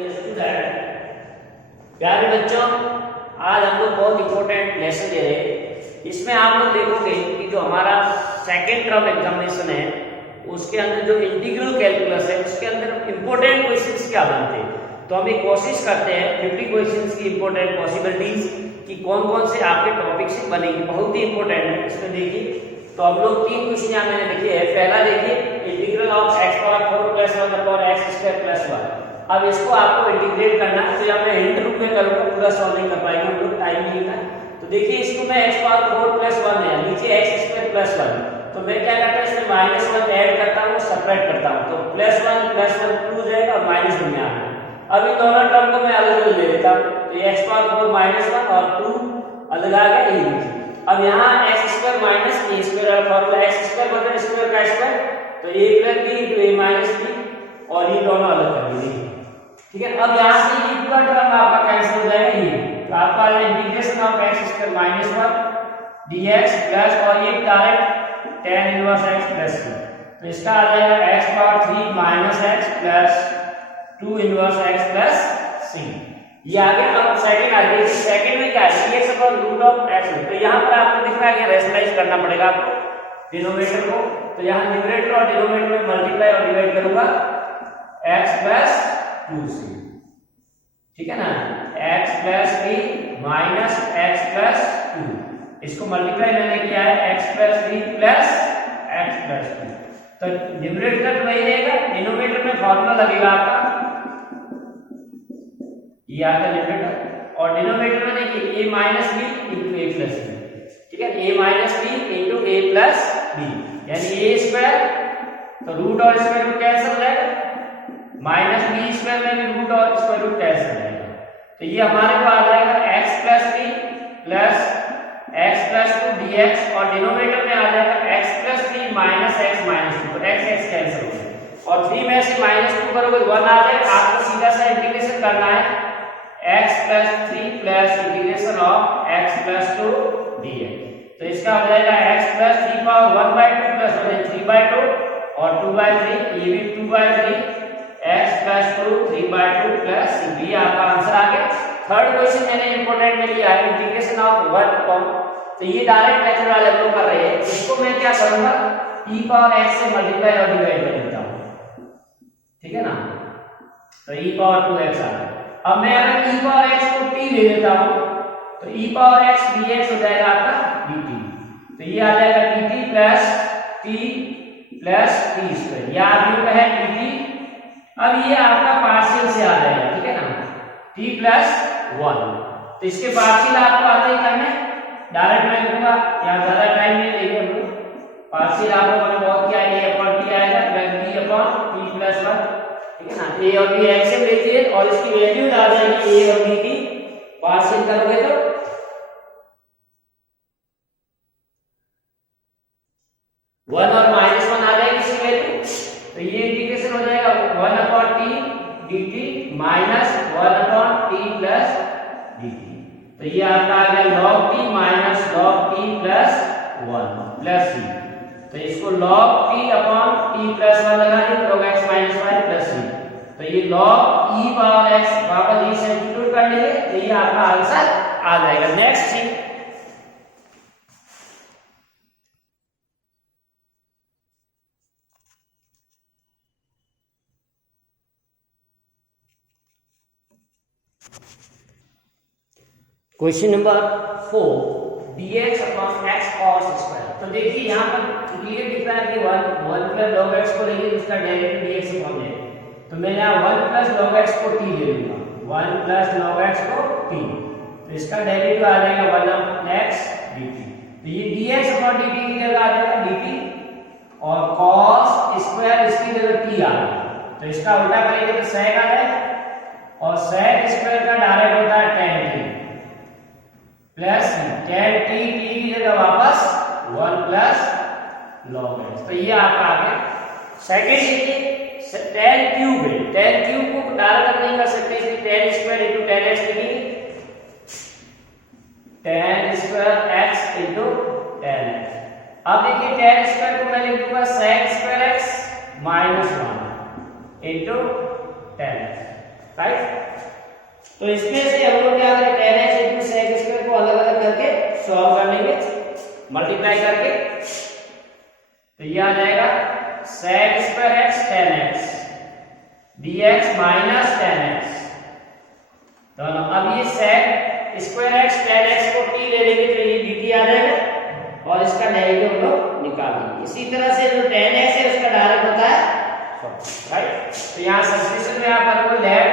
Dear student, प्यारे बच्चों, आज हम लोग बहुत इंपॉर्टेंट लेसन दे रहे हैं। इसमें आप लोग देखोगे कि जो हमारा सेकेंड टर्म एग्जामिनेशन है उसके अंदर जो इंटीग्रल कैलकुलस है उसके अंदर इंपॉर्टेंट क्वेश्चंस क्या बनते हैं। तो हम एक कोशिश करते हैं 50 क्वेश्चंस की इंपॉर्टेंट पॉसिबिलिटीज कि कौन कौन से आपके टॉपिक से बनेगी, बहुत ही इंपॉर्टेंट है। इसमें देखिए तो हम लोग 3 क्वेश्चन यहाँ मैंने लिखे हैं। पहला देखिए integral of x power 4 plus 1 upon x square plus 1। अब इसको आपको इंटीग्रेट करना है, तो यहाँ मैं हिंट रूप में करूँगा, पूरा सॉल्व नहीं कर पाएंगे हम लोग, टाइम नहीं है। तो देखिए इसको मैं x पावर 4 प्लस 1 है, नीचे x स्क्वायर प्लस 1, तो मैं क्या करता हूँ इसमें -1 ऐड करता हूँ, सेपरेट करता हूँ, तो +1 2 हो जाएगा और माइनस में आ गया। अब इन दोनों टर्म को मैं अलग अलग ले लेता हूँ, तो x पावर 4 -1 और 2 अलग आ गया, ये लीजिए। अब यहाँ x square minus a square वाला फॉर्मूला, x स्क्वायर मतलब स्क्वायर का स्क्वायर, तो a plus b into a minus b, और ये दोनों अलग कर दीजिए, ठीक है। अब यहाँ से ये पूरा टर्म आपका कैंसिल हो जाएगा, ये तो आपका integration of x square minus 1 dx plus, और ये direct tan inverse x plus c, तो इसका आ जाएगा x power 3 minus x plus 2 inverse x plus c। ये आ गया। अब सेकंड आ गया, सेकंड में क्या है dx upon root of x, तो यहाँ पर आपको दिख रहा है कि रेशनलाइज करना पड़ेगा आपको डिनोमिनेटर को, तो यहाँ न्यूमरेटर और डिनोमिनेटर में मल्टीप्लाई और डिवाइड करूंगा x प्लस 2c, ठीक है ना, x plus 3 minus x plus 2, इसको मल्टीप्लाई मैंने किया है x plus 3 plus x plus 2, तो न्यूमरेटर वही रहेगा, डिनोमिनेटर में फॉर्मूला लगेगा आपका, ये आपका न्यूमरेटर, और डिनोमिनेटर में देखिए a minus b into a plus b, ठीक है, a minus b into a plus b, यानी a स्क्वायर, तो रूट और स्क्वायर रूट कैंसिल हो जाएगा, माइनस b स्क्वायर में भी रूट और स्क्वायर रूट कैंसिल हो जाएगा, तो ये हमारे को आ जाएगा x plus 3 plus x plus 2 dx, और डिनोमिनेटर में आ जाएगा x plus 3 minus x minus 2, तो x x कैंसिल हो जाएगा, और 3 में से -2 करोगे तो 1 आ जाएगा। आपको सीधा सा इंटीग्रेशन करना है x plus 3 plus integration of x plus 2 dx, तो इसका हो जाएगा x प्लस 3 पावर 1/2 प्लस 3/2 और 2/3, ये भी 2/3, x प्लस 2 3/2 प्लस b, आपका आंसर आ गया। थर्ड क्वेश्चन मैंने इंपॉर्टेंट में लिया है इंटीग्रेशन ऑफ 1 अपॉन, तो ये डायरेक्ट मेथड वाले लोग कर रहे हैं, इसको मैं क्या करूंगा e पावर x से मल्टीप्लाई और डिवाइड कर देता हूं, ठीक है ना, तो e पावर 2x आ गया। अब मैं अगर e पावर x को t ले लेता हूं, तो e पावर x dx हो जाएगा आपका dt, तो ये आ जाएगा dt plus t plus t square, या यूं है dt। अब ये आपका पार्शियल से आ जाएगा, ठीक है ना, t प्लस 1, तो इसके पार्शियल आपको आते ही करने, डायरेक्ट मैं लिखूंगा, यहाँ ज्यादा टाइम नहीं लेंगे हम लोग, पार्शियल आप लोगों ने बहुत किया, a अपॉन t आएगा plus b upon t plus 1, ठीक है ना, a और b एलसीएम लीजिए और इसकी वैल्यू आ जाएगी a और b की, पार्शियल करोगे तो 1 और -1 आ जाएगी इसकी वैल्यू, तो ये इंटीग्रेशन हो जाएगा 1 upon t dt minus 1 upon t plus dt, तो ये आपका आ गया log t minus log t plus 1 plus c, तो इसको log t upon t plus 1 लगा दें, log x minus y plus c, तो ये log e पावर x वापस ये सब्स्टिट्यूट कर लेंगे, तो ये आपका आंसर आ जाएगा। नेक्स्ट थी question number 4 dx upon x cos square, तो देखिए यहाँ पर क्लियर दिख रहा है कि 1 प्लस log x को लेंगे, उसका डेरिवेटिव dx अपॉन है, तो मैं यहाँ 1 प्लस log x को t ले लूंगा, 1 प्लस log x को t, तो इसका डेरिवेटिव आ जाएगा 1 अपॉन x dt, तो ये dx अपॉन dt की जगह आ जाएगा dt, और cos स्क्वायर इसकी जगह t आ गया, तो इसका उल्टा करेंगे तो sec आ जाएगा, और sec स्क्वायर का डायरेक्ट होता है tan t plus tan t की जगह वापस 1 प्लस log x, तो ये आपका आ गया। सेकंड देखिए tan क्यूब है, tan क्यूब को डायरेक्ट नहीं कर सकते, इसलिए tan square into tan x लिखेंगे, tan square x into tan x। अब देखिए tan स्क्वायर को मैं लिख दूंगा sec square x minus 1 into tan x, right. तो इसमें से हम लोग क्या करें, tan x into sec square को अलग अलग करके सॉल्व कर लेंगे, मल्टीप्लाई करके। तो ये आ जाएगा sec square x tan x dx minus tan x दोनों। अब ये sec square x tan x को t ले लेंगे तो ये dt आ जाएगा और इसका डेरिवेटिव हम लोग निकाल लेंगे। इसी तरह से जो tan x है उसका डायरेक्ट होता है राइट। तो यहाँ सब्स्टिट्यूशन में आप करोगे लेट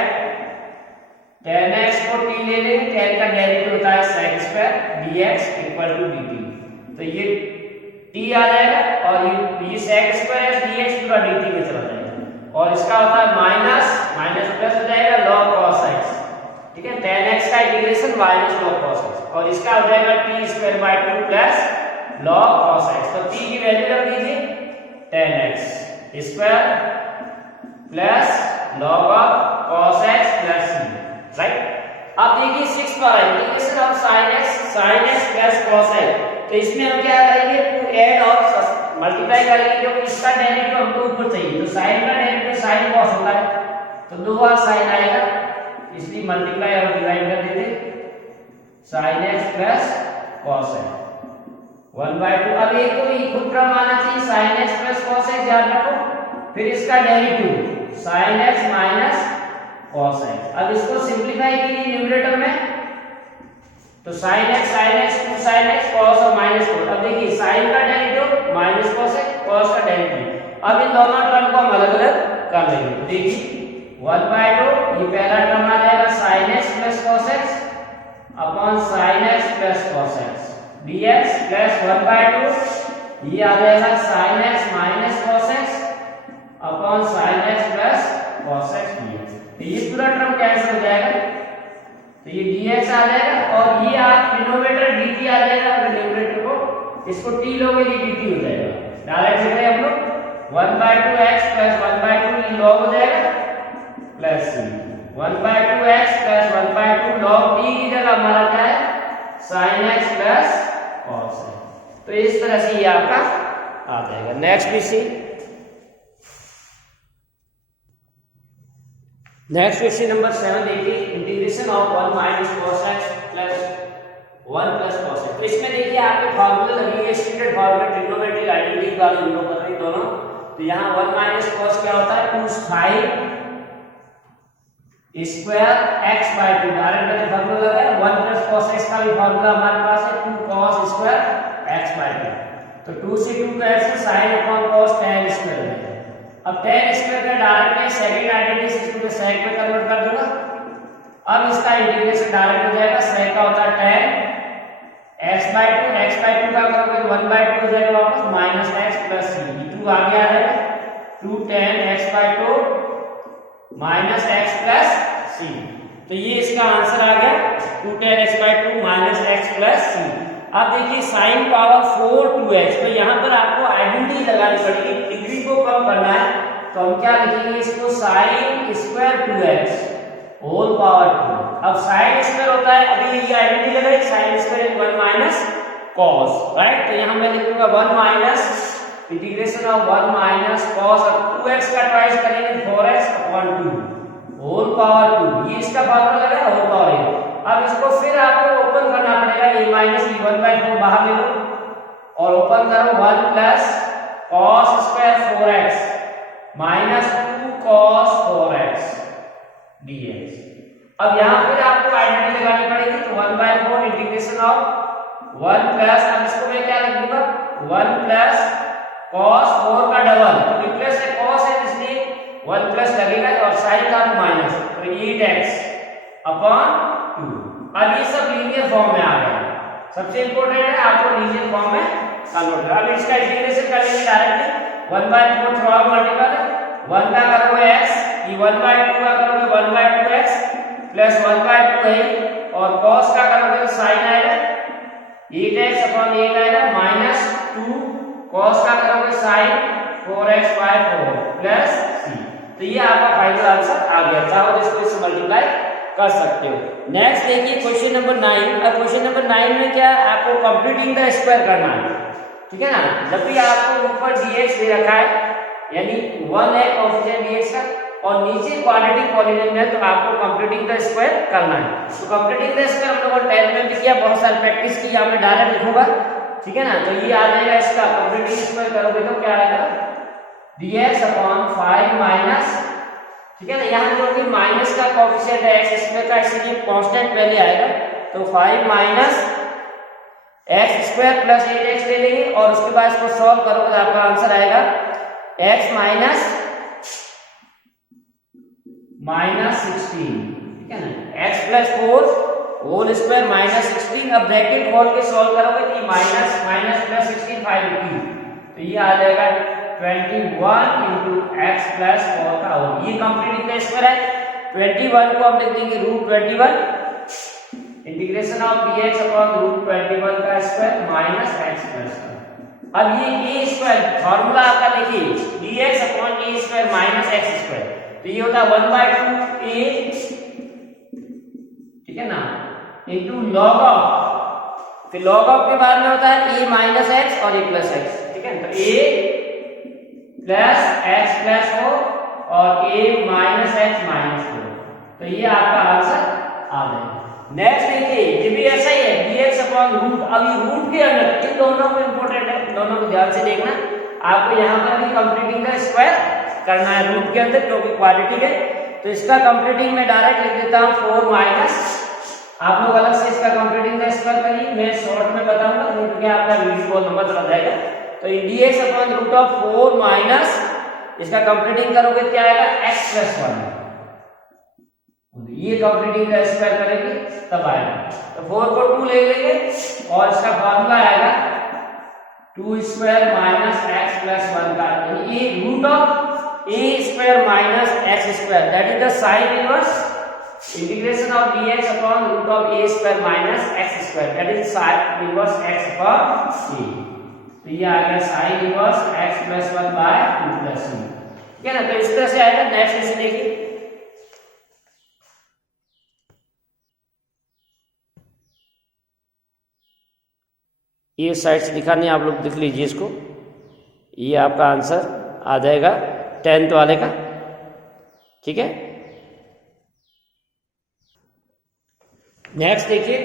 tan x को t ले लेंगे, tan का डेरिवेटिव होता है sec square dx equal to dt। तो ये t आ जाएगा और ये sec स्क्वायर x dx पूरा dt में चला जाएगा और इसका होता है माइनस प्लस हो जाएगा log cos x, ठीक है। tan x का integration minus log cos x और इसका हो जाएगा t square by 2 plus log cos x। तो t की वैल्यू रख दीजिए tan x square plus log cos x plus c, right. अब देखिए 6 पर integration of sin x plus cos x। तो इसमें हम क्या करेंगे, ऐड और मल्टीप्लाई करेंगे क्योंकि इसका डेरिवेटिव हमको ऊपर चाहिए। तो sin का डेरिवेटिव sin cos होता है तो 2 बार sin आएगा, इसलिए मल्टीप्लाई और डिवाइड कर देते sin x plus cos x 1/2। अब एक को इक्वल क्रम आना चाहिए sin x plus cos x, याद रखो। फिर इसका derivative sin x minus cos x। अब इसको सिंपलीफाई कीजिए न्यूमरेटर में तो sin x 2 sin x cos और माइनस cos। अब देखिए sin का derivative minus cos x, cos का डेरिवेटिव। अब इन दोनों टर्म को हम अलग अलग कर लेंगे। देखिए 1/2 ये पहला टर्म आ जाएगा sin x plus cos x upon sin x plus cos x dx plus 1/2 ये आ जाएगा sin x minus cos x upon sin x plus cos x dx। तो ये पूरा टर्म कैंसिल हो जाएगा तो ये dx आ जाएगा और ये आप डिनोमिनेटर dt आ जाएगा। अगर न्यूमरेटर को इसको t लोगे ये dt हो जाएगा। डायरेक्ट लिख रहे हैं हम लोग 1/2x प्लस 1/2 ये log हो जाएगा plus c 1/2x plus 1/2 log t की जगह हमारा क्या है sin x plus cos x। तो इस तरह से ये आपका आ जाएगा। नेक्स्ट भी सी, नेक्स्ट क्वेश्चन नंबर 7 देखिए, integration of 1 minus cos x plus 1 plus cos x। तो इसमें देखिए आपके फार्मूला लगेंगे स्टैंडर्ड फार्मूला ट्रिग्नोमेट्रिक आइडेंटिटी वाले हम लोग कर रहे हैं दोनों। तो यहाँ 1 माइनस cos क्या होता है 2 sin square x by 2। Direct मैंने फार्मूला लगाया। 1 प्लस cos x का भी फार्मूला हमारे पास है 2 cos स्क्वायर x बाय 2। तो 2 से 2 cancel sin upon cos tan square है। अब tan स्क्वायर का डायरेक्ट में सेकंड आइडेंटिटी इसको मैं sec में कन्वर्ट कर दूंगा। अब इसका इंटीग्रेशन डायरेक्ट हो जाएगा, sec का होता है tan x बाय 2 का करोगे 1/2 हो जाएगा वापस माइनस x प्लस c 2 आगे आ जाएगा 2 tan x by 2 minus x plus c। तो ये इसका आंसर आ गया 2 tan x by 2 minus x plus c। अब देखिए sin पावर 4 2x। तो यहाँ पर आपको आइडेंटिटी लगानी पड़ेगी, डिग्री को कम करना है। तो हम क्या लिखेंगे इसको sin square 2x whole power 2। अब sin स्क्वायर होता है, अभी ये आइडेंटिटी लगाई sin square 1 minus cos, right. तो यहाँ मैं लिखूंगा 1 minus integration of 1 minus cos। अब 2x का ट्वाइस करेंगे 4x अपॉन 2 होल पावर 2। ये इसका फार्मूला लगा होल पावर 8। अब इसको फिर आपको ओपन करना पड़ेगा, ये माइनस 1/4 बाहर ले लो और ओपन करो 1 plus cos square 4x minus 2 cos 4x dx। अब यहाँ पर आपको आइडेंटिटी लगानी पड़ेगी। तो 1/4 इंटीग्रेशन ऑफ 1 प्लस, अब इसको मैं क्या लिख दूंगा 1 प्लस cos 4 का डबल, तो रिप्लेस है cos है इसलिए 1 प्लस लगेगा और sin का माइनस, तो 8x अपॉन 2। अब ये सब लीनियर फॉर्म में आ गया। सबसे इंपॉर्टेंट है आपको लीनियर फॉर्म में कन्वर्ट करना। अब इसका इंटीग्रेशन करेंगे डायरेक्टली 1/4 थ्रू आउट मल्टीपल 1 का करोगे x, ये 1/2 का करोगे 1/2x प्लस 1/2 है और cos का करोगे तो sin आएगा 8x अपॉन 8 आएगा माइनस 2 cos का करोगे sin 4x/4 प्लस c। तो ये आपका फाइनल आंसर आ गया। चाहो इसको इससे मल्टीप्लाई कर सकते हो। नेक्स्ट देखिए क्वेश्चन नंबर 9। अब क्वेश्चन नंबर 9 में क्या है, आपको कंप्लीटिंग द स्क्वायर करना है, ठीक है ना। जब भी आपको ऊपर dx दे रखा है यानी 1 है कोएफिशिएंट dx का, और नीचे क्वाड्रेटिक पॉलिनोमियल है तो आपको कंप्लीटिंग द स्क्वायर करना है। तो कंप्लीटिंग द स्क्वायर हम लोगों ने 10th में भी किया, बहुत सारी प्रैक्टिस की, मैं डायरेक्ट लिखूंगा, ठीक है ना। तो ये आ जाएगा, इसका कंप्लीटिंग स्क्वायर करोगे तो क्या आएगा, dx अपॉन 5 माइनस, ठीक है ना, यहाँ क्योंकि माइनस का कोएफिशिएंट है x स्क्वायर का, इसलिए कांस्टेंट पहले आएगा, तो 5 minus x square plus 8x ले लेंगे और उसके बाद इसको सॉल्व करोगे तो आपका आंसर आएगा x माइनस 16, ठीक है ना, x plus 4 whole square minus 16। अब ब्रैकेट खोल के सॉल्व करोगे तो माइनस माइनस प्लस 16 5 तो ये आ जाएगा 21 इंटू एक्स प्लस 4 का होल। ये कंप्लीटिंग द स्क्वायर है। 21 को हम लिख देंगे root 21 integration of dx upon root 21 का स्क्वायर माइनस एक्स प्लस। अब ये a स्क्वायर फार्मूला आपका देखिए, dx upon a square minus x square, तो ये होता है 1/2 a, ठीक है ना, इंटू लॉग ऑफ, फिर लॉग ऑफ के बाद में होता है a माइनस एक्स और a प्लस एक्स, ठीक है, तो a प्लस एक्स प्लस हो और a माइनस एक्स माइनस हो, तो ये आपका आंसर आ जाएगा। नेक्स्ट देखिए, ये भी ऐसा ही है, dx अपॉन रूट। अब ये रूट के अंदर इन दोनों को इंपॉर्टेंट है, दोनों को ध्यान से देखना, आपको यहाँ पर भी कंप्लीटिंग का स्क्वायर करना है रूट के अंदर क्योंकि क्वाड्रेटिक है। तो इसका कंप्लीटिंग में डायरेक्ट लिख देता हूँ 4 माइनस, आप लोग अलग से इसका कंप्लीटिंग का स्क्वायर करिए, मैं शॉर्ट में बताऊंगा क्योंकि आपका वीडियो बहुत लंबा चला जाएगा। तो dx upon root of 4 minus, इसका कंप्लीटिंग करोगे क्या आएगा, x प्लस 1, ये कंप्लीटिंग का स्क्वायर करेंगे तब आएगा। तो 4 को 2 ले लेंगे और इसका फार्मूला आएगा 2 स्क्वायर माइनस एक्स प्लस 1 का, ये root of a square minus x square, that is the sine inverse integration of dx upon root of a square minus x square, that is sine inverse x upon c। तो ये आ गया sine inverse x plus 1 by 2 plus c, ठीक है ना। तो इस तरह से आएगा। नेक्स्ट इसे देखिए, ये साइड से दिखाने, आप लोग देख लीजिए इसको, ये आपका आंसर आ जाएगा 10th वाले का, ठीक है। नेक्स्ट देखिए,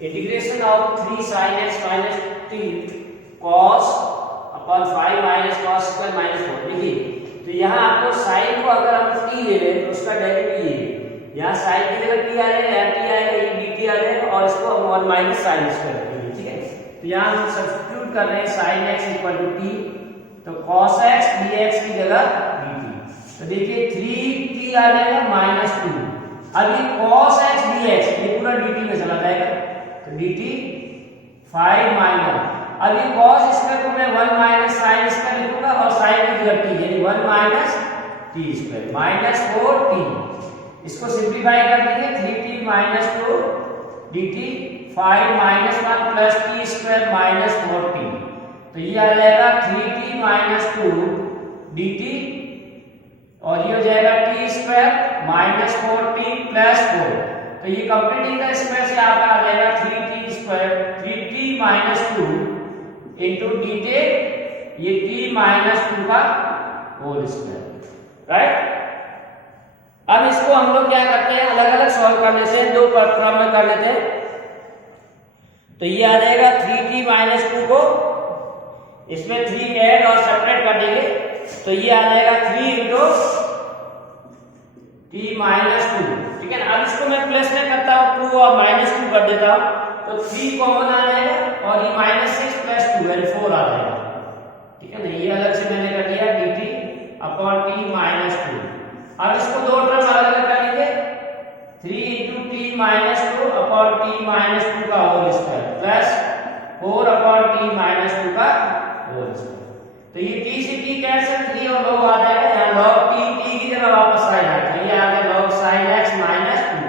integration of 3 sin x minus t cos upon 5 minus cos square minus 4। देखिए, तो यहाँ आपको साइन को अगर हम t ले लें तो उसका डेरिवेटिव ये, यहाँ साइन की जगह t आ जाएगा, यहाँ t आएगा, ये dt आ जाएगा और इसको हम 1 माइनस साइन स्क्वायर करेंगे, ठीक है। तो यहाँ हम सब्स्टिट्यूट कर रहे हैं sin x equal to t, तो cos x dx की जगह dt। तो देखिए 3t आ जाएगा माइनस 2, अब ये cos x dx ये पूरा dt में चला जाएगा, तो dt 5 माइनस, अब ये cos स्क्वायर को मैं 1 माइनस sin स्क्वायर लिखूंगा और sin की जगह t, यानी 1 minus t square minus 4t, इसको सिंप्लीफाई कर देंगे 3t minus 2 dt 5 minus 1 plus t square minus 4t, तो ये आ जाएगा 3t माइनस 2 dt और ये हो जाएगा t square minus 4t plus 4। तो ये कंप्लीटिंग का स्क्वायर से आपका आ जाएगा 3t square 3t minus 2 into dt, ये t माइनस 2 का होल स्क्वायर, राइट। अब इसको हम लोग क्या करते हैं, अलग अलग सॉल्व करने से, दो क्रम में कर लेते हैं। तो ये आ जाएगा 3t माइनस 2 को इसमें 3 ऐड और सेपरेट कर देंगे, तो ये आ जाएगा 3 इंटू t माइनस 2, ठीक है ना। अब इसको मैं प्लस में करता हूँ 2 और माइनस 2 कर देता हूँ, तो 3 कॉमन आ जाएगा और ये माइनस 6 प्लस 2 यानी 4 आ जाएगा, ठीक है ना। ये अलग से मैंने कर दिया dt अपॉन t माइनस 2। अब इसको दो टर्म अलग अलग करेंगे, 3 into t minus 2 upon t minus 2 का whole square plus 4 upon t minus 2 का होल स्क्वायर। तो ये t से t कैंसिल, 3 और log आ जाएगा, यहाँ log t की जगह वापस साइन आ जाएगा, ये आ गया log sin x माइनस 2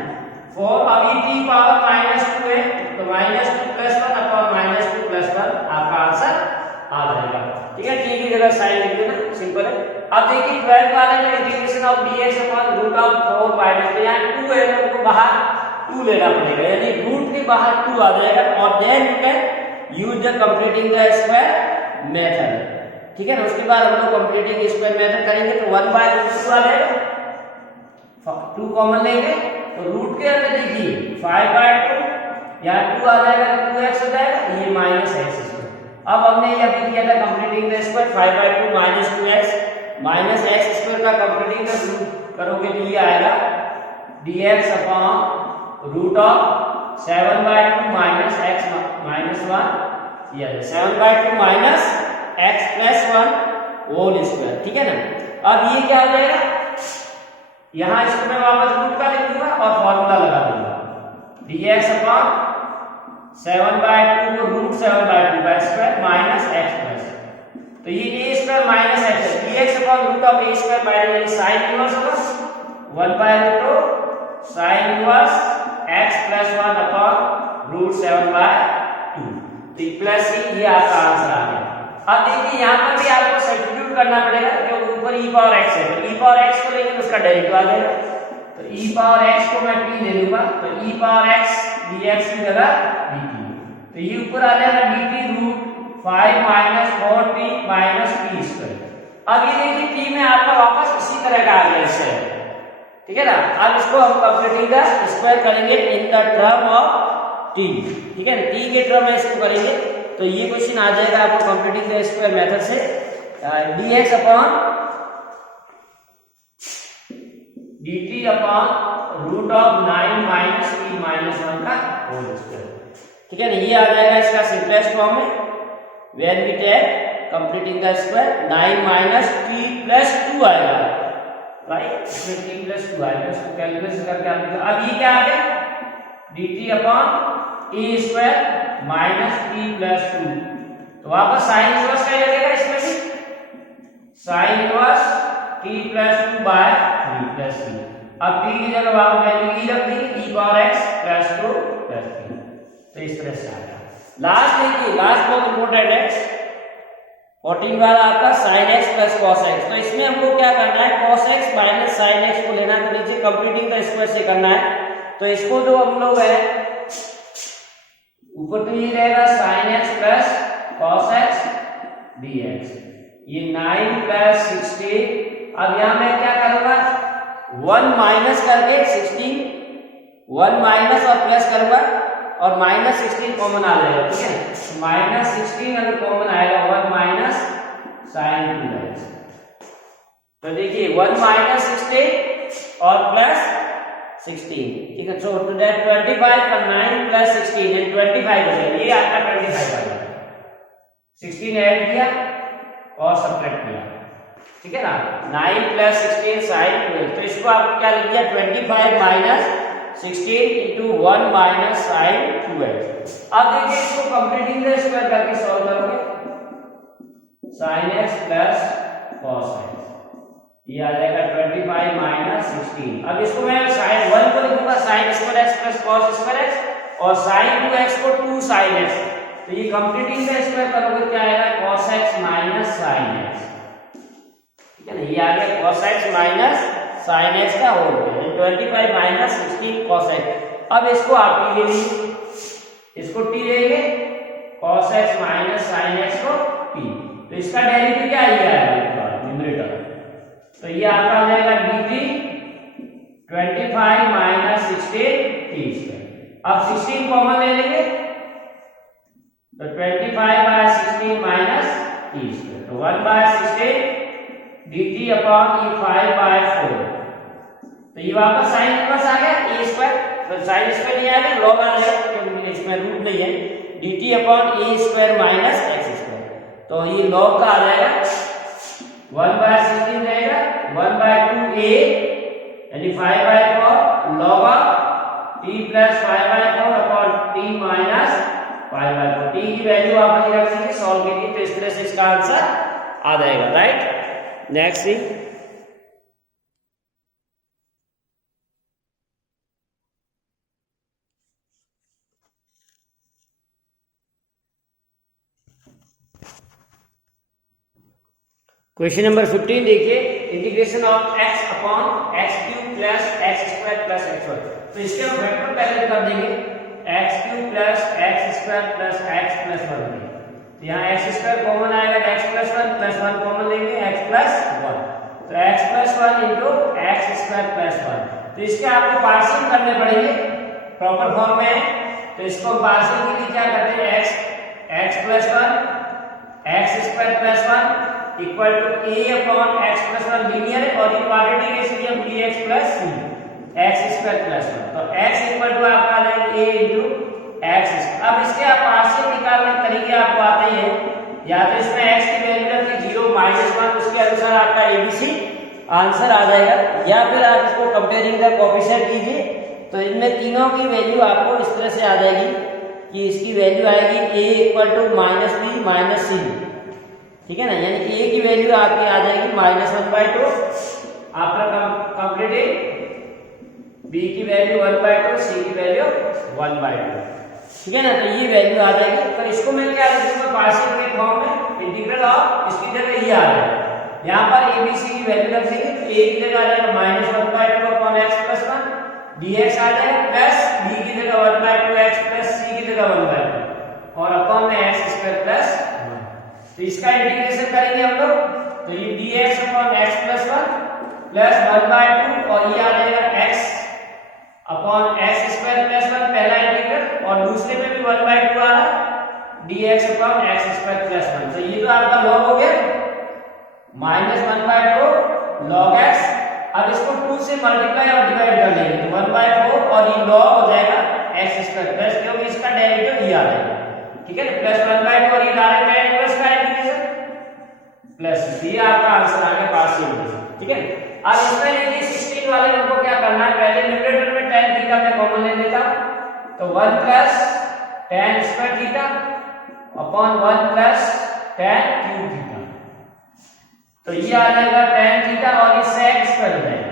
4। अब ये t पावर माइनस 2 है तो minus 2 plus 1 upon minus 2 plus 1 आपका आंसर आ जाएगा, ठीक है। t की जगह साइन लिख देना, सिंपल है। अब देखिए 12 वाले में integration of dx upon root of 4 minus, तो यहाँ 2 है तो उसको बाहर 2 लेना पड़ेगा, यानी रूट के बाहर 2 आ जाएगा और then you can use the completing the square method, ठीक है ना। उसके बाद हम लोग कंप्लीटिंग स्क्वायर मेथड करेंगे तो 1/√2 आ जाएगा 2 कॉमन लेंगे तो रूट के अंदर देखिए 5/2 यहाँ 2 आ जाएगा तो 2x हो जाएगा, ये -x स्क्वायर। अब हमने ये अभी किया था completing the square, 5/2 minus 2x minus x square का कंप्लीटिंग द रूट करोगे तो ये आएगा dx upon root of 7/2 minus x minus 1, ये 7/2 minus x plus 1 whole square, ठीक है ना। अब ये क्या हो जाएगा, यहाँ इसको मैं वापस रूट का लिख दूंगा और फॉर्मूला लगा दूंगा dx अपॉन 7/2 को रूट 7/2 का स्क्वायर माइनस x प्लस, तो ये a स्क्वायर माइनस x है, dx upon root of a square by यानी sin इनवर्स होगा 1/√2 sin inverse x plus 1 upon root 7/2, तो प्लस ये आपका आंसर आ गया। अब देखिए यहाँ पर भी आपको सब्स्टिट्यूट करना पड़ेगा क्योंकि ऊपर e पावर x है, तो e पावर x को लेंगे तो उसका डेरिवेटिव आ जाएगा, तो e पावर x को मैं t ले लूंगा तो e पावर x dx की जगह dt, तो ये ऊपर आ जाएगा dt root 5 minus 4t minus t square. अब ये देखिए t में आपका वापस इसी तरह का आ गया है, ठीक है ना। अब इसको हम कंप्लीटिंग द स्क्वायर करेंगे in the term of t, ठीक है ना, t के टर्म में इसको करेंगे तो ये क्वेश्चन आ जाएगा आपको कंप्लीटिंग द स्क्वायर मेथड से dx upon dt upon root of 9 minus t minus 1 का होल स्क्वायर, ठीक है ना। ये आ जाएगा इसका सिंपलेस्ट फॉर्म में when we take completing the square 9 minus t plus 2 आएगा, राइट, इसमें t प्लस 2 आएगा, इसको कैलकुलेट करके आप देखो। अब ये क्या आ गया dt upon a square minus t plus 2, तो वापस साइन इनवर्स क्या लगेगा इसमें भी, sine inverse t plus 2 by 3 plus 3। अब t की जगह आप वैल्यू e रख देंगे e power x plus 2 plus 3, तो इस तरह से आएगा। लास्ट देखिए, लास्ट बहुत इंपॉर्टेंट है 14 वाला आपका sin x plus cos x, तो इसमें हमको क्या करना है cos x minus sin x को लेना है, तो नीचे कंप्लीटिंग द स्क्वायर से करना है, तो इसको जो हम लोग है ऊपर तो ये रहेगा sin x plus cos x dx, ये 9 प्लस 16, अब यहां मैं क्या करूंगा 1 माइनस करके 16, 1 माइनस और प्लस करूंगा और माइनस 16 कॉमन आ जाएगा, ठीक है, माइनस 16 अगर कॉमन आएगा 1 माइनस sin 2x, तो देखिए 1 माइनस 16 और प्लस 16, ठीक है, सो टू दैट 25 का 9 प्लस 16 एंड 25 हो जाएगा, ये आपका 25 आ गया, 16 ऐड किया और सब्ट्रैक्ट किया, ठीक है ना, 9 प्लस 16 sin 12, तो इसको आप क्या लिख दिया 25 minus 16 into 1 minus sin 2x। अब देखिए इसको कंप्लीटिंग द स्क्वायर करके सॉल्व करोगे sin x plus cos x, ये आ जाएगा 25 माइनस 16। अब इसको मैं sin 1 को लिखूंगा sin square x plus cos square x और sin 2x को 2 sin x, तो ये कंप्लीटिंग द स्क्वायर करोगे क्या आएगा cos x minus sin x, ठीक है ना, ये आ गया cos x minus sin x का होल, 25 माइनस 16 cos x। अब इसको आप t ले लीजिए, इसको t लेंगे cos x minus sin x को t, तो इसका डेरिवेटिव क्या आएगा न्यूमरेटर, तो ये आपका आ जाएगा dt 25 माइनस 16 t स्क्वायर। अब 16 कॉमन ले लेंगे तो 25 बाय 16 माइनस t स्क्वायर, तो 1 बाय 16 dt अपॉन ये 5 बाय 4, तो ये वापस साइन इनवर्स आ गया a स्क्वायर, तो साइन स्क्वायर नहीं आएगा लॉग आ जाएगा क्योंकि इसमें रूट नहीं है, dt upon a square minus x square, तो ये लॉग का आ जाएगा 1 बाय 16 रहेगा 1 बाय 2a यानी 5 by 4 log of t plus 5 by 4 upon t minus 5 by 4, t की वैल्यू आप नहीं रख सकते सॉल्व कीजिए, तो इस तरह से इसका आंसर आ जाएगा, राइट। नेक्स्ट सी क्वेश्चन नंबर 15 देखिए, integration of x upon x cube plus x square plus x one, तो इसके हम वेक्टर पहले कर देंगे x cube plus x square plus x plus one, तो यहाँ एक्स स्क्वायर कॉमन आएगा x plus one plus one common लेंगे एक्स प्लस वन, तो x plus one into x square plus one, तो इसके आपको पार्शियल करने पड़ेंगे प्रॉपर फॉर्म में है, तो इसको पार्शियल के लिए क्या करते हैं, x plus 1 x square plus 1 equal to a upon x plus 1 linear है, और ये क्वाड्रेटिक है इसलिए हम dx plus x square plus 1, तो x इक्वल टू आपका आ जाएगा a इंटू x। अब इसके आप पार्शियल निकालने के तरीके आपको आते ही है, या तो इसमें x की वैल्यू रखिए 0 -1, उसके अनुसार आपका ABC आंसर आ जाएगा, या फिर आप इसको कंपेयरिंग द कोएफिशिएंट कीजिए, तो इनमें तीनों की वैल्यू आपको इस तरह से आ जाएगी कि इसकी वैल्यू आएगी a equal to -b minus c, ठीक है ना, यानी a की वैल्यू आपकी आ जाएगी -1/2 आफ्टर कंप्लीटिंग, b की वैल्यू 1/2, c की वैल्यू 1/2, ठीक है ना, तो ये वैल्यू आ जाएगी। तो इसको मैं क्या लिख दूंगा पार्शियल के फॉर्म में, इंटीग्रल ऑफ, इसकी जगह ये आ जाएगा, यहाँ पर ABC की वैल्यू रख देंगे, तो a की जगह आ जाएगा -1/2 अपॉन x प्लस 1 dx आ जाएगा, प्लस b की जगह 1/2 x प्लस c की जगह 1/2 और अपॉन में x स्क्वायर प्लस 1। तो इसका इंटीग्रेशन करेंगे हम लोग, तो ये dx upon x plus 1 plus 1/2 और ये आ जाएगा x upon x square plus 1 पहला इंटीग्रल, और दूसरे में भी 1/2 आ रहा है dx upon x square plus 1। तो ये तो आपका लॉग हो गया -1/2 log x। अब इसको 2 से मल्टीप्लाई और डिवाइड कर लेंगे, तो 1/4 और ये log हो जाएगा x स्क्वायर प्लस, क्योंकि इसका डेरिवेटिव ये आ जाएगा, ठीक है ना, प्लस 1/2 और ये डायरेक्ट tan इनवर्स का इंटीग्रेशन प्लस, ये आपका आंसर आ गया पार्शियल, ठीक है। अब इसमें देखिए 16 वाले हमको क्या करना है, पहले न्यूमरेटर में tan थीटा मैं कॉमन ले लेता हूं, तो 1 plus tan square theta upon 1 plus tan cube theta, तो ये आ जाएगा tan थीटा और ये sec स्क्वायर हो जाएगा।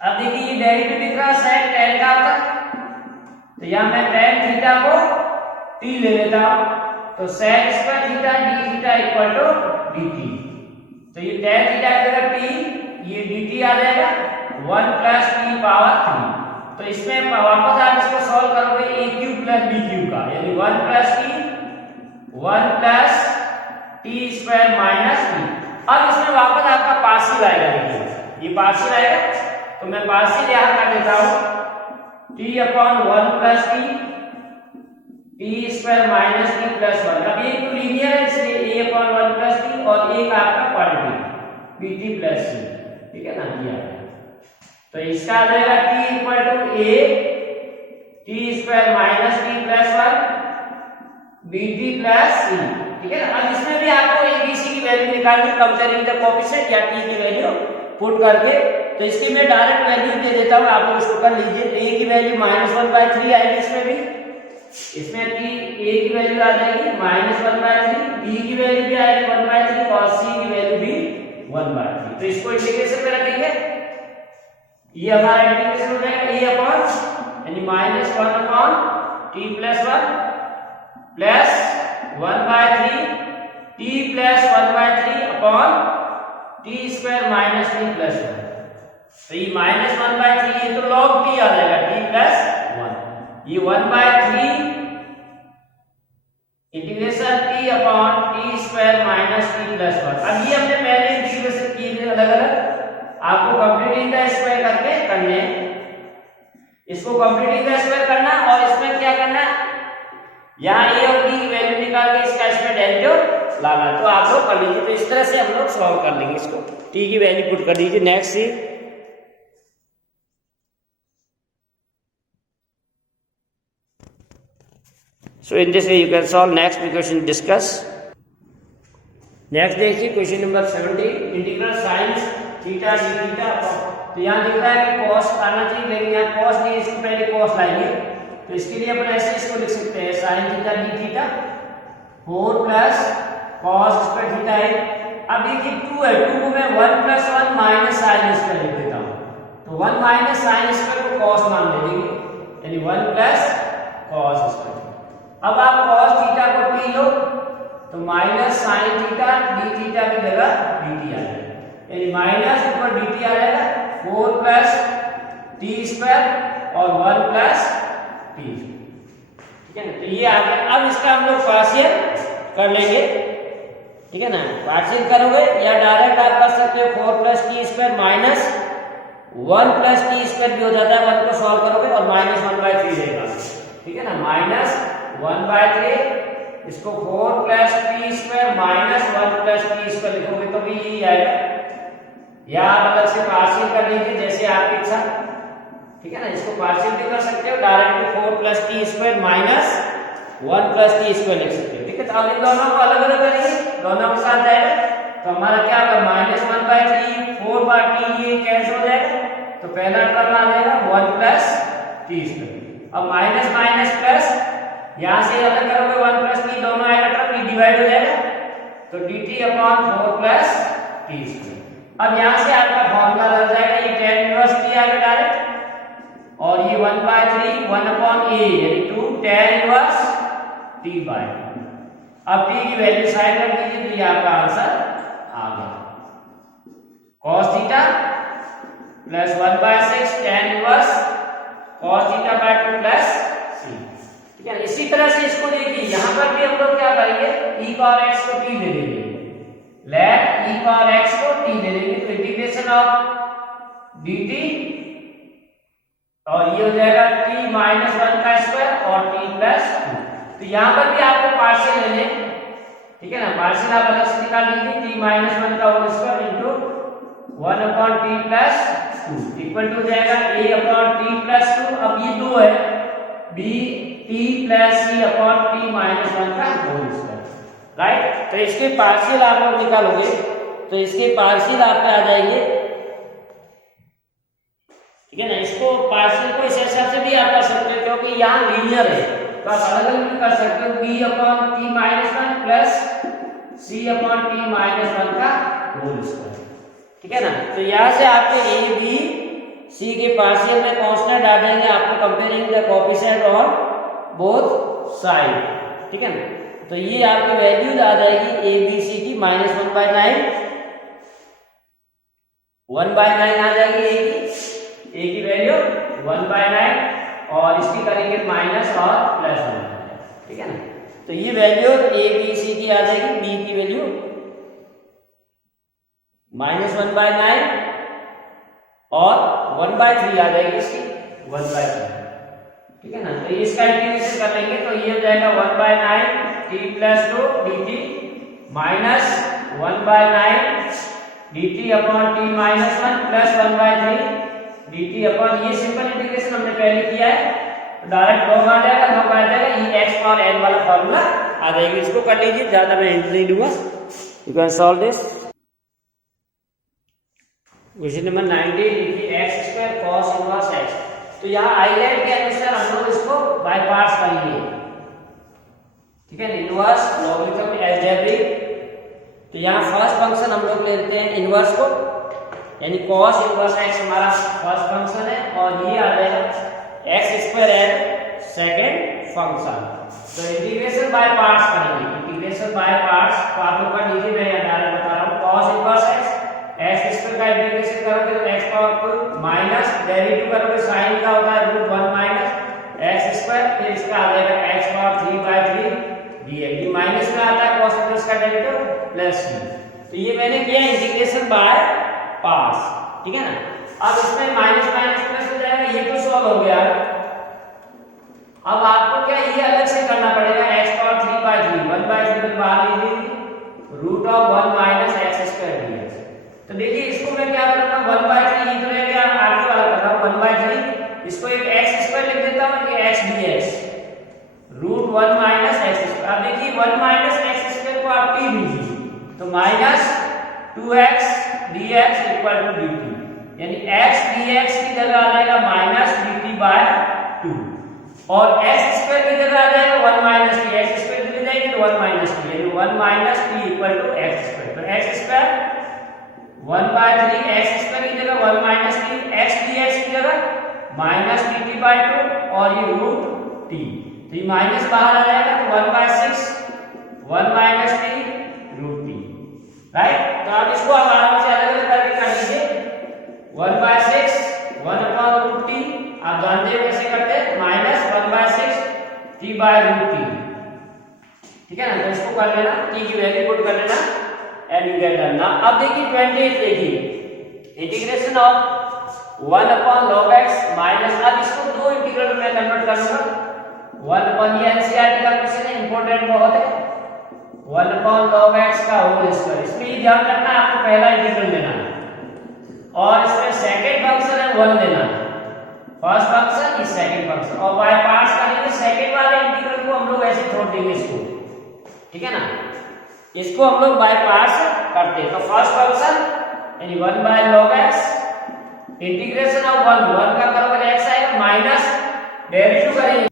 अब देखिए ये डेरिवेटिव दिख रहा है sec tan का होता, तो यहां मैं tan थीटा को t ले लेता हूं, तो sec square theta d theta equal to dt, तो ये tan थीटा की जगह t, ये dt आ जाएगा 1 प्लस t पावर 3। तो इसमें वापस आप इसको सॉल्व करोगे a cube plus b cube का, यानी 1 plus t 1 plus t square minus t। अब इसमें वापस आपका पार्शियल आएगा, देखिए ये पार्शियल आएगा, तो मैं पार्शियल यहां कर देता हूं t upon 1 plus t square minus t plus 1। अब ये तो लीनियर है इसलिए a अपॉन 1 प्लस t और एक आपका क्वांटिटी pt प्लस c, ठीक है ना, ये तो इसका आ जाएगा t equal to a t square minus t plus 1 bt plus c, ठीक है ना। अब इसमें भी आपको ABC की वैल्यू निकालनी, कंपेयरिंग द कोएफिशिएंट या t की वैल्यू पुट करके, तो इसकी मैं डायरेक्ट वैल्यू दे देता हूं, आप लोग इसको कर लीजिए। तो a की वैल्यू -1/3 आएगी, इसमें भी, इसमें a की वैल्यू आ जाएगी -1/3, b की वैल्यू भी आएगी 1/3 और c की वैल्यू भी 1/3। तो इसको इंटीग्रेशन में रखेंगे, ये हमारा इंटीग्रेशन हो जाएगा a अपॉन यानी -1 upon t plus 1 plus 1/3 t plus 1/3 upon t square minus t plus 1। तो ये -1/3, ये तो log t आ जाएगा t प्लस 1, ये 1/3 integration t upon t square minus t plus 1। अब ये हमने पहले इंटीग्रेशन किए अलग अलग, आपको कंप्लीटिंग द स्क्वायर करके करने, इसको कंप्लीटिंग द स्क्वायर करना और इसमें क्या करना, यहाँ a और b की वैल्यू निकाल के इसका इसमें डेरिवेटिव लाना, तो आप लोग कर लीजिए। तो इस तरह से हम लोग सॉल्व कर लेंगे इसको, t की वैल्यू पुट कर दीजिए। Next see, so in this way you can solve next question discuss। Next देखिए question number 17, integral sin theta d theta. तो यहाँ दिख रहा है कि cos आना चाहिए, लेकिन यहाँ cos नहीं, इसको पहले cos लाएंगे, तो इसके लिए अपन ऐसे इसको लिख सकते हैं sin theta d theta 4 plus cos square theta है। अब देखिए 2 है, 2 को मैं 1 प्लस 1 माइनस sin स्क्वायर लिख देता हूँ, तो 1 माइनस sin स्क्वायर को cos मान ले देंगे, यानी 1 प्लस cos स्क्वायर। अब आप cos थीटा को t लो, तो minus sin theta d theta की जगह dt आ जाएगा, यानी माइनस ऊपर dt आ जाएगा 4 प्लस t स्क्वायर और 1 प्लस t, ठीक है ना। तो ये आ गया। अब इसका हम लोग पार्शियल कर लेंगे, ठीक है ना। पार्शियल करोगे या डायरेक्ट आप कर सकते हो 4 plus t square minus 1 plus T square भी हो जाता है, 1 को सॉल्व करोगे और -1/3 रहेगा, ठीक है ना, -1/3, इसको 4 plus T square -1 plus T square लिखोगे तो भी यही आएगा, या आप अलग से पार्शियल कर लीजिए जैसे आपकी इच्छा, ठीक है ना, इसको पार्शियल भी कर सकते हो, directly 4 plus T square -1 plus T square लिख सकते हो, ठीक है। तो अब इन दोनों को अलग अलग करेंगे, दोनों के साथ जाएगा तो हमारा क्या होगा, -1/3 4/t ये कैंसिल हो जाएगा, तो पहला टर्म आ जाएगा 1 प्लस टी स्क्वायर। अब माइनस माइनस प्लस, यहां से अलग करोगे 1 प्लस टी, दोनों आएगा टर्म, ये डिवाइड हो जाएगा, तो dt/4 प्लस टी स्क्वायर। अब यहां से आपका फॉर्मूला लग जाएगा, ये tan इनवर्स t आएगा डायरेक्ट, और ये 1/3 1/a यानी 2 tan इनवर्स t/2। अब t की वैल्यू साइड रख दीजिए तो ये आपका आंसर आ गया, cos theta plus 1/6 tan inverse cos थीटा/2 plus c, ठीक है। इसी तरह से इसको देखिए, यहां पर भी हम लोग क्या करेंगे, e पावर x को t ले लेंगे, लेट e पावर x को t ले लेंगे, तो इंटीग्रेशन ऑफ dt, और ये हो जाएगा t माइनस 1 का स्क्वायर और t प्लस 2। तो यहां पर भी आपको पार्शियल लेने, ठीक है ना, पार्शियल आप अलग से निकाल लीजिए, t माइनस 1 का whole square into 1/t plus 2 equal to हो जाएगा a/t प्लस 2। अब ये 2 है, b t plus c/t minus 1 का होल स्क्वायर, राइट। तो इसके पार्शियल आप लोग निकालोगे तो इसके पार्शियल आपके आ जाएंगे, ठीक है ना। इसको पार्शियल को इस हिसाब से भी आप कर सकते हो क्योंकि यहाँ लीनियर है, तो आप अलग अलग भी कर सकते हो, b/t minus 1 plus c/t minus 1 का होल स्क्वायर, ठीक है ना। तो यहाँ से आपके a b c के पार्शियल में कांस्टेंट आ जाएंगे, आपको comparing the coefficient on both side, ठीक है ना। तो ये आपकी वैल्यूज आ जाएगी a b c की -1/9 1/9 आ जाएगी a की वैल्यू 1/9, और इसकी करेंगे माइनस और प्लस 1, ठीक है ना। तो ये वैल्यू a b c की आ जाएगी, b की वैल्यू -1/9 और 1/3 आ जाएगी इसकी 1/3, ठीक है ना। तो इसका इंटीग्रेशन कर लेंगे तो ये हो जाएगा 1/9 t plus 2 dt minus 1/9 dt/t minus 1 plus 1/3 dt/, ये सिंपल इंटीग्रेशन हमने पहले किया है, तो डायरेक्ट लॉग आ जाएगा, लॉग आ जाएगा, ये x पावर n वाला फॉर्मूला आ जाएगी। इसको कर लीजिए, ज्यादा मैं हिंट नहीं दूंगा, you can solve this. Question number 90 लिखिए x² cos इनवर्स x। तो यहाँ आइलैंड के अनुसार हम लोग इसको बाय पार्ट्स करेंगे, ठीक है ना, इनवर्स लॉगरिथम अलजेब्रिक। तो यहाँ फर्स्ट फंक्शन हम लोग लेते हैं इनवर्स को, यानी cos इनवर्स x हमारा फर्स्ट फंक्शन है, और ये आ जाएगा x² है सेकंड फंक्शन। तो इंटीग्रेशन बाय पार्ट्स करेंगे, इंटीग्रेशन बाय पार्ट्स तो आप लोग कर लीजिए, मैं यहाँ डायरेक्ट बता रहा हूँ, cos इनवर्स x² का इंटीग्रेशन करोगे तो x पावर माइनस डेरिवेटिव करोगे, साइन का होता है √1 माइनस x², फिर इसका आ जाएगा x पावर 3/3 dx, ये माइनस में आता है cos इनवर्स का डेरिवेटिव प्लस c। तो ये मैंने किया इंटीग्रेशन बाय पार्ट्स, ठीक है ना। अब इसमें माइनस माइनस प्लस हो जाएगा, ये तो सॉल्व हो गया। अब आपको क्या ये अलग से करना पड़ेगा, x पावर 3/3 1/3 बाहर ले लीजिए, √1 माइनस x² dx। तो देखिए इसको मैं क्या करूंगा, 1/3 ये तो रह गया, आगे वाला कर रहा हूं 1/3, इसको एक x² लिख देता हूं, ये x dx √1 माइनस x²। अब देखिए 1 माइनस x² को आप t लीजिए तो minus 2x dx equal to dt, यानी x dx की जगह आ जाएगा -dt/2, और x² की जगह आ जाएगा 1 माइनस t, x² की जगह जाएगी तो 1 माइनस t, यानी 1 minus t equal to x²। तो x² 1/3 x² की जगह 1 माइनस t, x dx की जगह -dt/2 और ये √t, तो ये माइनस बाहर आ जाएगा तो 1/6 1 माइनस t √t, राइट। तो आप इसको आप आराम से अलग अलग करके कर लीजिए, 1/6 1/√t आप जानते हो कैसे करते हैं, माइनस 1/6 t/√t, ठीक है ना। तो इसको कर लेना, t की वैल्यू पुट कर लेना एंड यू गेट डन। अब देखिए 28 देखिए, integration of 1 upon log x minus, अब इसको दो इंटीग्रल में कन्वर्ट करूंगा। 1 अपॉन, ये एनसीईआरटी का क्वेश्चन है, इंपॉर्टेंट बहुत है। 1 अपॉन log x का होल स्क्वायर, इसमें ये ध्यान रखना है आपको पहला इंटीग्रल लेना है और इसमें सेकंड फंक्शन है 1 लेना है। First function is second function, और बाय पार्ट्स करेंगे। सेकंड वाले इंटीग्रल को हम लोग ऐसे छोड़ देंगे इसको, ठीक है ना, इसको हम लोग बाय पार्ट्स करते हैं। तो फर्स्ट फंक्शन यानी 1 by log x integration of 1 का बराबर x आएगा माइनस डेरिवेटिव करेंगे।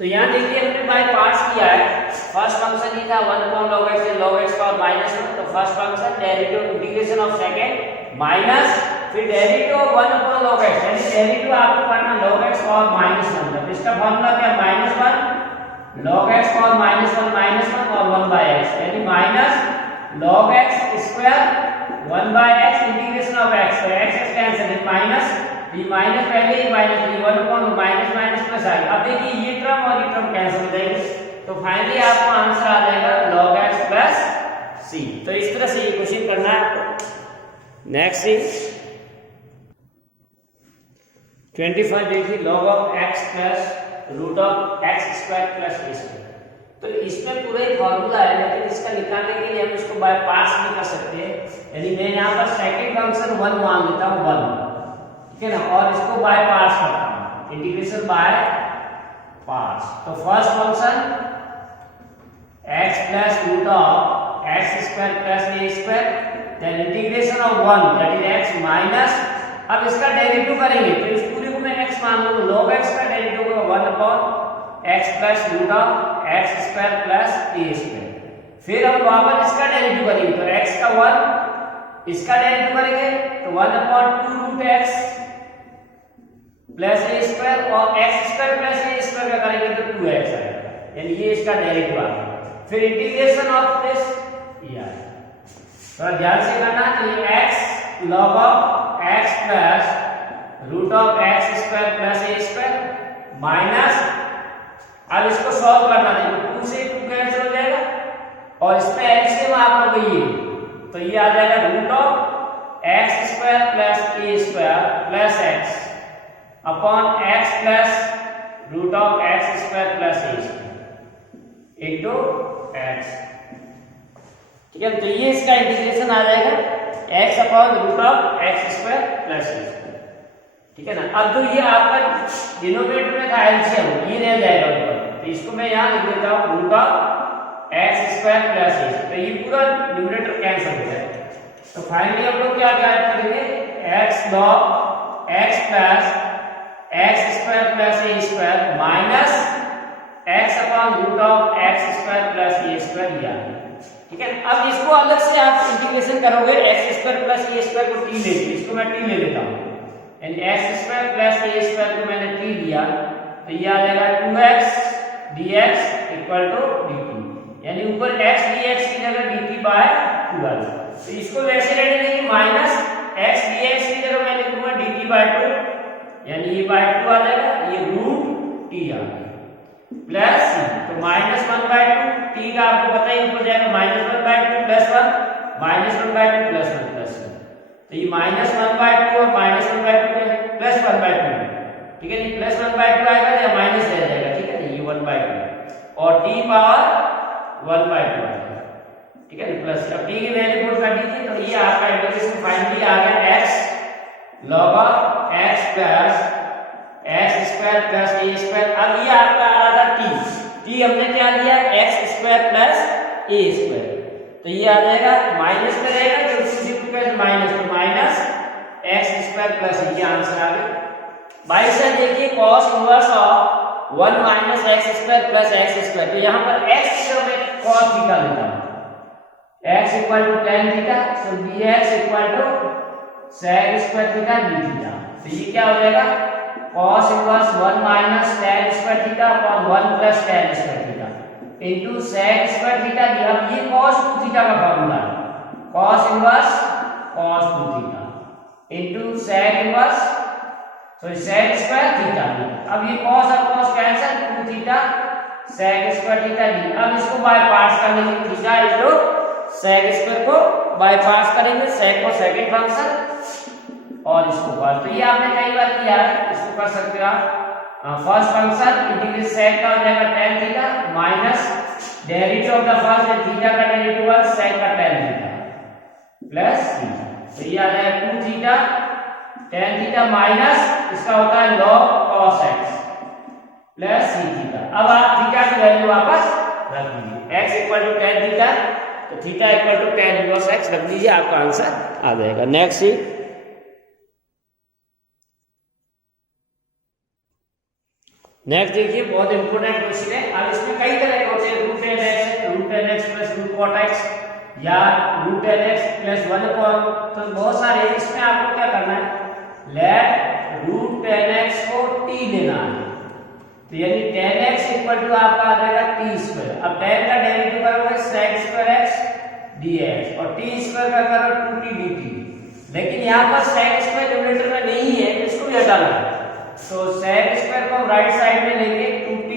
तो यहाँ देखिए हमने बाय पार्ट्स किया है। फर्स्ट फंक्शन ये था 1 अपॉन log x से log x पावर -1, तो first function derivative integration of second minus फिर derivative of 1 upon log x, यानी डेरिवेटिव आपको करना log x पावर -1, तो इसका फार्मूला क्या है -1 log x पावर -1 और 1 बाय x, यानी minus log x square 1 by x integration of x, तो x कैंसिल है माइनस ये माइनस पहले ही minus 1 upon minus minus plus आएगा। अब देखिए ये टर्म और ये टर्म कैंसिल हो जाएंगे, तो फाइनली आपको आंसर आ जाएगा log x प्लस c। तो इस तरह से ये क्वेश्चन करना है आपको। नेक्स्ट इज 25 देखिए log of x plus root of x square plus a square. तो इसमें पूरा ही फॉर्मूला है, लेकिन इसका निकालने के लिए हम इसको बाय पार्ट्स भी कर सकते हैं। यानी मैं यहाँ पर सेकंड फंक्शन 1 मान लेता हूँ 1, ठीक है ना, और इसको बाय पार्ट्स करता हूँ, इंटीग्रेशन बाय पार्ट्स। तो first function x plus root of x square plus a square, then integration of 1 that is x minus, अब इसका डेरिवेटिव करेंगे तो इस पूरे को मैं x मान लूंगा, log x का डेरिवेटिव होगा 1 upon x plus root of x square plus a square. फिर हम वापस इसका डेरिवेटिव करेंगे, तो x का 1 इसका डेरिवेटिव करेंगे तो 1 upon 2 root x plus a square, और x square plus a square का करेंगे तो 2x आएगा, यानी ये इसका डेरिवेटिव आ गया। फिर इंटीग्रेशन ऑफ दिस ये आएगा, थोड़ा ध्यान से करना, तो ये x log of x plus root of x square plus a square minus, अब इसको सॉल्व करना है तो 2 से 2 कैंसिल हो जाएगा और इसमें एलसीएम आप लोग ये, तो ये आ जाएगा root of x square plus a square plus x upon x plus root of x square plus a square into x, ठीक है। तो ये इसका इंटीग्रेशन आ जाएगा x upon root of x square plus a square, ठीक है ना। अब तो ये आपका डिनोमिनेटर में था एलसीएम, ये रह जाएगा ऊपर, तो इसको मैं यहाँ लिख देता हूँ root of x square plus a, तो ये पूरा न्यूमरेटर कैंसिल हो जाएगा। तो फाइनली हम लोग क्या करेंगे, x log x plus x square plus a square minus x upon root of x square plus a square दिया, ठीक है। अब इसको अलग से आप इंटीग्रेशन करोगे, x square plus a square को t लेते, इसको मैं t ले लेता हूँ, यानी x square plus a square को मैंने t लिया, तो ये आ जाएगा 2x dx equal to dt, यानी ऊपर x dx की जगह dt बाय 2 आ जाएगा। तो इसको वैसे रहने देंगे माइनस x dx की जगह मैं लिखूंगा dt बाय 2, यानी ये बाय 2 आ जाएगा, ये रूट t आ गया प्लस तो माइनस 1 बाय 2, t का आपको पता ही ऊपर जाएगा minus 1 by 2 plus 1 minus 1 by 2 plus 1 plus 1, तो ये माइनस 1 बाय 2 और माइनस 1 बाय 2 प्लस 1 बाय 2, ठीक है। ये प्लस 1 बाय 2 आएगा या माइनस रह जाएगा, ठीक है, ये 1 बाय 2 और t पावर 1 बाय 2 आएगा, ठीक है, प्लस अब t की वैल्यू पुट कर दीजिए, तो ये आपका इंटीग्रेशन फाइनली आ गया x log of x plus x square plus a square. अब ये आपका आ रहा था t हमने क्या लिया x square plus a square, तो ये आ जाएगा माइनस में रहेगा तो उसी प्लस माइनस, तो माइनस x स्क्वायर प्लस ये आंसर आ गया। भाई सर देखिए cos inverse of 1 minus x square plus x square, तो यहाँ पर x की जगह मैं cos थीटा लेता हूँ, x equal to tan theta, so dx equal to sec square theta d theta, तो ये क्या हो जाएगा cos inverse 1 minus tan square theta upon 1 plus tan square theta into sec square theta d. अब ये cos 2 theta का formula है, cos inverse cos 2 theta into sec inverse sec square theta d. अब ये cos और cos cancel, 2 theta sec square theta d. अब इसको by parts कर लेंगे, थीटा इनटू sec स्क्वायर को बाय पार्ट्स करेंगे, sec को सेकंड फंक्शन और इसको cos। तो ये आपने कई बार किया है, इसको कर सकते हो आप। फर्स्ट फंक्शन इंटीग्रेट सेक का हो जाएगा tan theta minus derivative of the first है थीटा का डेरिवेटिव है सेक का tan थीटा प्लस थीटा। तो ये आ जाएगा 2 थीटा tan थीटा माइनस इसका होता है log cos x plus c theta. अब आप थीटा की वैल्यू वापस रख दीजिए, x equal to tan theta, तो theta equal to tan inverse x रख दीजिए, आपका आंसर आ जाएगा। नेक्स्ट सी नेक्स्ट देखिए, बहुत इंपॉर्टेंट क्वेश्चन है। अब इसमें कई तरह के होते हैं, root tan x plus root cot x या root tan x plus 1 upon, तो बहुत सारे। इसमें आपको क्या करना है, लेट रूट tan x को t लेना है, तो यानी tan x इक्वल टू आपका आ जाएगा t स्क्वायर। अब tan का डेरिवेटिव करोगे sec स्क्वायर x dx और t स्क्वायर का करो 2t dt, लेकिन यहाँ पर sec स्क्वायर न्यूमरेटर में नहीं है, इसको भी हटाना है। तो sec स्क्वायर को हम राइट साइड में लेंगे 2t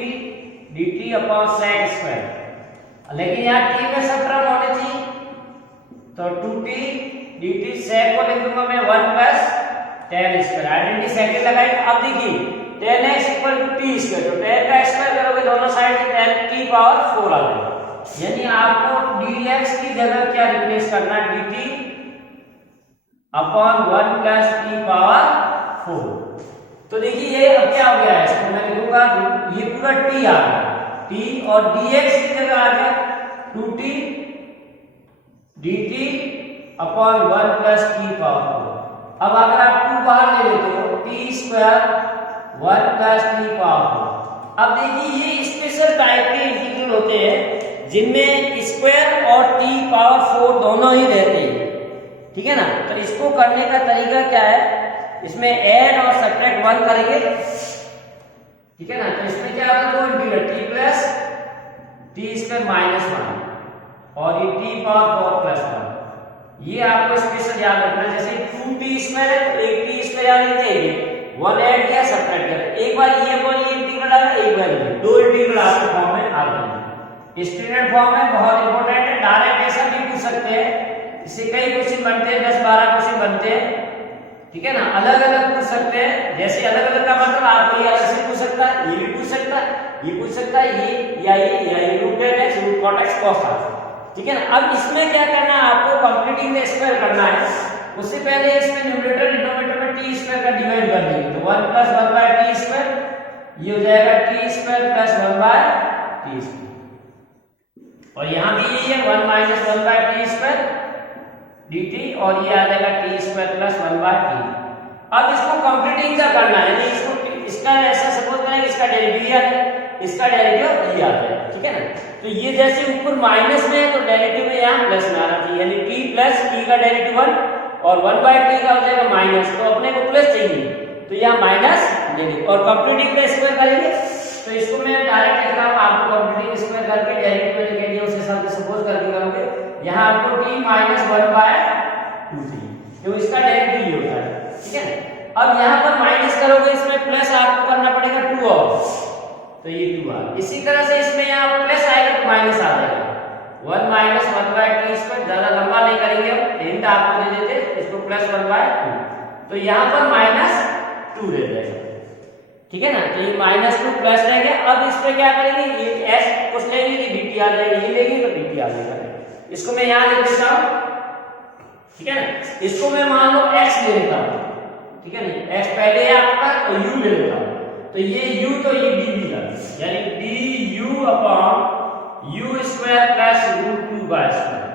dt upon sec square, लेकिन यहाँ t में सब टर्म होने चाहिए, तो 2t dt sec को लिख दूंगा मैं 1 plus tan square, identity second लगाई। अब देखिए tan x equal to t square, तो tan का स्क्वायर करोगे दोनों साइड से tan t पावर 4 आ जाएगा, यानी आपको dx की जगह क्या रिप्लेस करना है, dt upon 1 plus t power 4। तो देखिए ये अब क्या हो गया है, इसको मैं लिखूंगा ये पूरा t आ गया, t और dx की जगह आ गया 2t dt upon 1 plus t power 4। अब अगर आप 2 बाहर ले लेते हो, t square 1 plus t power 4। अब देखिए ये स्पेशल टाइप के इंटीग्रल होते हैं जिनमें स्क्वायर और t पावर 4 दोनों ही रहते हैं, ठीक है ना। तो इसको करने का तरीका क्या है, इसमें ऐड और सब्ट्रैक्ट 1 करेंगे, ठीक है ना। तो इसमें क्या होगा, दो integral t plus t square minus 1 और ये t पावर 4 प्लस 1, ये आपको स्पेशल याद रखना है। जैसे 2t स्क्वायर है तो एक t स्क्वायर याद रखिए, 1 ऐड किया सब्ट्रैक्ट किया, एक बार ये अपॉन ये इंटीग्रल आ गया, एक बार ये, दो इंटीग्रल आपके फॉर्म में आ गए। स्टैंडर्ड फॉर्म में बहुत इंपॉर्टेंट है, डायरेक्ट ऐसा भी पूछ सकते हैं, इससे कई क्वेश्चन बनते हैं, 10-12 क्वेश्चन बनते हैं, ठीक है ना। अलग अलग पूछ सकते हैं, जैसे अलग अलग का मतलब आपको ये अलग से पूछ सकता है, ये भी पूछ सकता है, ये पूछ सकता है, ये या ये root tan x root cot x cos x, ठीक है ना। अब इसमें क्या करना है, आपको कंप्लीटिंग द स्क्वायर करना है। उससे पहले इसमें न्यूमरेटर डिनोमिनेटर में t स्क्वायर का डिवाइड कर देंगे, तो 1 प्लस 1 बाय t स्क्वायर, ये हो जाएगा t square plus 1 by t square, और यहां भी यही है 1 minus 1 by t square dt, और ये आ जाएगा t square plus 1 by t। अब इसको कंप्लीटिंग का करना है, यानी इसको इसका ऐसा सपोज करें कि इसका डेरिवेटिव है, इसका डेरिवेटिव ये आ जाएगा, ठीक है ना। तो ये जैसे ऊपर माइनस में है तो डेरिवेटिव में यहाँ प्लस में आना चाहिए, यानी t प्लस t का डेरिवेटिव 1 और 1 बाय t का हो जाएगा माइनस, तो अपने को प्लस चाहिए तो यहाँ माइनस लेंगे और कंप्लीटिंग का स्क्वायर करेंगे। तो इसको मैं डायरेक्ट लिख रहा हूँ, आपको कंप्लीटिंग स्क्वायर करके डेरिवेटिव लेके दिया उस हिसाब से सपोज करके करोगे, यहाँ आपको t माइनस 1 बाय 2t, तो इसका डेरिवेटिव ये होता है, ठीक है ना। अब यहाँ पर माइनस करोगे, इसमें प्लस आपको करना पड़ेगा 2 और, तो ये 2 आ। इसी तरह से इसमें यहाँ प्लस आएगा तो माइनस आ जाएगा, 1 माइनस 1 बाय t स्क्वायर, ज्यादा लंबा नहीं करेंगे, हिंट आपको दे देते, इसको प्लस 1 बाय 2, तो यहाँ पर माइनस 2 दे देंगे, ठीक है ना। तो ये माइनस 2 प्लस रहेंगे। अब इस पे क्या करेंगे, ये s कुछ लेंगे कि dt आ जाएगा, ये लेंगे तो dt आ जाएगा। इसको मैं यहाँ लिख देता हूँ, ठीक है ना। इसको मैं मान लो x ले लेता हूँ, ठीक है ना, x पहले है आपका तो u ले लेता हूँ, तो ये u तो ये dv का, यानी du upon u square plus root 2 by square.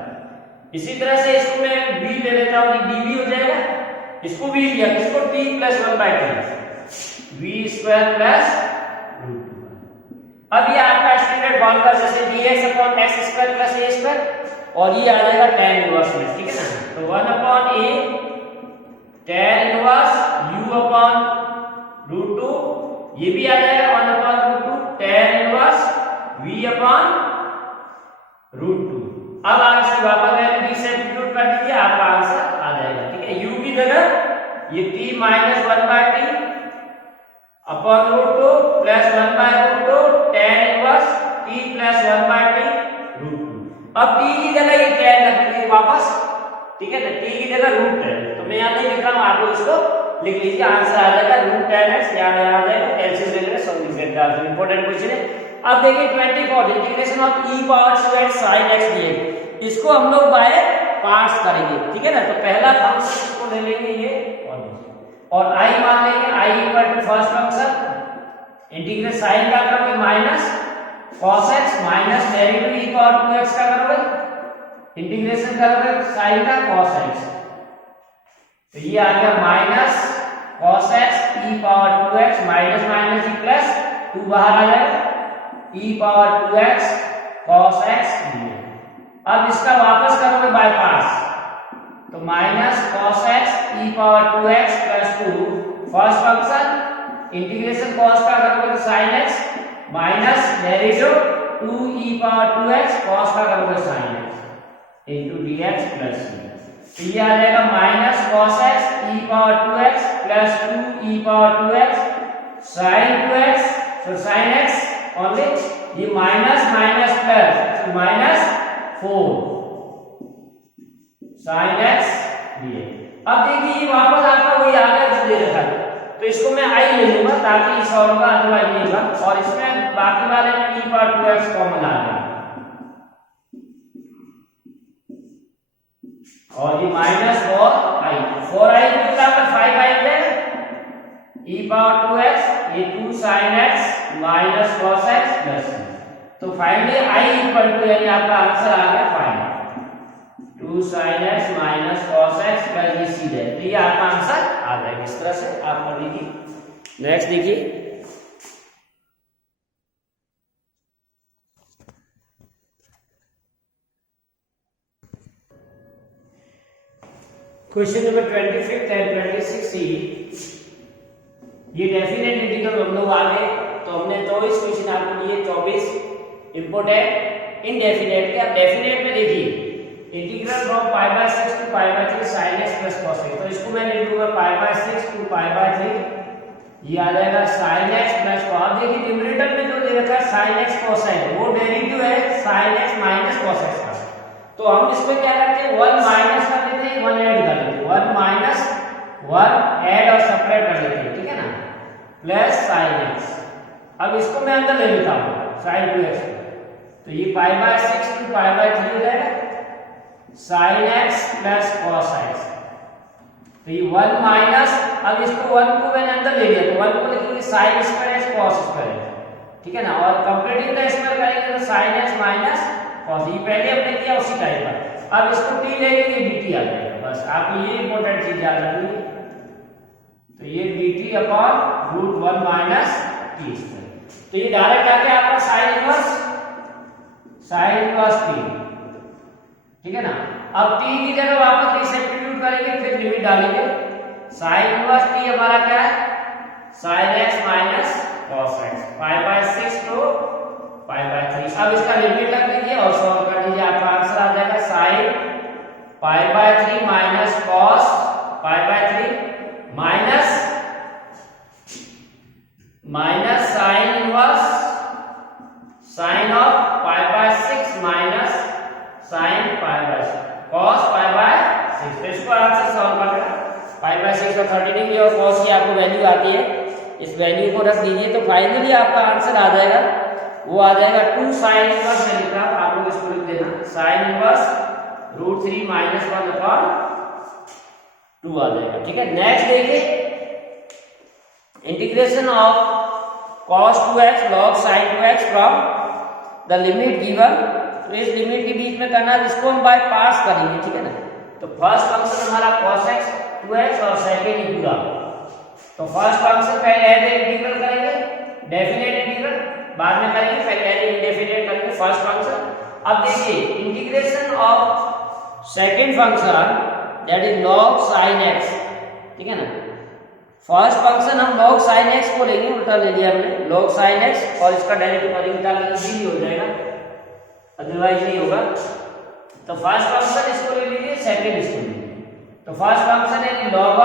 इसी तरह से इसको मैं v ले लेता हूँ, dv हो जाएगा, इसको v लिया, इसको t plus 1 by t v square plus root 2। अब ये आपका स्टैंडर्ड फॉर्म का जैसे dx upon x square plus a square, और ये आ जाएगा tan इनवर्स में, ठीक है ना। तो 1 upon a tan inverse u upon root 2, ये भी आ जाएगा 1 upon root 2 tan inverse v upon root 2। अब आप इसकी वापस वैल्यू b से सब्स्टिट्यूट कर दीजिए, आपका आंसर आ जाएगा, ठीक है। u की जगह ये t minus 1 by t upon root 2 plus 1 by root 2 tan inverse t plus 1 by t root 2। अब t की जगह ये tan रख दीजिए वापस, t ठीक है ना, टी की जगह √10, तो मैं यहाँ नहीं लिख रहा हूँ, आप लोग इसको लिख लीजिए, आंसर आ जाएगा √10x, यहाँ आ जाएगा एलसीएम ले लेंगे, सब लिख देते हैं, इंपॉर्टेंट क्वेश्चन है। अब देखिए 24 integration of e⁻² sin x dx, इसको हम लोग बाय पार्ट्स करेंगे, ठीक है ना। तो पहला फंक्शन इसको ले लेंगे ये और i मान लेंगे, i equal to first function integrate sin का करोगे minus cos x minus derivative e⁻²x का करोगे, इंटीग्रेशन करोगे sin का cos x, तो ये आ गया minus cos x e⁻²x minus minus ही प्लस 2 बाहर आ जाएगा e⁻²x cos x dx। अब इसका वापस करोगे बाय पार्ट्स, तो minus cos x e⁻²x plus 2 first function integration cos का करोगे तो sin x minus derivative 2 e⁻²x cos का करोगे sin x into dx plus c, तो ये आ जाएगा minus cos x e⁻²x plus 2 e⁻²x sin 2x, so sin x only, ये माइनस माइनस प्लस, तो माइनस 4 sin x dx। अब देखिए ये वापस आपका वही आ गया जो दे रखा है, तो इसको मैं i ले लूंगा ताकि इस और का अदरवाइज नहीं होगा, और इसमें बाकी वाले में e⁻²x कॉमन आ जाएगा और ये माइनस 4i कितना पर 5i है e⁻²x, ये 2 sin x minus cos x plus, तो फाइनली i इक्वल टू यानी आपका आंसर आ गया 5 2 sin x minus cos x plus ये c है, तो ये आपका आंसर आ जाएगा। इस तरह से आप कर लीजिए। नेक्स्ट देखिए क्वेश्चन नंबर 25 एंड 26, ये डेफिनेट इंटीग्रल हम लोग आगे, तो हमने 24 क्वेश्चन आपको दिए, 24 इंपोर्टेंट इनडेफिनेट के। अब डेफिनेट में देखिए integral from π/6 to π/3 sin x plus cos x, तो इसको मैं लिख दूंगा π/6 टू π/3, ये आ जाएगा sin x प्लस cos। अब देखिए न्यूमरेटर में जो दे रखा है sin x cos x, वो डेरिवेटिव है sin x minus cos x का, तो हम इसमें क्या करते हैं 1 माइनस कर देते हैं, 1 ऐड कर देते हैं, 1 माइनस 1 ऐड और सेपरेट कर देते हैं, ठीक है ना, प्लस sin x। अब इसको मैं अंदर ले लेता हूं sin 2x, तो ये π/6 टू π/3 हो जाएगा sin x plus cos x, तो ये 1 माइनस, अब इसको 1 को मैंने अंदर ले लिया, तो 1 को लिखेंगे sin square x cos square x, ठीक है ना, और कंप्लीटिंग द स्क्वायर करेंगे तो sin x माइनस cos, ये पहले हमने किया उसी टाइप का। अब इसको t लेंगे तो dt आ जाएगा, बस आप ये इंपॉर्टेंट चीज याद रखिए, तो ये dt अपॉन √1 माइनस t, तो ये डायरेक्ट आ गया आपका sin इनवर्स t, ठीक है ना। अब t की जगह वापस रिसब्स्टिट्यूट करेंगे, फिर लिमिट डालेंगे, sin इनवर्स t हमारा क्या है sin x minus cos x, π/6 to π/3। अब इसका लिमिट रख लीजिए और सॉल्व कर लीजिए, आपका आंसर आ जाएगा sin π/3 minus cos π/3 minus sin inverse sin of π/6 minus sin π/6 cos π/6, तो इसको आंसर सॉल्व करना, π/6 का 13 की और cos की आपको वैल्यू आती है, इस वैल्यू को रख दीजिए, तो फाइनली आपका आंसर आ जाएगा, वो आ जाएगा 2 sin इनवर्स, मैं लिख रहा हूं, आप लोग इसको लिख देना sin इनवर्स √3 माइनस 1 अपॉन 2 आ जाएगा, ठीक है। नेक्स्ट देखिए integration of cos 2x log sin 2x from the limit given, तो इस लिमिट के बीच में करना, इसको हम बाय पार्ट्स करेंगे, ठीक है ना। तो फर्स्ट फंक्शन हमारा cos x 2x और सेकंड पूरा, तो फर्स्ट फंक्शन पहले एज इंटीग्रल करेंगे, डेफिनेट इंटीग्रल बाद में करेंगे, फिर एज इंडेफिनेट करेंगे फर्स्ट फंक्शन। अब देखिए integration of second function that is log sin x, ठीक है ना। फर्स्ट फंक्शन हम log sin x को लेंगे, उल्टा ले लिया हमने log sin x, और इसका डेरिवेटिव करेंगे ताकि इजीली हो जाएगा, अदरवाइज नहीं होगा। तो फर्स्ट फंक्शन इसको ले लीजिए, सेकंड इसको लीजिए, तो फर्स्ट फंक्शन है log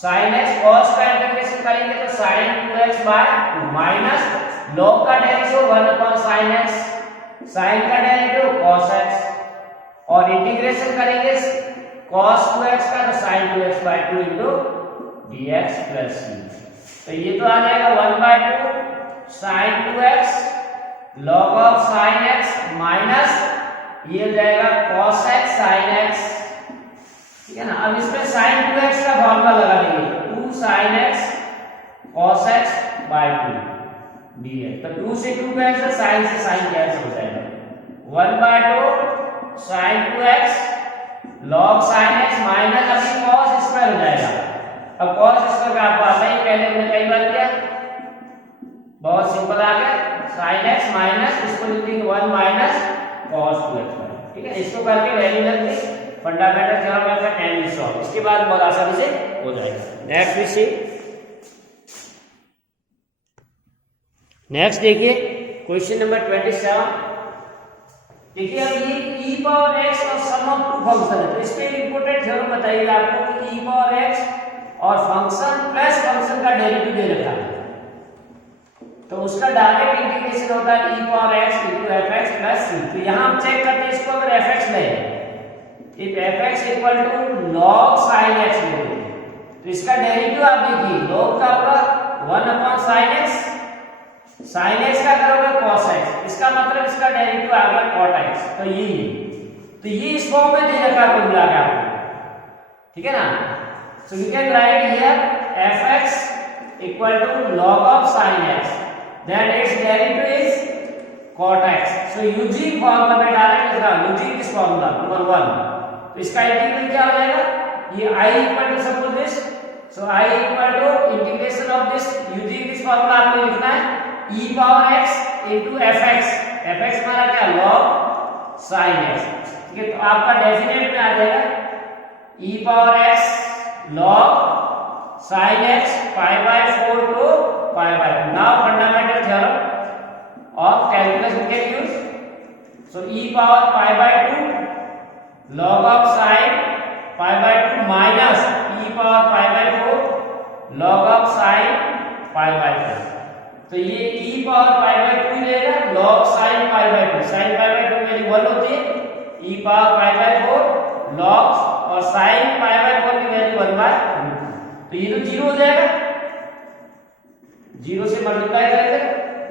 sin x, cos का इंटीग्रेशन करेंगे तो sin 2x by 2 minus log का derivative 1 upon sin x, sin का डेरिवेटिव cos x, और इंटीग्रेशन करेंगे cos 2x का तो sin 2x by 2 into dx plus c। तो ये तो आ जाएगा 1/2 sin 2x log of sin x minus ये हो जाएगा cos x sin x, ठीक है ना। अब इसमें sin 2x का फॉर्मूला लगा देंगे 2 sin x cos x by 2 dx। तो 2 से 2 कैंसिल, sin से sin कैंसिल हो जाएगा, 1/2 sin 2x log sin x minus अभी cos स्क्वायर हो जाएगा। अब cos स्क्वायर का आपको आता ही, पहले हमने कई बार किया, बहुत सिंपल आ गया, sin x माइनस इसको लिख देंगे 1 माइनस cos 2x, ठीक है। इसको करके वैल्यू रख दी, फंडामेंटल थ्योरम का tan भी सॉल्व, इसके बाद बहुत आसानी से हो जाएगा। नेक्स्ट वी सी, नेक्स्ट देखिए क्वेश्चन नंबर 27। देखिए अब ये e पावर x और सम ऑफ टू फंक्शन है, तो इसमें इंपॉर्टेंट थ्योरम बताइए आपको कि e पावर x और फंक्शन प्लस फंक्शन का डेरिवेटिव दे रखा है, तो उसका डायरेक्ट इंटीग्रेशन होता है e power x into fx plus c। तो यहां हम चेक करते हैं इसको, अगर fx ले if fx equal to log sin x ले, तो इसका डेरिवेटिव आप देखिए log का होगा 1/sin x, sin x का करोगे cos x, इसका मतलब इसका डेरिवेटिव आ गया cot x। तो ये इस फॉर्म में दे रखा है मिला के आपको, ठीक है ना। So you can write here fx equal to log of sin x, then its derivative is cot x। so using formula में डालेंगे इसका, using दिस फॉर्मूला नंबर 1, तो इसका इंटीग्रल क्या हो जाएगा, ये i equal to suppose this, so i equal to integration of this, using this formula आपको लिखना है e power x into fx, fx हमारा क्या log sin x, ठीक है। तो आपका डेफिनेट में आ जाएगा e power x log sin x π/4 to π/2। now fundamental theorem of calculus we can use, so e power π/2 log of sin π/2 minus e power π/4 log of sin π/2। तो ये e power π/2 लेगा log sin π/2, sin π/2 वैल्यू 1 होती है, e power π/4 log और sin π/4 की value 1/2, तो ये तो 0 हो जाएगा, 0 से मल्टीप्लाई करेंगे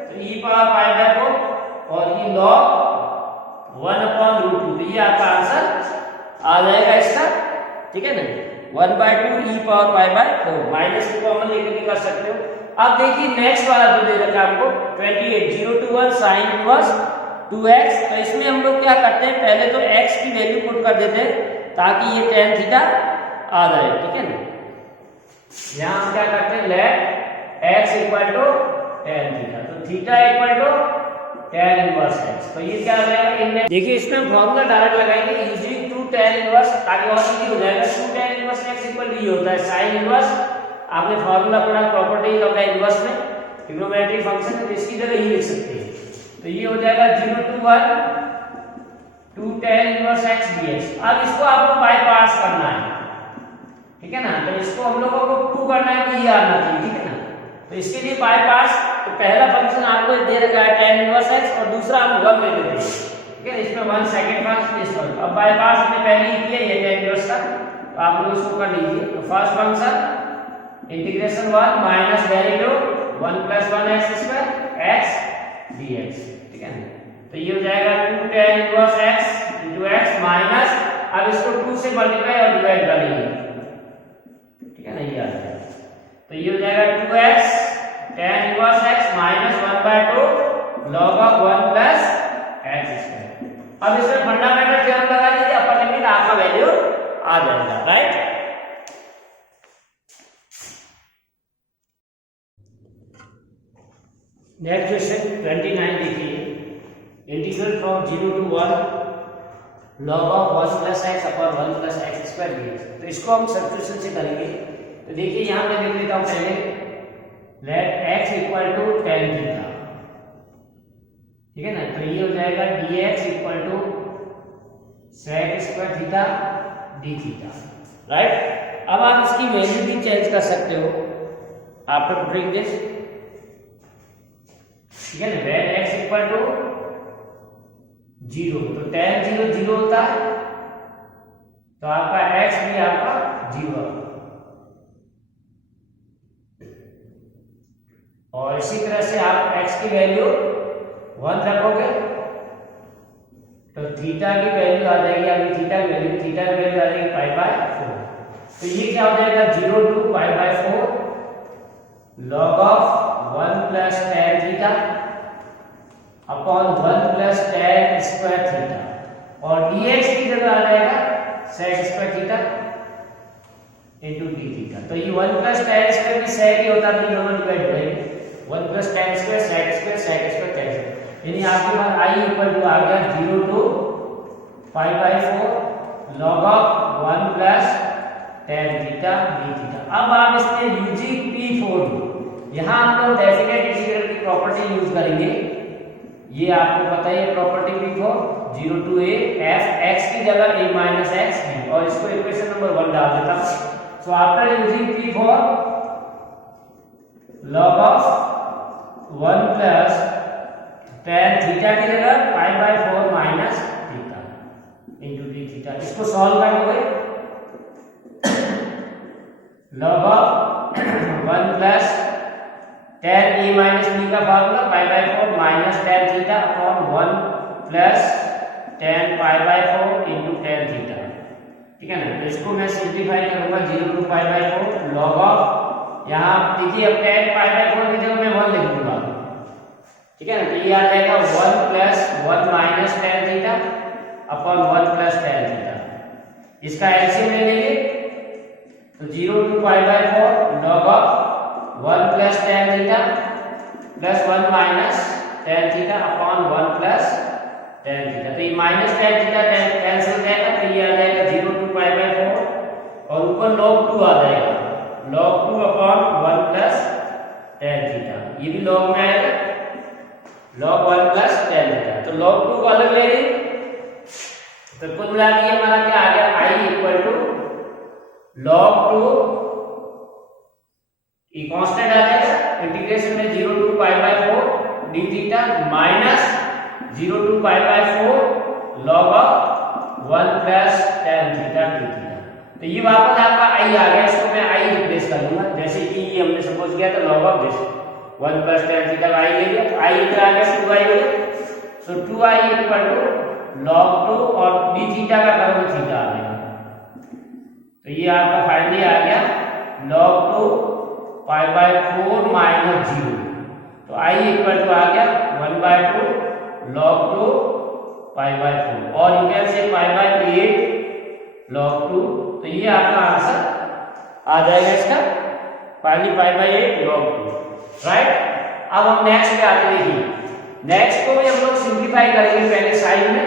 तो e पावर π/4 और ये log 1/√2, तो ये आपका आंसर आ जाएगा इसका, ठीक है ना। 1/2 e पावर π/4 माइनस को कॉमन लेकर भी कर सकते हो। अब देखिए नेक्स्ट वाला जो दे रखा है हमको 28 0 to 1 sin इनवर्स 2x। तो इसमें हम लोग क्या करते हैं, पहले तो x की वैल्यू पुट कर देते हैं ताकि ये tan थीटा आ जाए, ठीक है ना। यहां हम क्या करते हैं, let x equal to tan theta, तो theta equal to tan inverse x। तो ये क्या आ जाएगा, देखिए इसमें फॉर्मूला डायरेक्ट लगाएंगे यूजिंग 2 tan इनवर्स, ताकि और इजी हो जाएगा। 2 tan inverse x equal to ये होता है sin इनवर्स, आपने फॉर्मूला पढ़ा प्रॉपर्टीज ऑफ द इनवर्स में, ट्रिग्नोमेट्रिक फंक्शन है, तो इसकी जगह ये लिख सकते हैं। तो ये हो जाएगा 0 to 1 2 tan inverse x dx। अब इसको आपको बाय पार्ट्स करना है, ठीक है ना। तो इसको हम लोगों को प्रूव करना है कि ये आना चाहिए, ठीक है ना। तो इसके लिए बाय पार्ट्स, तो पहला फंक्शन आपको दे रखा है tan इनवर्स x और दूसरा हम 1 ले लेते हैं, ठीक है। इसमें 1 सेकंड फंक्शन इस पर, अब बाय पार्ट्स हमने पहले ही किया ये tan इनवर्स का, तो आप लोग इसको कर लीजिए। तो first function integration 1 minus derivative 1 + 1x² x dx, ठीक है। तो ये हो जाएगा 2 tan inverse x into x minus, अब इसको 2 से मल्टीप्लाई और डिवाइड करेंगे, ठीक है ना, ये आ जाएगा। तो ये हो जाएगा 2x tan inverse x minus 1/2 log of 1 + x²। अब इसमें फंडामेंटल थ्योरम लगा दीजिए, अपर लिमिट आपका वैल्यू आ जाएगा, राइट। नेक्स्ट क्वेश्चन 29 देखिए, integral from 0 to 1 log of 1 + x upon 1 + x² dx। तो इसको हम सब्स्टिट्यूशन से करेंगे। तो देखिए यहां मैं लिख लेता हूं पहले, let x equal to tan theta, ठीक है ना। तो ये हो जाएगा dx equal to sec² theta d theta, right. अब आप इसकी वैल्यू भी चेंज कर सकते हो आफ्टर पुटिंग दिस, ठीक है ना। when x इक्वल टू 0, तो tan 0 0 होता है तो आपका x भी आपका 0, और इसी तरह से आप x की वैल्यू 1 रखोगे तो थीटा की वैल्यू आ जाएगी, अभी थीटा की वैल्यू आ जाएगी π/4। तो ये क्या हो जाएगा 0 to π/4 log of 1 plus tan theta upon 1 plus tan square theta, और dx की जगह आ जाएगा sec square theta into d theta. तो ये 1 plus tan स्क्वायर भी sec ही होता है, तो दोनों डिवाइड हो जाएंगे 1 plus tan square sec square tan square, यानी आपके पास i इक्वल टू आ गया 0 to π/4 log of 1 plus tan theta d theta. अब आप इसमें यूजिंग p4 यहां हम लोग डेफिनेट इंटीग्रल की प्रॉपर्टी यूज करेंगे। ये आपको पता है property p4 0 to a f x की जगह a minus x है, और इसको इक्वेशन नंबर 1 डाल देता हूं। So after using p4 log of 1 plus tan theta की जगह π/4 minus theta into d theta, इसको सॉल्व करोगे log of 1 plus tan a minus b का formula π/4 minus tan theta upon 1 plus tan π/4 into tan theta, ठीक है ना। तो इसको मैं सिंपलीफाई करूंगा 0 to π/4 log ऑफ, यहाँ देखिए अब tan π/4 की जगह मैं 1 लिख दूंगा, ठीक है ना। तो ये आ जाएगा 1 plus 1 minus tan theta upon 1 plus tan theta, इसका एलसीएम ले लेंगे तो 0 to π/4 log of 1 plus tan theta plus 1 minus tan theta upon 1 plus tan theta. तो ये माइनस tan थीटा कैंसिल हो जाएगा, तो ये आ जाएगा 0 to π/4 और ऊपर log 2 आ जाएगा, log 2 upon 1 plus tan theta, ये भी log में आएगा log 1 plus tan थीटा। तो log 2 को अलग ले लें, तो कुल मिला के हमारा क्या आ गया i इक्वल टू log 2, ये कांस्टेंट आ जाएगा इंटीग्रेशन में 0 to π/4 d theta minus 0 to π/4 log of 1 plus tan theta d theta. तो ये वापस आपका i आ गया, इसको मैं i रिप्लेस कर दूंगा, जैसे कि ये हमने सपोज किया था log of this 1 plus tan theta का i ले लिया, तो i इधर आ गया 2i हो गया। सो 2i इक्वल टू log 2 और d थीटा का कर्व थीटा आ गया, तो ये आपका फाइनली आ गया log 2 π/4 minus 0। तो i इक्वल टू आ गया 1/2 log 2 π/4, और यू कैन से π/8 log 2। तो ये आपका आंसर आ जाएगा इसका फाइनली π/8 log 2, राइट। अब हम नेक्स्ट पे आते हैं, नेक्स्ट को भी हम लोग सिंप्लीफाई करेंगे पहले साइन में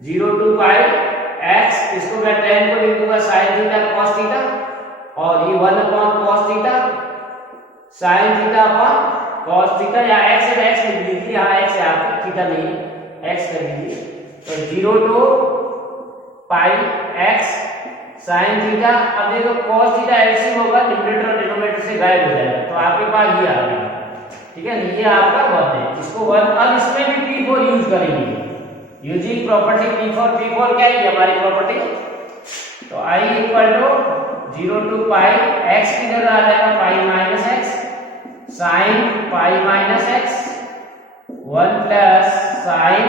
0 to π x, इसको मैं tan को लिख दूंगा sin थीटा cos थीटा, और ये 1 upon cos theta sin theta upon cos theta, या x है x लिख दीजिए, यहाँ x है आपका थीटा नहीं है x कर दीजिए। तो 0 to π x sin थीटा, अब देखो cos थीटा एलसीएम होगा, न्यूमरेटर और डिनोमिनेटर से गायब हो जाएगा, तो आपके पास ये आ गया, ठीक है। ये आपका बहुत है, इसको 1, अब इसमें भी p4 यूज करेंगे यूजिंग प्रॉपर्टी p4 क्या है हमारी प्रॉपर्टी। तो i equal to 0 to π x की जगह आ जाएगा π minus x sin π minus x 1 plus sin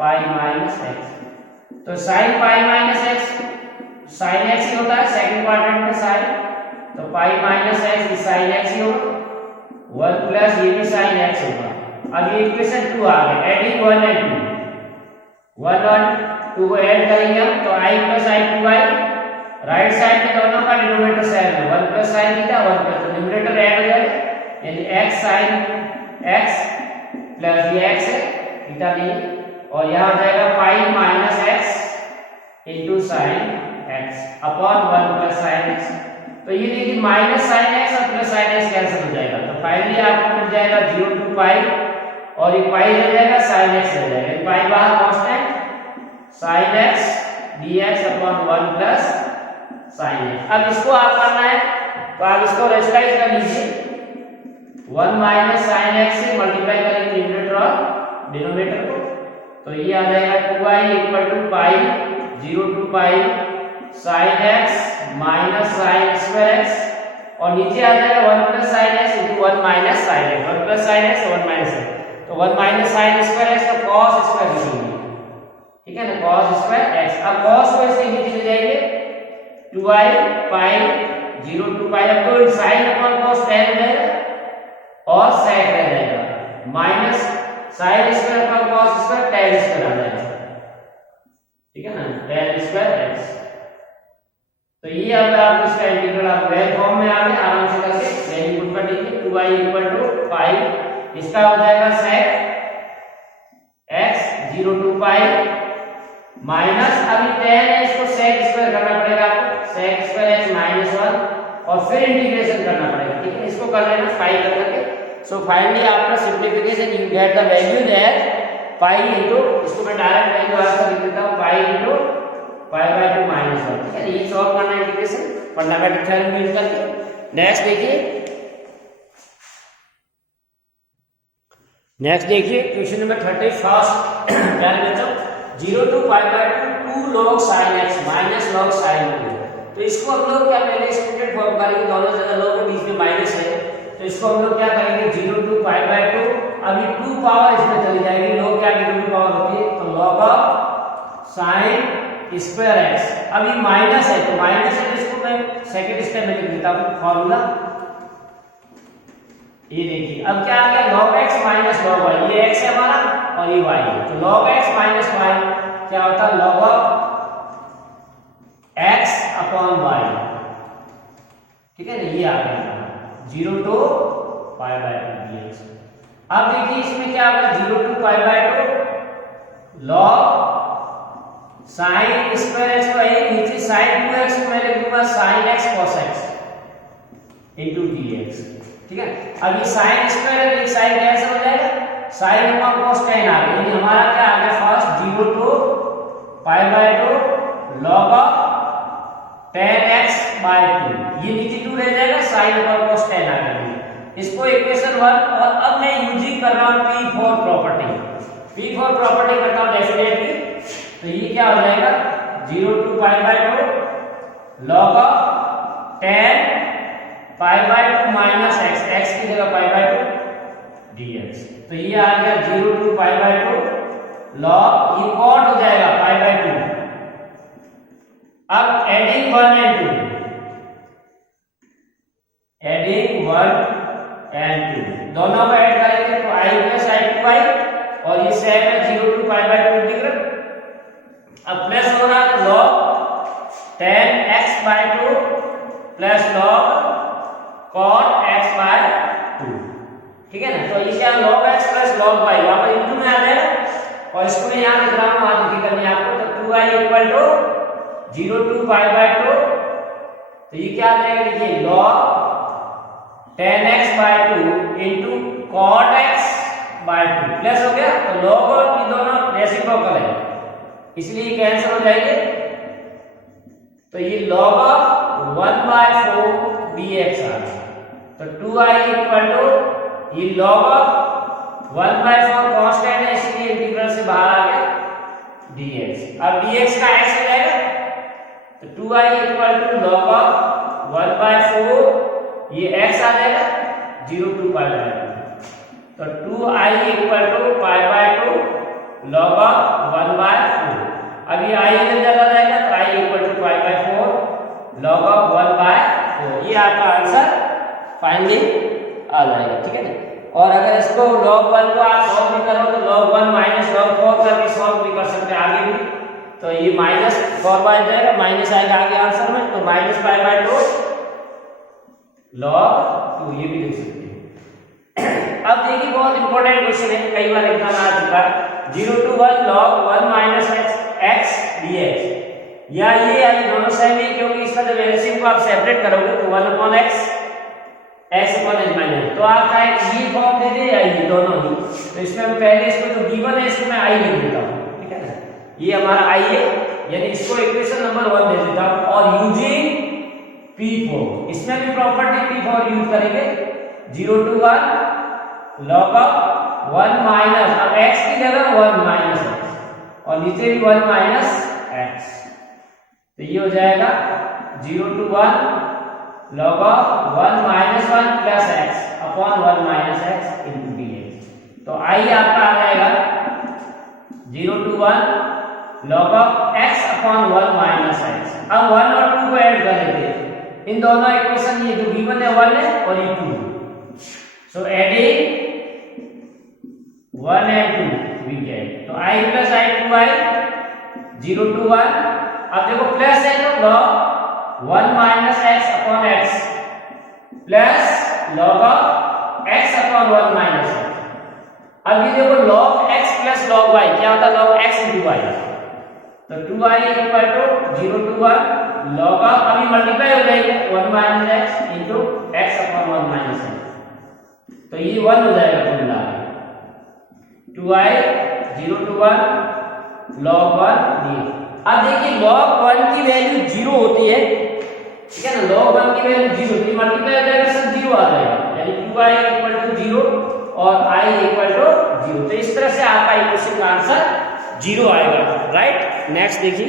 π minus x। तो sin π minus x sin x ही होता है सेकंड क्वाड्रेंट में sin, तो π minus x sin x ही होगा, 1 plus ये भी sin x होगा। अब ये इक्वेशन 2 आ गया, एडिंग 1 and 2, 1 और 2 को ऐड करेंगे हम, तो i plus i 2i, right side में दोनों का डिनोमिनेटर सेम है, 1 plus sin थीटा 1 plus, तो न्यूमरेटर ऐड हो जाएगा, यानी x sin x प्लस ये x है थीटा नहीं, और यहां आ जाएगा pi minus x into sin x upon 1 plus sin x। तो ये देखिए माइनस sin x और प्लस sin x कैंसिल हो जाएगा, तो फाइनली आपको मिल जाएगा 0 to pi, और ये pi रह जाएगा sin x रह जाएगा, pi बाहर constant sin x dx upon 1 plus sin x। अब इसको आप करना है तो आप इसको रेशनलाइज कर लीजिए, 1 minus sin x से मल्टीप्लाई करेंगे न्यूमरेटर और डिनोमिनेटर को, तो ये आ जाएगा 2i equal to pi 0 to pi sin x minus sin square x और नीचे आ जाएगा 1 plus sin x into 1 minus sin x, 1 plus sin x 1 minus x, तो 1 माइनस sin स्क्वायर x तो cos स्क्वायर लिखेंगे, ठीक है ना, cos स्क्वायर x। अब cos को इसके नीचे ले जाएंगे 2i पाई 0 टू पाई, अब तो sin अपॉन cos tan हो जाएगा और sec रह जाएगा minus sin square upon cos square tan square आ जाएगा, ठीक है ना, tan स्क्वायर x। तो ये अब आप इसका इंटीग्रल आप वेल फॉर्म में आ गए, आराम से करके वैल्यू पुट कर दीजिए 2i इक्वल टू पाई, इसका हो जाएगा sec x 0 to pi minus, अभी tan है इसको sec स्क्वायर करना पड़ेगा आपको, sec स्क्वायर x माइनस 1 और फिर इंटीग्रेशन करना पड़ेगा, ठीक है, इसको कर लेना पाई कर करके। So finally after simplification you get the value that pi into, इसको मैं डायरेक्ट वैल्यू आंसर लिख देता हूं pi into pi by 2 minus 1, ठीक है, ये सॉल्व करना है इंटीग्रेशन फंडामेंटल थ्योरम यूज करके। नेक्स्ट देखिए क्वेश्चन नंबर 31 प्यारे बच्चों, 0 to pi by 2 log sin x minus log sin 2, तो इसको हम लोग क्या पहले स्टूडेंट फॉर्म करेंगे, दोनों जगह log के बीच में माइनस है, तो इसको हम लोग क्या करेंगे 0 टू पाई बाय 2, अभी 2 पावर इसमें चली जाएगी, log क्या की 2 पावर होती है, तो log of sin square x, अभी माइनस है तो माइनस है, इसको मैं सेकंड स्टेप में लिख देता हूं फार्मूला, ये देखिए अब क्या आ गया log x minus log y, ये x है हमारा और ये y है, तो log x माइनस y क्या होता है log of x upon y, ठीक है ना, ये आ गया 0 टू पाई बाय 2 dx। अब देखिए इसमें क्या होगा 0 to pi by 2 log sin square x को है नीचे sin 2x को मैं लिख दूंगा sin x cos x into dx, ठीक है। अब ये sin स्क्वायर है, sin कैंसिल हो जाएगा, sin अपॉन cos tan आ गया, यानी हमारा क्या आ गया first 0 to pi by 2 log of tan x by 2, ये नीचे 2 रह जाएगा, sin अपॉन cos tan आ गया, इसको इक्वेशन 1। और अब मैं यूजिंग कर रहा हूं p4 प्रॉपर्टी करता हूं डेफिनेटली, तो ये क्या हो जाएगा 0 to pi by 2 log of tan pi by 2 minus x, x की जगह पाई बाय 2 dx, तो ये आ गया 0 टू पाई बाय 2 log, ये कॉट हो जाएगा पाई बाय 2। अब एडिंग 1 एंड 2 दोनों को ऐड करेंगे तो i प्लस i2i और ये सेक है 0 टू पाई बाय 2 इंटीग्रल, अब प्लस हो रहा है log tan x by 2 plus log cot x by 2, ठीक है ना, तो इसे log x plus log y वहां पर इंटू में आ जाएगा और इसको मैं यहां लिख रहा हूं, आज लिखी करनी है आपको, तो 2i equal to 0 to pi by 2, तो ये क्या आ जाएगा देखिए log tan x by 2 into cot x by 2 plus हो गया, तो log और ये दोनों रेसिप्रोकल है इसलिए कैंसिल हो जाएंगे, तो ये log ऑफ 1 बाय 4 dx आ गया, तो 2i इक्वल टू ये log ऑफ 1 बाय 4 कांस्टेंट है इसलिए इंटीग्रल से बाहर आ गया dx, अब dx का x हो जाएगा, तो 2i equal to log of 1 by 4 ये x आ जाएगा 0 टू पाई बाय 2, तो 2i equal to pi by 2 log of 1 by 4, अब ये i इधर चला जाएगा तो i equal to pi by 4 log of 1 by 4, ये आपका आंसर फाइनली आ जाएगा, ठीक है ना। और अगर इसको log 1 को आप सॉल्व भी करो तो log 1 माइनस log 4 करके सॉल्व भी कर सकते हैं आगे भी, तो ये माइनस 4 बाय जाएगा, माइनस आएगा आगे आंसर में, तो माइनस पाई बाय 2 log 2 ये भी लिख सकते हैं। अब देखिए बहुत इंपॉर्टेंट क्वेश्चन है, कई बार एग्जाम आ चुका है, 0 to 1 log 1 minus x dx, या ये दोनों सेम है क्योंकि इसका जब एलसीएम को आप सेपरेट करोगे तो 1 upon x upon h minus, तो आप चाहे ये फॉर्म दे दे या ये दोनों ही, तो इसमें हम पहले इसको जो गिवन है इसको मैं i लिख देता हूं, ठीक है ना, ये हमारा i है, यानी इसको इक्वेशन नंबर 1 दे देता हूं, और यूजिंग p4 इसमें भी प्रॉपर्टी p4 यूज करेंगे, 0 टू 1 log ऑफ 1 माइनस, अब x की जगह 1 माइनस x और नीचे भी 1 माइनस x, तो ये हो जाएगा 0 to 1 log of 1 minus 1 plus x upon 1 minus x into dx। तो i आपका आ जाएगा 0 to 1 log of x upon 1 minus x। अब 1 और 2 को ऐड कर लेते हैं, इन दोनों इक्वेशन, ये जो v1 है 1 है और ये 2, so adding 1 and 2 we get, तो i plus i 2i 0 to 1। अब देखो प्लस है तो log 1 minus x upon x plus log of x upon 1 minus x। अब ये देखो log x plus log y क्या होता है, log x into y, तो 2i equal to 0 to 1 log of, अभी मल्टीप्लाई हो जाएगा 1 minus x into x upon 1 minus x, तो ये 1 हो जाएगा कुल मिला के 2i 0 to 1 log 1 dx। अब देखिए log 1 की वैल्यू 0 होती है, ठीक है ना, log 1 की वैल्यू 0 होती है, मल्टीप्लाई हो जाएगा सब 0 आ जाएगा, यानी 2i equal to 0 और i equal to 0। तो इस तरह से आपका इक्वेशन का आंसर 0 आएगा, राइट। नेक्स्ट देखिए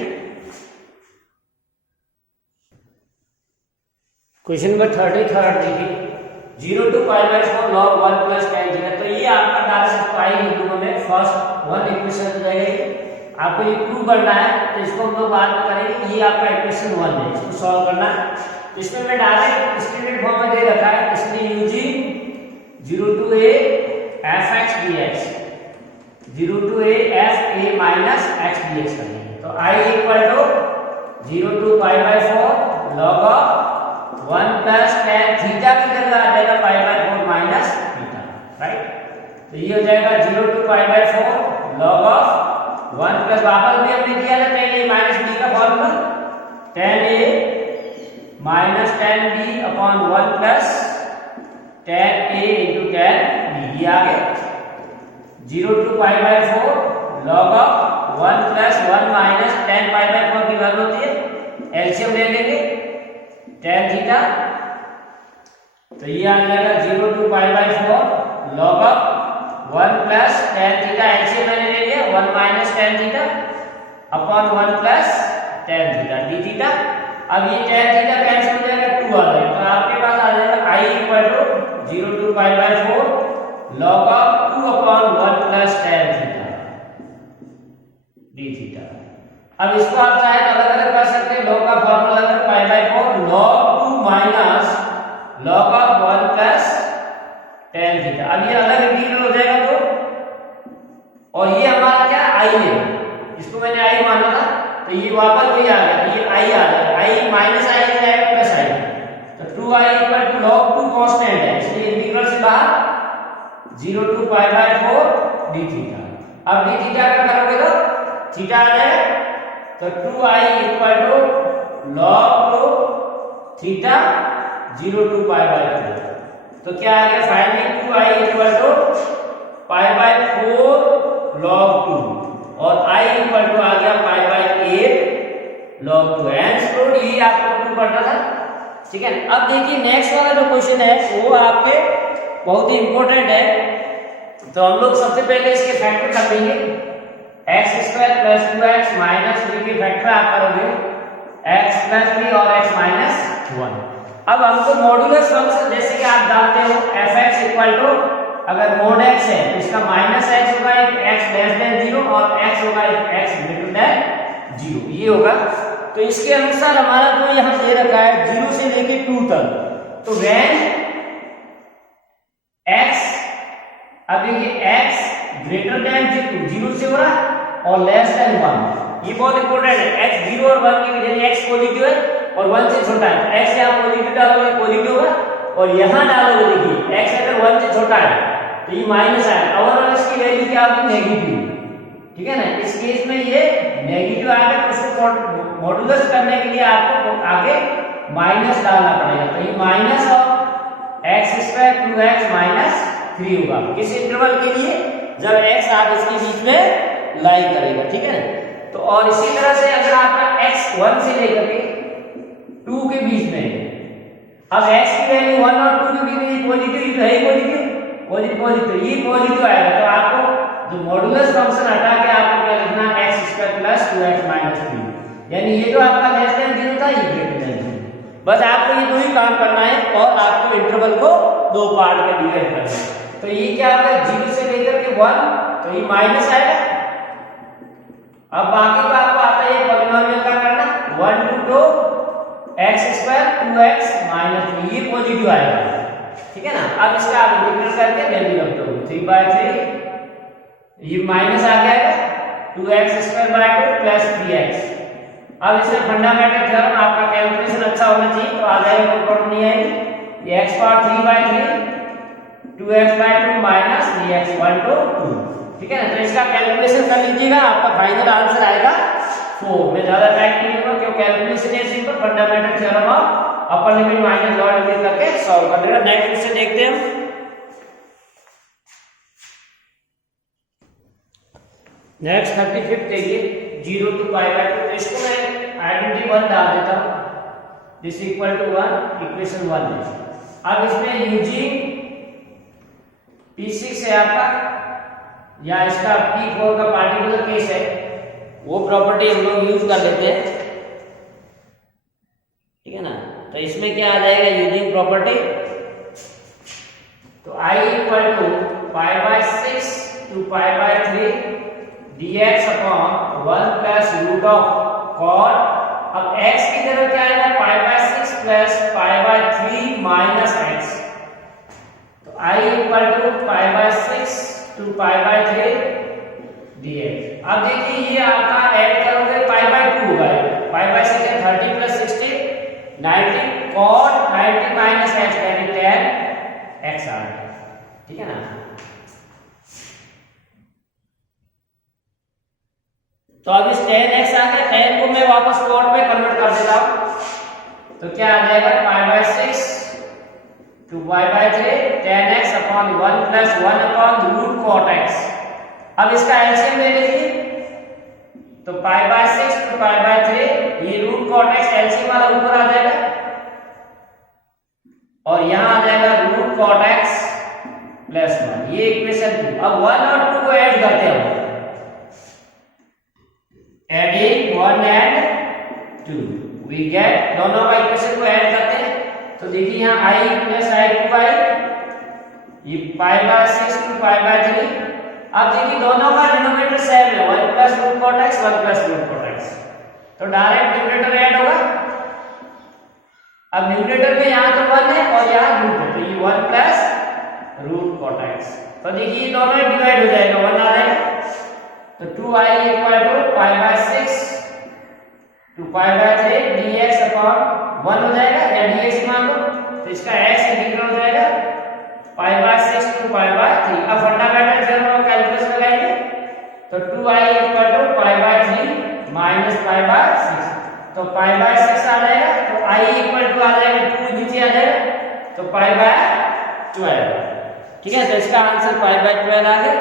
क्वेश्चन नंबर 33 देखिए 0 to pi by 4 log 1 plus tan theta. तो ये आपका डायरेक्ट पाई बिंदु में फर्स्ट वन इक्वेशन हो जाएगी, आपको ये प्रूव करना है, तो इसको हम लोग बाद में करेंगे। ये आपका इक्वेशन 1 है, इसको सॉल्व करना है। इसमें मैं डायरेक्ट स्टैंडर्ड फॉर्म में दे रखा है, इसलिए using 0 to a fx dx 0 to a f a minus x dx करेंगे। तो i equal to 0 to pi by 4 log of 1 plus tan theta की जगह आ जाएगा pi by 4 minus theta, right. तो ये हो जाएगा 0 to pi by 4 log of 1 plus वापस भी हमने किया था tan a माइनस b का formula, tan a minus tan b upon 1 plus tan a into tan b, ये आ गया 0 to pi by 4 log of 1 plus 1 minus tan pi by 4 की वैल्यू होती है, एलसीएम ले लेंगे tan थीटा, तो ये आ जाएगा 0 to pi by 4 log of 1 plus tan theta, LCM मैंने ले लिया 1 minus tan theta upon 1 plus tan theta d theta. अब ये tan थीटा कैंसिल हो जाएगा, 2 आ जाएगा, तो आपके पास आ जाएगा i equal to 0 to pi by 4 log of 2 upon 1 plus tan theta d theta. अब इसको आप चाहे तो अलग अलग कर सकते हैं, log का फॉर्मूला अगर pi by 4 log 2 minus log of 1 plus tan theta. अब ये अलग इंटीग्रल हो जाएगा तो, और ये हमारा क्या i है, इसको मैंने i माना था, तो ये वापस वही आ गया, ये i आ गया, i माइनस i हो जाएगा प्लस i, तो 2i equal to log 2 constant है, इसलिए इंटीग्रल से बाहर 0 to pi by 4 d theta. अब d थीटा का करोगे तो थीटा आ जाएगा, तो 2i equal to log 2 theta 0 to pi by 4, तो क्या आ गया finally 2i equal to pi by 4 log 2 और i इक्वल टू आ गया pi by 8 log 2। एंड ये आपको प्रूव करना था, ठीक है। अब देखिए नेक्स्ट वाला जो क्वेश्चन है वो आपके बहुत ही इंपॉर्टेंट है, तो हम लोग सबसे पहले इसके फैक्टर कर देंगे, x² प्लस 2x माइनस 3 के फैक्टर आप करोगे x प्लस 3 और x माइनस 1। अब हमको मॉड्यूलस फंक्शन, जैसे कि आप जानते हो fx इक्वल टू, अगर मोड x है तो इसका माइनस x होगा x लेस देन 0 और x होगा x ग्रेटर देन 0, ये होगा। तो इसके अनुसार हमारा जो यहाँ दे रखा है 0 से लेके 2 तक, तो व्हेन x, अब देखिए x ग्रेटर देन 0 से हो रहा है और लेस देन 1, ये बहुत इंपॉर्टेंट है। x 0 और 1 के बीच, x पॉजिटिव है और 1 से छोटा है, तो x यहाँ पॉजिटिव डालोगे पॉजिटिव होगा, और यहाँ डालोगे देखिए x अगर 1 से छोटा है तो ये माइनस आएगा, और इसकी वैल्यू क्या होगी नेगेटिव, ठीक है ना। इस केस में ये नेगेटिव आएगा, तो उसको मॉड्यूलस करने के लिए आपको आगे माइनस डालना पड़ेगा, तो ये minus of x² 2x minus 3 होगा, किस इंटरवल के लिए, जब x आप इसके बीच में लाई करेगा, ठीक है। तो और इसी तरह से अगर आपका x 1 से लेकर के 2 के बीच में, अब x की वैल्यू 1 और 2 के बीच में पॉजिटिव तो है ही, पॉजिटिव ये पॉजिटिव आएगा, तो आपको जो मॉड्यूलस फंक्शन हटा के आपको क्या लिखना है x² प्लस 2x माइनस 3, यानी ये जो आपका लेस देन 0 था ये ग्रेटर देन 0। बस आपको ये दो ही काम करना है और आपको इंटरवल को दो पार्ट में डिवाइड करना है। तो ये क्या होगा 0 से लेकर के 1, तो ये माइनस आएगा। अब बाकी का आपको आता है पॉलिनोमियल का करना 1 to 2 x square 2x minus 3, ये पॉजिटिव आएगा, ठीक है ना। अब इसका आप इंटीग्रेट करके वैल्यू रख दो 3/3, ये माइनस आ गया 2x square by 2 plus 3x। अब इसमें फंडामेंटल थ्योरम आपका कैलकुलेशन अच्छा होना चाहिए तो आ जाएगा, कोई प्रॉब्लम नहीं आएगी। ये x power 3/3 2x by 2 minus 3x 1 to 2, ठीक है ना। तो इसका कैलकुलेशन कर लीजिएगा, आपका फाइनल आंसर आएगा 4। मैं ज्यादा टाइम नहीं लूंगा क्योंकि कैलकुलेशन है simple, fundamental theorem of upper limit minus lower limit करके सॉल्व कर लेना। नेक्स्ट क्वेश्चन देखते हैं हम। नेक्स्ट 35 देखिए 0 to π/2। तो इसको मैं आइडेंटिटी 1 डाल देता हूं, दिस इक्वल टू 1 इक्वेशन 1 है। अब इसमें यूजिंग P6 है आपका या इसका P4 का पार्टिकुलर केस है, वो प्रॉपर्टी हम लोग यूज कर लेते हैं, ठीक है ना। तो इसमें क्या आ जाएगा यूजिंग प्रॉपर्टी, तो I equal to π/6 to π/3 dx upon 1 plus root of cot. अब x की जगह क्या आएगा π/6 प्लस π/3 माइनस x। तो I equal to π/6 to π/3 dx। अब देखिए ये आपका ऐड करोगे π/2 होगा, π/6 है 30 प्लस 60 90 cot 90 माइनस x यानी 10 x आ गया, ठीक है ना। तो अब इस 10x आ गया, 10 को मैं वापस cot में कन्वर्ट कर देता हूं, तो क्या आ जाएगा π/6 to π/3 10x upon 1 plus 1 upon root cot x। अब इसका एलसीएम ले लीजिए, तो π/6 to π/3 ये रूट cot x एलसीएम वाला ऊपर आ जाएगा और यहां आ जाएगा रूट cot x प्लस 1, ये इक्वेशन 2। अब 1 और 2 को ऐड करते हैं, एडिंग 1 and 2 वी गेट, दोनों का इक्वेशन को ऐड करते हैं। तो देखिए यहाँ i प्लस i2i ये π/6 to π/3। अब देखिए दोनों का डिनोमिनेटर सेम है 1 plus root cot x 1 plus root cot x, तो डायरेक्ट न्यूमरेटर ऐड होगा। अब न्यूमरेटर में यहाँ तो 1 है और यहाँ रूट है, तो ये 1 प्लस रूट cot x। तो देखिए दोनों डिवाइड हो जाएगा, 1 आ जाएगा, तो 2i equal to π/6 to π/3 dx upon 1 हो जाएगा या dx मान लो, तो इसका x इंटीग्रल हो जाएगा π/6 to π/3। अब फंडामेंटल थ्योरम का कैलकुलेशन लगाएंगे, तो 2i इक्वल टू π/3 माइनस π/6, तो π/6 आ जाएगा, तो i इक्वल टू आ जाएगा 2 नीचे आ जाएगा, तो π/12, ठीक है। तो इसका आंसर π/12 आ गया।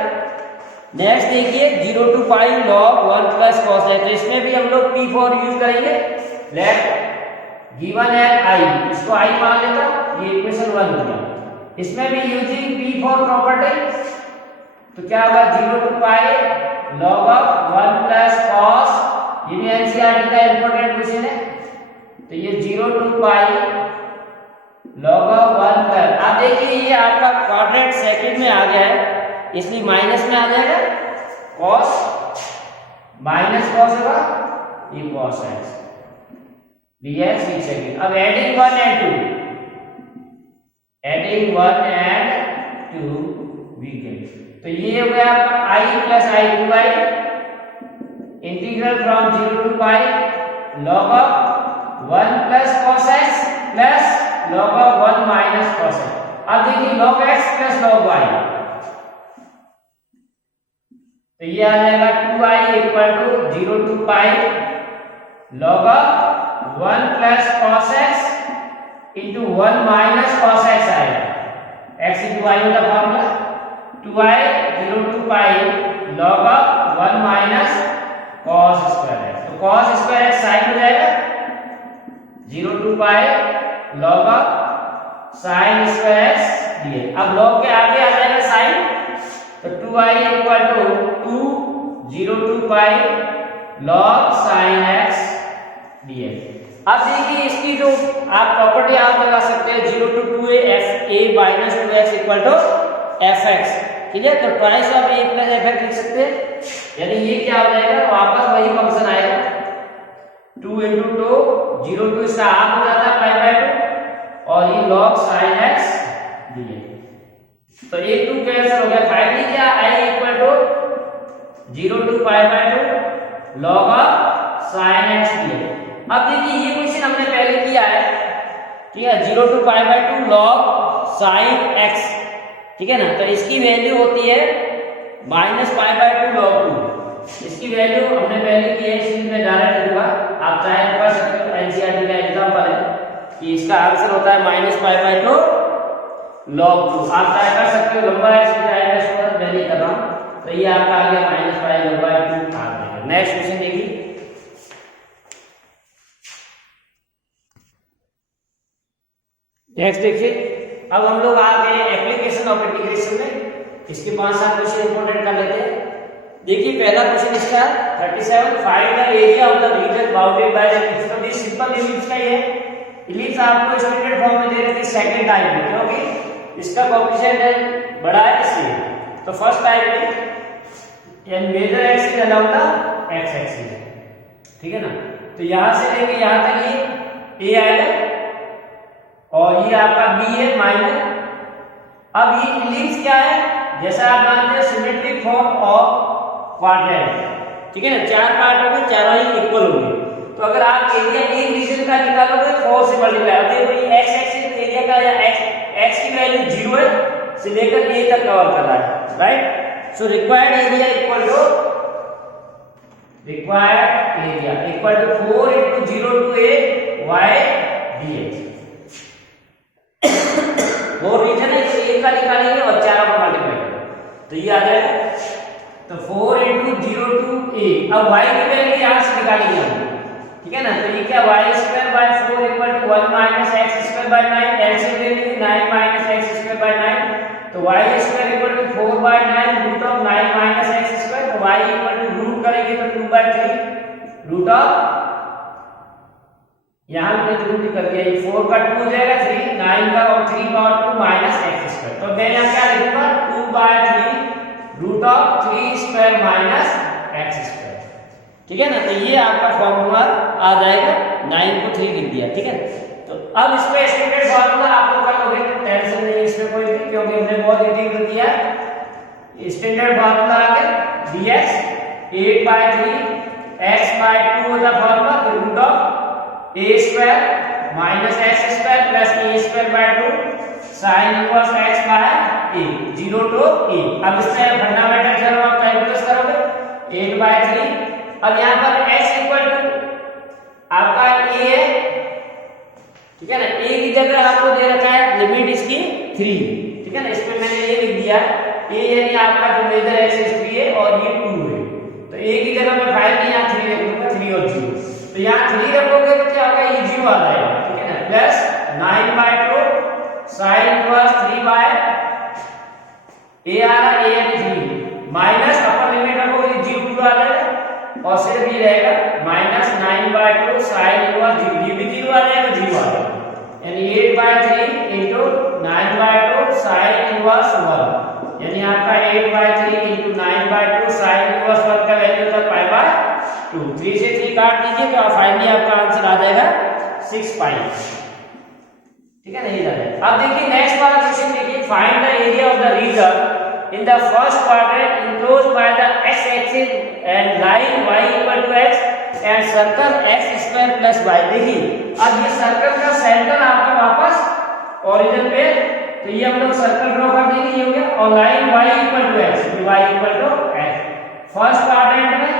नेक्स्ट देखिए 0 to π log 1 प्लस cos है, तो इसमें भी हम लोग P4 यूज करेंगे। लेट गिवन है i, इसको i मान लेता हूं, ये इक्वेशन 1 हो गया। इसमें भी यूजिंग P4 प्रॉपर्टी, तो क्या होगा 0 to π log of 1 plus cos, ये भी एनसीईआरटी का इंपॉर्टेंट क्वेश्चन है, तो ये 0 to π log of 1 प्लस। अब देखिए ये आपका क्वाड्रेंट सेकंड में आ गया है, इसलिए माइनस में आ जाएगा cos माइनस cos होगा, ये cos x dx ये सेकंड। अब adding 1 and 2, adding 1 and 2 we get, तो ये हो गया आपका i plus i2i integral from 0 to π log of 1 plus cos x plus log of 1 minus cos x। अब देखिए log x plus log y, तो ये आ जाएगा 2i equal to 0 to π log of 1 plus cos x into 1 minus cos x आएगा, x into y होता formula, 2i 0 to π log of 1 minus cos square x, तो cos square x sign हो जाएगा 0 to π log of sin square x dx। अब log के आगे आ जाएगा sign, तो 2i equal to 2 0 to π log sin x dx। अब देखिए इसकी जो आप प्रॉपर्टी आप लगा सकते हैं 0 to 2a f a minus 2x equal to fx, ठीक है। तो twice of a plus fx लिख सकते हैं, यानी ये क्या हो जाएगा, वापस वही फंक्शन आएगा 2 into 2 0 to इसका हाफ हो जाता है पाई बाय 2 और ये log sin x dx। तो 1 2 कैंसिल हो गया, फाइनली क्या i equal to 0 to pi by 2 log of sin x dx। अब देखिए ये क्वेश्चन हमने पहले किया है, ठीक है, 0 to pi by 2 log sin x, ठीक है ना। तो इसकी वैल्यू होती है माइनस पाई बाय 2 log 2। इसकी वैल्यू हमने पहले की है, इसलिए मैं डायरेक्ट लिखूंगा, आप चाहे कर सकते हो, एनसीईआरटी का एग्जांपल है कि इसका आंसर होता है माइनस पाई बाय 2 log 2। आप चाहे कर सकते हो, लंबा है इसलिए टाइम वेस्ट होगा, मैं नहीं कर रहा हूं। तो ये आपका आ गया माइनस पाई बाय 2 आ गया। नेक्स्ट क्वेश्चन देखिए, नेक्स्ट देखिए, अब हम लोग आ गए एप्लीकेशन ऑफ इंटीग्रेशन में। इसके 5-7 क्वेश्चन इंपॉर्टेंट कर लेते हैं। देखिए पहला क्वेश्चन इसका 37, find the area of the reason bounded by the ellipse. तो ये सिंपल इलिप्स का ही है। इलिप्स आपको स्टैंडर्ड फॉर्म में दे रखी है सेकंड टाइप में, क्योंकि इसका कोएफिशिएंट बड़ा है इसलिए। तो फर्स्ट टाइप में and major axis along the x axis, ठीक है ना। तो यहां से लेके यहां तक ये a आएगा और ये आपका b है माइनर। अब ये इलिप्स क्या है, जैसा आप जानते हैं सिमेट्रिक फॉर्म ऑफ क्वाड्रेंट, ठीक है ना। 4 पार्ट होंगे, चारों ही इक्वल होंगे। तो अगर आप एरिया एक रीजन का निकालोगे 4 से मल्टीप्लाई, देखो ये x एक्सिस एरिया का या x की वैल्यू 0 है से लेकर a तक कवर कर रहा है, right. So required area equal to 4 into 0 to a y dx। वो रीजन है, तो एक का निकालेंगे और चारों का मल्टीप्लाई करेंगे तो ये आ जाएगा। तो 4 into 0 to a। अब y की वैल्यू यहां से निकालेंगे हम, ठीक है ना। तो ये क्या y square by 4 equal to 1 minus x square by 9, LCM ले लेंगे 9 माइनस x स्क्वायर बाय 9। तो y square equal to 4 by 9 root of 9 minus x square. तो y इक्वल टू रूट करेंगे तो 2 बाय 3 रूट ऑफ, यहां पे root कर दिया, ये 4 का 2 हो जाएगा 3, 9 का और 3 पावर 2 माइनस x स्क्वायर। तो मैं यहां क्या लिखूंगा 2 by 3 root of 3 square minus x square, ठीक है ना। तो ये आपका फॉर्मूला आ जाएगा, 9 को 3 लिख दिया, ठीक है। तो अब इसमें स्टैंडर्ड फॉर्मूला आप लोग कर लोगे, टेंशन नहीं इसमें कोई भी, क्योंकि हमने बहुत इंटीग्रल किया है। स्टैंडर्ड फॉर्मूला आ गया dx 8 बाय 3 x बाय 2 होता फॉर्मूला, तो root of a square minus x square plus a square by 2 sin inverse x by a 0 to a। अब इसमें फंडामेंटल थ्योरम आप कैलकुलेट करोगे 8 बाय 3। अब यहां पर x इक्वल टू आपका a है, ठीक है ना। a की जगह आपको दे रखा है लिमिट इसकी 3, ठीक है ना। इसमें मैंने ये लिख दिया a यानी आपका जो मेजर एक्सिस 3 है और ये 2 है। तो a की जगह मैं फाइनली यहां 3 लिख दूंगा, 3 और 0। तो यहाँ 3 रखोगे तो क्या होगा, ये 0 आ जाएगा, ठीक है ना। Plus 9 by 2 sin inverse 3 by a आ रहा है, a यानी 3 माइनस अपर लिमिट रखोगे 0 आ जाएगा और सिर्फ ये रहेगा माइनस 9 बाय 2 sin इनवर्स 0, ये भी 0 आ जाएगा, 0 आ जाएगा, यानी 8 by 3 into 9 by 2 sin inverse 1, यानी आपका 8 by 3 into 9 by 2 sin inverse 1 का वैल्यू होता है पाई बाय 2। 3 से 3 काट दीजिए तो फाइनली आपका आंसर आ जाएगा 6 पाई, ठीक है ना। ये जाएगा। अब देखिए नेक्स्ट वाला क्वेश्चन देखिए, find the area of the region in the first quadrant enclosed by the x axis and line y equal to x and circle x square plus y। देखिए अब ये सर्कल का सेंटर आपका वापस origin पे, तो ये हम लोग सर्कल ड्रॉ कर देंगे, ये हो गया। और line y equal to x, y equal to x first quadrant में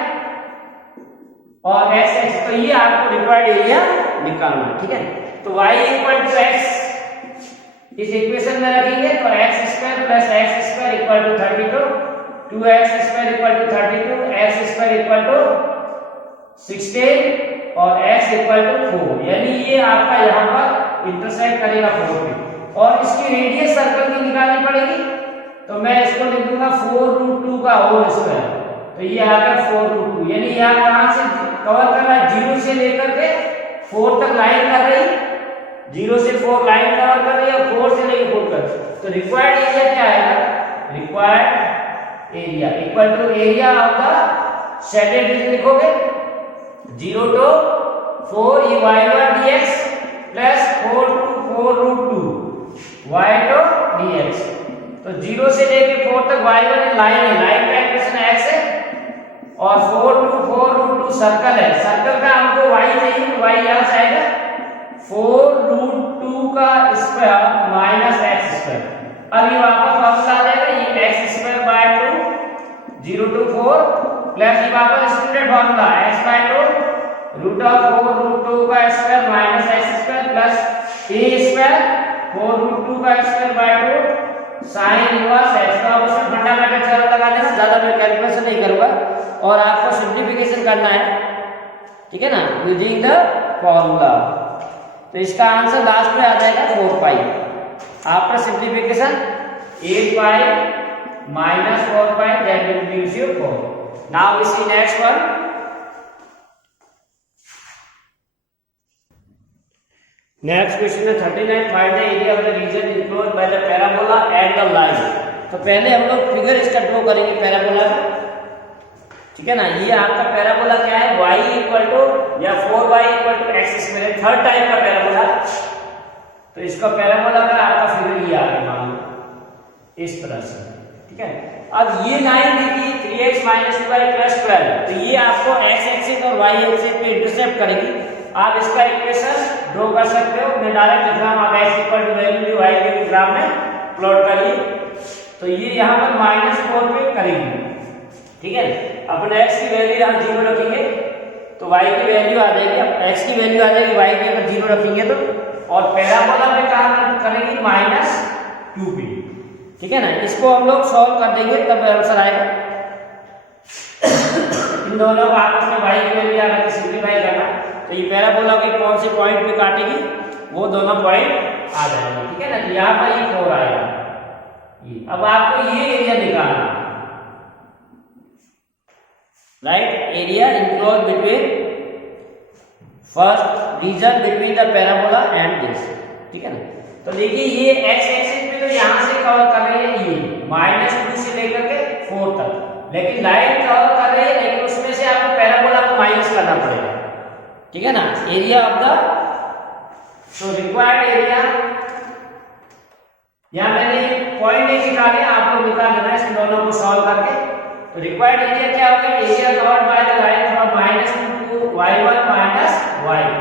और x एक्सिस, तो ये आपको रिक्वायर्ड एरिया निकालना है, ठीक है। तो y इक्वल टू x इस इक्वेशन में रखेंगे तो x square plus x square equal to 32, 2x square equal to 32, x square equal to 16 और x इक्वल टू 4, यानी ये आपका यहाँ पर इंटरसेक्ट करेगा 4 पे। और इसकी रेडियस सर्कल की निकालनी पड़ेगी, तो मैं इसको लिख दूंगा 4√2 का होल स्क्वायर। तो ये आ गया 4√2, यानी यहाँ कहां से कवर कर रहा है 0 से लेकर के 4 तक लाइन कर रही, 0 से 4 लाइन कवर कर रही है, 4 से लेके 4 तक। तो रिक्वायर्ड एरिया क्या आएगा? Required area equal to area of the shaded region लिखोगे 0 to 4 ये y1 dx plus 4 to 4 root 2 y to dx। तो 0 से लेके 4 तक y1 लाइन है, लाइन का इक्वेशन x है, और 4 to 4 root 2 सर्कल है, सर्कल का हमको y चाहिए, तो y यहां से आएगा 4 root 2 का स्क्वायर माइनस x स्क्वायर। अब ये वापस वापस आ जाएगा, ये x square by 2 0 to 4 plus ये वापस standard formula x by 2 root of 4 root 2 का square minus x square plus a square 4 root 2 का square by 2 sin inverse x का ऑप्शन फंडामेंटल थ्योरम लगा देना, ज्यादा मैं कैलकुलेशन नहीं करूंगा, और आपको सिंपलीफिकेशन करना है, ठीक है ना, यूजिंग द फार्मूला। तो इसका आंसर लास्ट में आ जाएगा 4 pi. After simplification 8 pi minus 4 pi that will gives you 4। Now we see next one. Next question है 39, find the area of the region enclosed by the parabola and the line. तो पहले हम लोग figure इसका draw करेंगे parabola का, ठीक है ना। ये आपका पैराबोला क्या है, y इक्वल टू या 4y equal to x square, third type का पैराबोला। तो इसका पैराबोला का आपका फिगर ये आ गया, मान लो इस तरह से, ठीक है। अब ये लाइन देखिए 3x माइनस 2y प्लस 12, तो ये आपको x एक्सिस और y एक्सिस पे इंटरसेप्ट करेगी। आप इसका इक्वेशन ड्रॉ कर सकते हो, मैं डायरेक्ट लिख रहा हूं, आप x equal to value y के ग्राफ में प्लॉट करिए। तो ये यहाँ पर -4 पे करेगी, ठीक है। अपन x की वैल्यू यहाँ 0 रखेंगे तो y की वैल्यू आ जाएगी, अब x की वैल्यू आ जाएगी, y की अगर 0 रखेंगे तो, और पैराबोला पे कहाँ करेंगे -2 पे, ठीक है ना। इसको हम लोग सॉल्व कर देंगे तब आंसर आएगा। इन दोनों को आपस में y की वैल्यू आकर के सिंपलीफाई करना, तो ये पैराबोला के कौन से पॉइंट पे काटेगी वो दोनों पॉइंट आ जाएंगे, ठीक है ना। तो यहाँ पर ये 4 आएगा, ये अब आपको ये एरिया निकालना, right, area enclose between first region between the parabola and this, ठीक है ना। तो देखिए ये x एक्सिस पे तो यहाँ से कवर कर रही है ये -2 से लेकर के 4 तक, लेकिन लाइन कवर कर रही है, लेकिन उसमें से आपको पैराबोला को माइनस करना पड़ेगा, ठीक है ना। Area of the, so required area, यहां मैंने पॉइंट नहीं निकाले, आप लोग निकाल लेना इन दोनों को सॉल्व करके। तो रिक्वायर्ड एरिया क्या होगा, area covered by the line from -2 to y1 minus y2,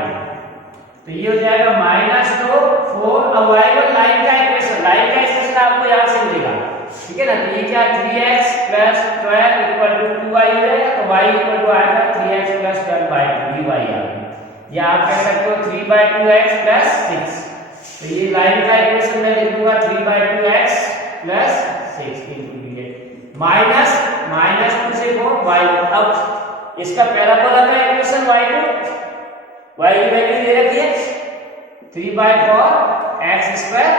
तो ये हो जाएगा -2 4, अब y1 लाइन का इक्वेशन, लाइन का इक्वेशन आपको यहां से मिलेगा, ठीक है ना। तो ये क्या 3x plus 12 equal to 2y हो जाएगा, तो y इक्वल टू आएगा 3x प्लस 12 बाय 2 dy आएगा, या आप कह सकते हो 3/2x प्लस 6। तो ये लाइन का इक्वेशन मैं लिख दूंगा 3/2x plus 6 into dy minus -2 से 4 y। अब इसका पैराबोला का इक्वेशन y2, y की वैल्यू दे रखी है 3/4 x स्क्वायर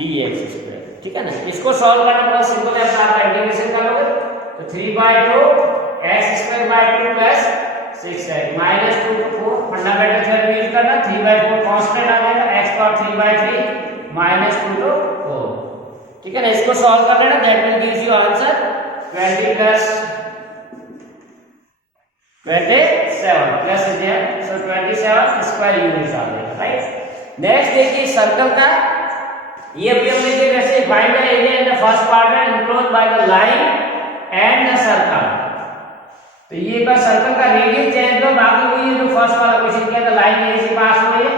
dx स्क्वायर, ठीक है ना। इसको सॉल्व करना बहुत सिंपल है, आप इंटीग्रेशन करोगे तो 3/2 x स्क्वायर बाय 2 प्लस 6 है, -2 to 4 फंडामेंटल थ्योरम यूज करना, 3/4 कांस्टेंट आ जाएगा, x पावर 3/3 -2 to 4, ठीक है ना। इसको सॉल्व कर लेना, that will give you answer 20 plus 27 plus है, सो 27 स्क्वायर यूनिट्स आ जाएगा, राइट। नेक्स्ट देखिए सर्कल का, ये भी हम लिखे जैसे find the area in the first quadrant enclosed by the line and the circle. तो ये का सर्कल का रेडियस चेंज लो, बाकी वही जो फर्स्ट वाला क्वेश्चन किया था, लाइन यहीं से पास हुई है,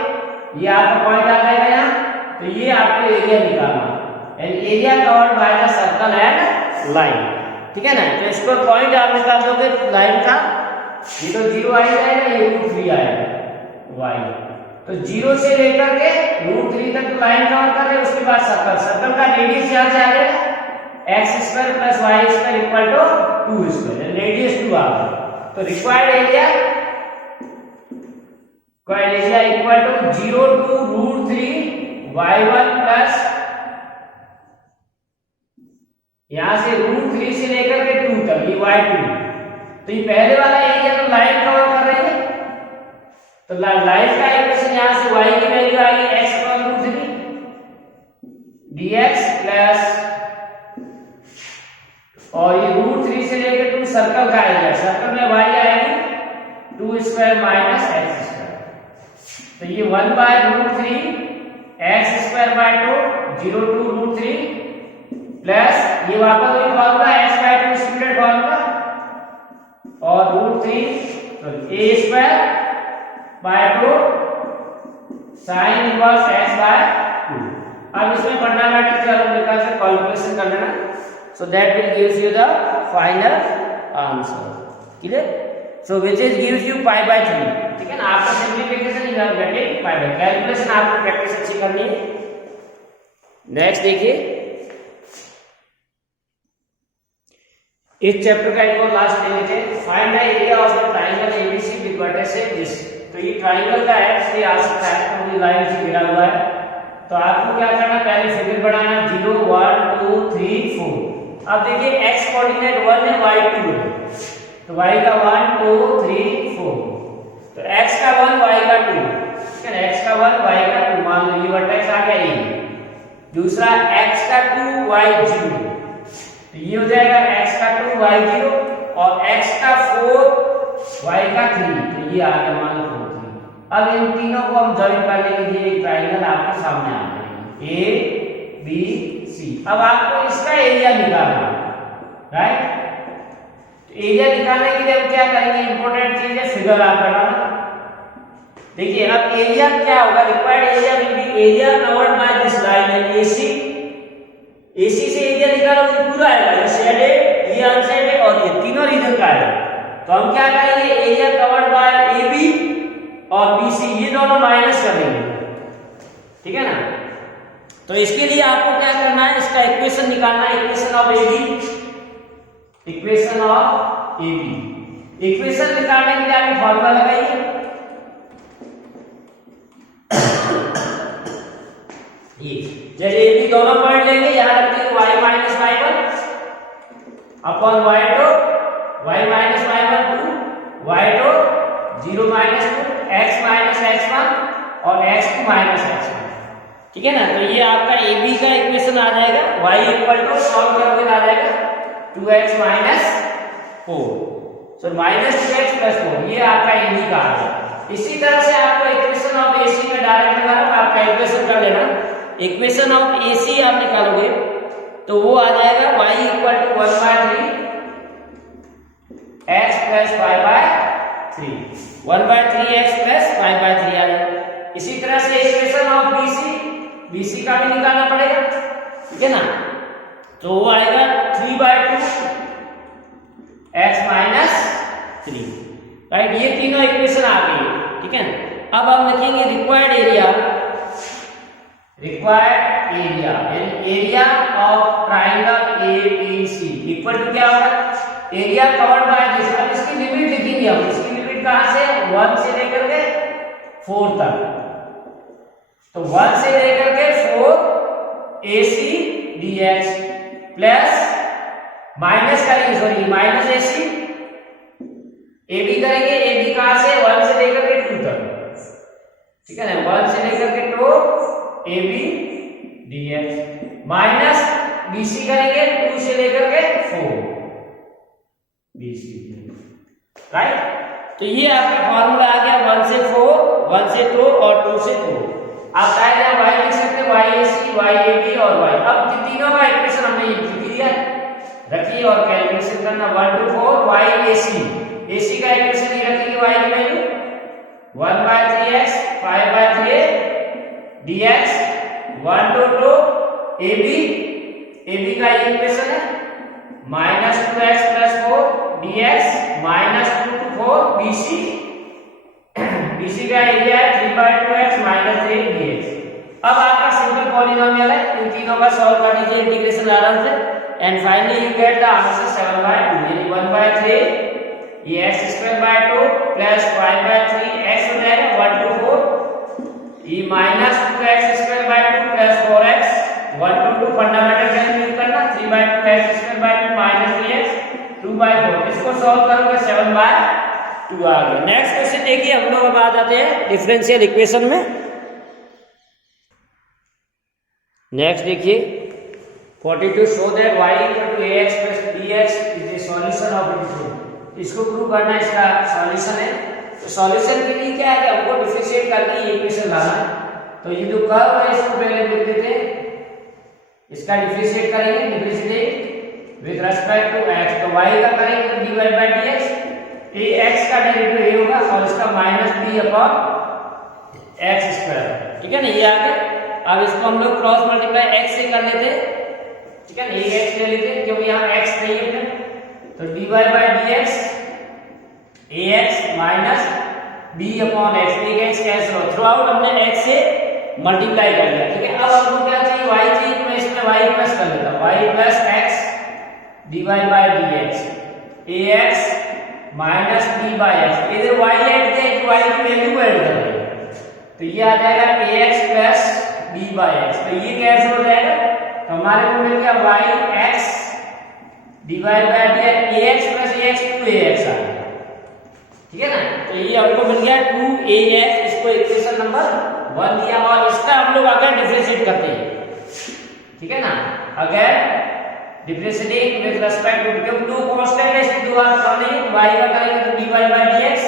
ये आपका पॉइंट आ जाएगा यहाँ। तो ये आपको एरिया निकालना, and area covered by the circle and line, ठीक है ना। तो इसको पॉइंट आप निकाल दोगे लाइन का, ये तो 0 आ जाएगा, ये √3 आएगा y। तो 0 से लेकर के √3 तक लाइन कवर कर रहे हैं, उसके बाद सर्कल, सर्कल का रेडियस यहां से आ जाएगा x square plus y square equal to 2 square, radius 2 आ गया। तो required area equal to 0 to √3 y1 plus यहां से √3 से लेकर के 2 तक, ये y2। तो ये पहले वाला एरिया तो लाइन कवर कर रही है, तो लाइन का इक्वेशन यहां से y की वैल्यू आ गई x upon root 3 dx plus, और ये रूट 3 से लेकर 2 सर्कल का एरिया, सर्कल में y आएगी 2 स्क्वायर माइनस x स्क्वायर, तो ये 1 by root 3 x square by 2 0 to root 3 plus ये वापस वही formula x by 2 square formula और रूट 3 तो a square by 2 sin inverse x by 2। अब इसमें फंडामेंटल थ्योरम से कैलकुलेशन कर लेना, so that will gives you the final answer, clear? So which is gives you pi by 3, ठीक है ना। आपका simplification is getting pi by, calculation आपको प्रैक्टिस अच्छी करनी है। नेक्स्ट देखिए, इस चैप्टर का एक और लास्ट ले लेते हैं, find the area of the triangle ABC with vertices this. तो ये ट्रायंगल का है, इसलिए आ सकता है पूरी लाइन से घिरा हुआ है, तो आपको क्या करना, पहले फिगर बनाना 0 1 2 3 4। अब देखिए x कोऑर्डिनेट 1 है, y 2 है, तो y का 1 2 3 4, तो x का 1 y का 2, ठीक है ना, x का 1 y का 2, मान लो ये वर्टेक्स आ गया ये। दूसरा x का 2 y 0, तो ये हो जाएगा x का 2 y 0 और x का 4 y का 3, तो ये आ गया मान लो 4 3। अब इन तीनों को हम जॉइन करने के लिए एक ट्रायंगल आपके सामने आ रहा है a b c। अब आपको इसका एरिया निकालना है, राइट। तो एरिया निकालने के लिए हम क्या करेंगे, इंपॉर्टेंट चीज है फिगर आप बनाना। देखिए अब एरिया क्या होगा, required area will be area covered by this line and AC। AC से एरिया निकालोगे तो पूरा आएगा, ये शेडेड, ये अनशेडेड और ये तीनों रीजन का आएगा। तो हम क्या करेंगे, एरिया कवर्ड बाय AB और BC ये दोनों माइनस कर देंगे, ठीक है ना। तो इसके लिए आपको क्या करना है, इसका इक्वेशन निकालना है, equation of AB, equation of AB। Equation निकालने के लिए आप फॉर्मूला लगाइए, ये जैसे AB दोनों पॉइंट लेंगे, यहां रखते हैं y minus y1 upon y2, y minus y1 2 y2 0 minus 2 x minus x1 और x2 माइनस x1, ठीक है ना। तो ये आपका AB का इक्वेशन आ जाएगा, y इक्वल टू सॉल्व करोगे तो आ जाएगा 2x minus 4, so minus 2x plus 4, ये आपका AB का आ गया। इसी तरह से आपको इक्वेशन ऑफ AC में डायरेक्ट लगाना, आप कैलकुलेशन कर लेना। इक्वेशन ऑफ AC आप निकालोगे तो वो आ जाएगा y equal to 1/3 x plus 5/3, 1/3x plus 5/3 आ जाएगा। इसी तरह से इक्वेशन ऑफ BC का भी निकालना पड़ेगा, ठीक है ना। तो वो आएगा 3/2 x माइनस 3, राइट। ये तीनों इक्वेशन आ गई, ठीक है। अब हम लिखेंगे required area, area of triangle ABC equal to क्या होगा, एरिया कवर्ड बाय दिस। अब इसकी लिमिट लिखेंगे हम, इसकी लिमिट कहां से, 1 से लेकर के 4 तक, तो 1 से लेकर के 4 AC dx प्लस माइनस करेंगे, सॉरी माइनस AC AB करेंगे, AB कहां से, 1 से लेकर के 2 तक, ठीक है ना, 1 से लेकर के 2 AB dx माइनस BC करेंगे 2 से लेकर के 4 BC, राइट। तो ये आपका फॉर्मूला आ गया 1 से 4, 1 से 2 और 2 से 2। आप चाहे y लिख सकते हैं, YAC, YAB और y। अब तीनों का इक्वेशन हमने लिख दिया, रखिए और कैलकुलेशन करना 1 to 4 YAC, AC का इक्वेशन ये रखेंगे, y की value 1/3x 5/3 dx 1 to 2 AB का ये इक्वेशन है -2x + 4 dx -2 to 4 BC का एरिया है 3/2x - 3 dx। अब आपका सिंपल पॉलिनोमियल है, इन तीनों का सॉल्व कर दीजिए इंटीग्रेशन आराम से, and finally you get the answer 7/2, यानी 1/3 ये x²/2 प्लस 5/3 x हो जाएगा 1 to 4, ये -2x²/2 plus 4x 1 to 2 fundamental value use करना, 3/2x²/2 -3x 2/4, इसको सॉल्व करोगे 7/2 2 आ गया। नेक्स्ट क्वेश्चन देखिए, हम लोग अब आ जाते हैं डिफरेंशियल इक्वेशन में। नेक्स्ट देखिए 42 show that y = ax + bx is the solution of differential. इसको प्रूव करना इसका सॉल्यूशन है। तो सॉल्यूशन के लिए क्या है कि हमको डिफरेंशिएट करके ये इक्वेशन लाना है। तो ये जो कर्व है इसको पहले लिख देते हैं, इसका डिफरेंशिएट करेंगे, differentiate with respect to x। तो y का करेंगे तो dy/dx, ax का डेरिवेटिव ये होगा और इसका -b/x²। ठीक है ना, ये आ गया। अब इसको हम लोग क्रॉस मल्टीप्लाई x से कर लेते हैं। ठीक है ना, ये x ले लेते हैं क्योंकि यहाँ x नहीं है अपने। तो dy/dx ax माइनस b/x, एक x कैंसिल हो, थ्रू आउट हमने x से मल्टीप्लाई कर दिया। ठीक है, अब हमको क्या चाहिए, y चाहिए। तो मैं इसमें y प्लस कर लेता हूँ, y plus x dy/dx ax minus b/x। इधर y ऐड किया तो y की वैल्यू को ऐड कर देंगे, तो ये आ जाएगा ax प्लस b/x। तो ये कैंसिल हो जाएगा, तो हमारे को मिल गया yx dy/dx ax plus ax 2ax आ गया। ठीक है ना, तो ये हमको मिल गया 2ax। इसको इक्वेशन नंबर 1 दिया और इसका हम लोग अगर डिफरेंशिएट करते हैं। ठीक है ना, अगर डिफरेंशिएटिंग विद रिस्पेक्ट टू, क्योंकि दो कांस्टेंट है इसकी दो बार करनी है। y का करेंगे तो dy/dx,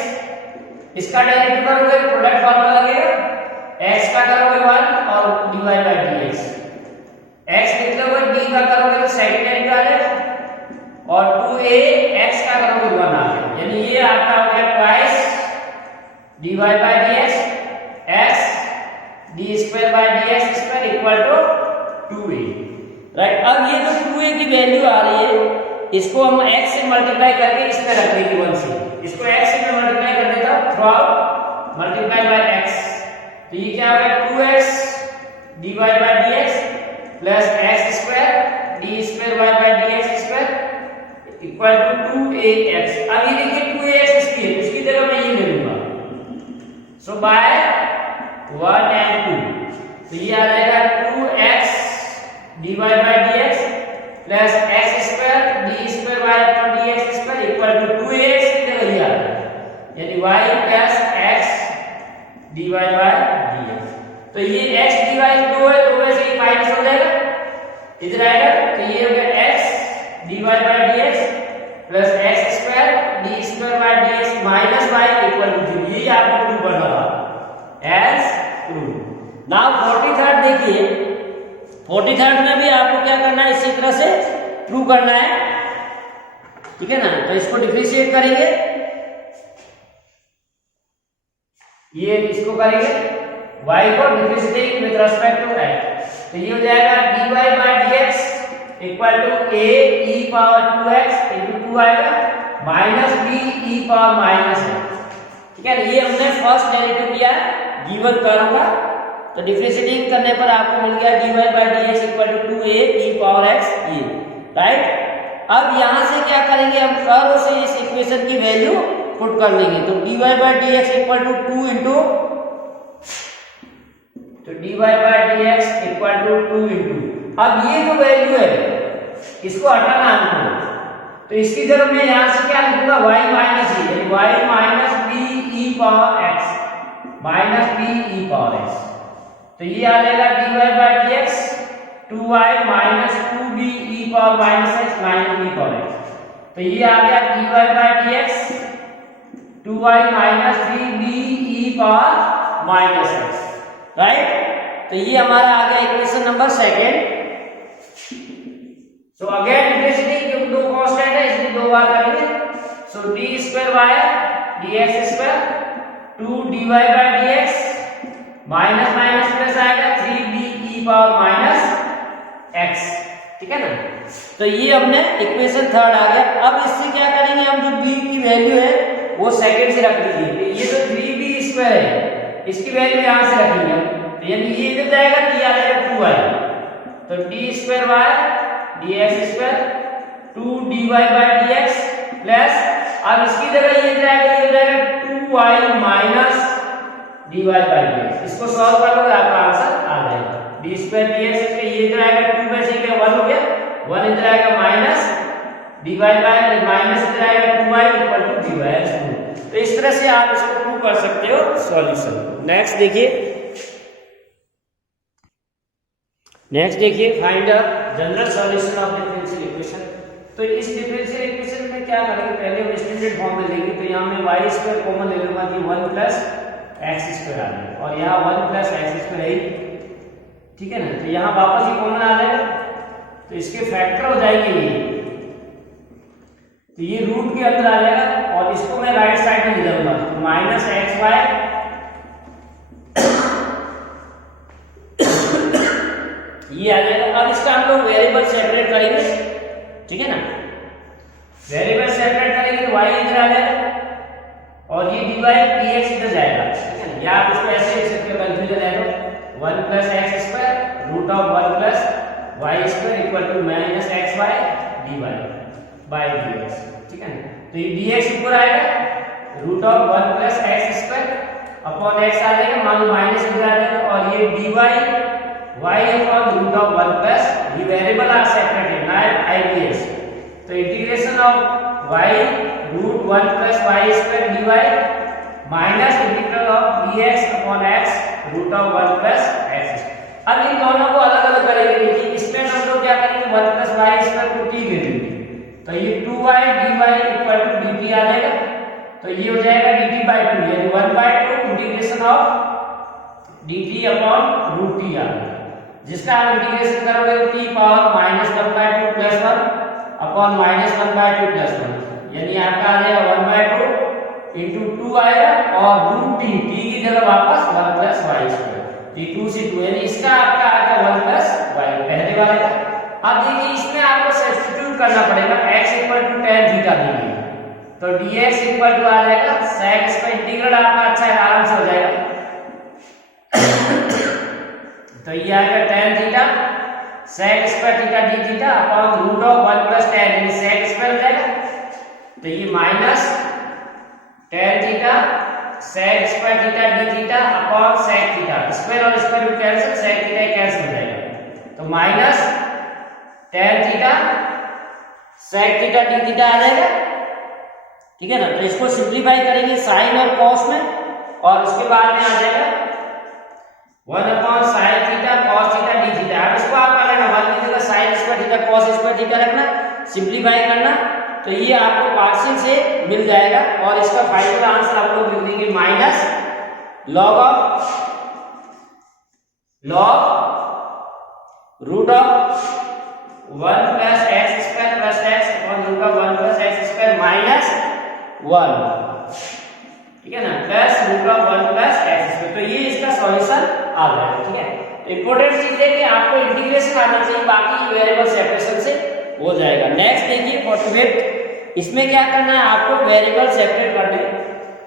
इसका डेरिवेटिव करोगे तो प्रोडक्ट फार्मूला लगेगा, x का करोगे 1 और dy/dx, x लिख लोगे, d का करोगे तो सेकंड टाइम का आएगा और 2ax का करोगे 1 आ गया। यानी ये आपका हो गया twice dy/dx x d²/dx² equal to 2a। Right, अब ये जो 2a की वैल्यू आ रही है इसको हम x से मल्टीप्लाई करके इसमें रख देंगे 1 से। इसको x से मैं मल्टीप्लाई कर देता हूं, through out multiply by x। तो ये क्या होगा 2x dy/dx plus x² d²y/dx² equal to 2ax। अब ये देखिए 2ax इसकी है, उसकी जगह मैं ये ले लूंगा, सो बाय 1 and 2। तो ये आ जाएगा 2x dy/dx plus x² d²y/dx² equal to 2ax की जगह ये आ जाएगा, यानी y प्लस x dy/dx। तो ये x dy 2 है, 2 में से ये माइनस हो जाएगा, इधर आएगा। तो ये हो गया x dy/dx plus x² d²y/dx minus y equal to 0। ये आपको प्रूव करना था एज ट्रू। नाउ 43rd देखिए, 43rd में भी आपको क्या करना है, इसी तरह से प्रूव करना है। ठीक है ना, तो इसको डिफरेंशिएट करेंगे, ये इसको करेंगे y को differentiate with respect to x। तो ये हो जाएगा dy/dx equal to a e⁻²x into 2 आएगा माइनस b e⁻−x। ठीक है, ये हमने फर्स्ट डेरिवेटिव लिया गिवन कर्व का। तो डिफरेंशिएटिंग करने पर आपको मिल गया dy/dx equal to 2a e⁻x ये। राइट, अब यहां से क्या करेंगे, हम कर्व से इस इक्वेशन की वैल्यू पुट कर लेंगे। तो dy/dx इक्वल टू 2 इनटू, तो dy/dx इक्वल टू 2 इनटू, अब ये जो वैल्यू है इसको हटाना हमको, तो इसकी जगह मैं यहां से क्या लिखूंगा y माइनस e, यानी y minus b e⁻x minus b e⁻x। तो ये आ जाएगा dy/dx 2y minus 2b e⁻−x minus b e⁻x। तो ये आ गया dy/dx 2y minus 3b e⁻−x। Right, तो ये हमारा आ गया equation number 2। So again differentiating, क्योंकि दो कांस्टेंट है इसलिए दो बार करेंगे। सो d²y dx² 2 dy/dx minus minus plus आएगा 3b e⁻−x। ठीक है ना, तो ये हमने इक्वेशन 3rd आ गया। अब इससे क्या करेंगे, हम जो b की वैल्यू है वो सेकंड से रख दीजिए। ये जो 3b² है इसकी वैल्यू यहां से रखेंगे हम, यानी ये इधर जाएगा तो ये आ जाएगा 2y। तो d²y dx² 2 dy/dx प्लस, अब इसकी जगह ये जाएगा, ये जाएगा 2y माइनस dy/dx। इसको सॉल्व कर लो आपका आंसर आ जाएगा d²dx पे ये जाएगा 2 में से 1 हो गया, 1 इधर आएगा माइनस dy/माइनस इधर आएगा 2y इक्वल टू dy। तो इस तरह तरह से आप इसको प्रूव कर सकते हो सॉल्यूशन। नेक्स्ट देखिए, find the general solution of differential equation. तो इस डिफरेंशियल इक्वेशन में क्या करेंगे, पहले हम स्टैंडर्ड फॉर्म में लेंगे। तो यहाँ में वाई स्क्वायर कॉमन ले लूंगा कि 1 प्लस एक्स स्क्वायर आ जाएगा, और यहाँ 1 प्लस एक्स स्क्वायर है, ठीक है ना। तो यहाँ वापस ही कॉमन आ जाएगा, तो इसके फैक्टर हो जाएंगे ये, तो ये रूट के अंदर आ जाएगा, और इसको मैं राइट साइड में ले जाऊंगा, तो माइनस एक्स वाई ये आ जाएगा। अब इसका हम लोग वेरिएबल सेपरेट करेंगे, ठीक है ना। वेरिएबल सेपरेट करेंगे तो y इधर आ जाएगा, और ये dy dx इधर जाएगा, ठीक है ना। या आप इसको ऐसे लिख सकते हो, कंफ्यूजन है तो 1 plus x square root of 1 plus y square equal to minus x y d y by d x, ठीक है ना। तो ये dx ऊपर आएगा, root of 1 plus x square upon x आ जाएगा, मान लो माइनस इधर आ जाएगा, और ये dy y upon root of 1 plus, ये वेरिएबल आर सेपरेटेड ना IDS, तो integration of y root 1 plus y square dy minus integral of dx upon x root of 1 plus x। अब इन दोनों को अलग अलग करेंगे, देखिए इसमें हम लोग क्या करेंगे, 1 प्लस वाई स्क्वायर को t दे देंगे, तो ये 2y dy equal to dt आ जाएगा, तो ये हो जाएगा dt बाय 2, यानी 1/2 integration of dt upon root t आ जाएगा, जिसका आप इंटीग्रेशन करोगे तो t power -1/2 plus 1 upon -1/2 plus 1, यानी आपका आ जाएगा 1/2 इंटू 2 आएगा, और रूट t की जगह वापस 1 प्लस वाई स्क्वायर, ये 2 से 2, यानी इसका आपका आ गया 1 प्लस वाई पहले वाले का। अब देखिए इसमें आपको सब्स्टिट्यूट करना पड़ेगा, x equal to tan theta देंगे, तो dx इक्वल टू आ जाएगा sec इसका इंटीग्रल आपका अच्छा है, आराम से हो जाएगा। तो ये आएगा tan theta sec square theta d theta upon root of 1 plus tan, यानी sec स्क्वायर हो जाएगा, तो ये minus tan theta sec square theta d theta upon sec theta, square और square root cancel, sec theta cancel हो जाएगा, तो minus tan theta sec theta d theta आ जाएगा, ठीक है ना। तो इसको सिंपलीफाई करेंगे साइन और कॉस में, और उसके बाद में आ जाएगा 1 upon sine theta cos theta D theta. अब इसको आप कर लेना, 1 की जगह sine square theta cos square theta रखना, सिंपलीफाई करना, तो ये आपको पार्शियल से मिल जाएगा, और इसका फाइनल आंसर आप लोग लिख देंगे minus log root of 1 plus x square plus x upon root of 1 plus x square minus 1, ठीक है ना, plus root of 1 plus x square. तो ये इसका सॉल्यूशन आ जाएगा, ठीक है। इंपॉर्टेंट चीज है कि आपको इंटीग्रेशन आना चाहिए, बाकी वेरिएबल सेपरेशन से हो जाएगा। नेक्स्ट देखिए 48, इसमें क्या करना है, आपको वेरिएबल सेपरेट करने हैं,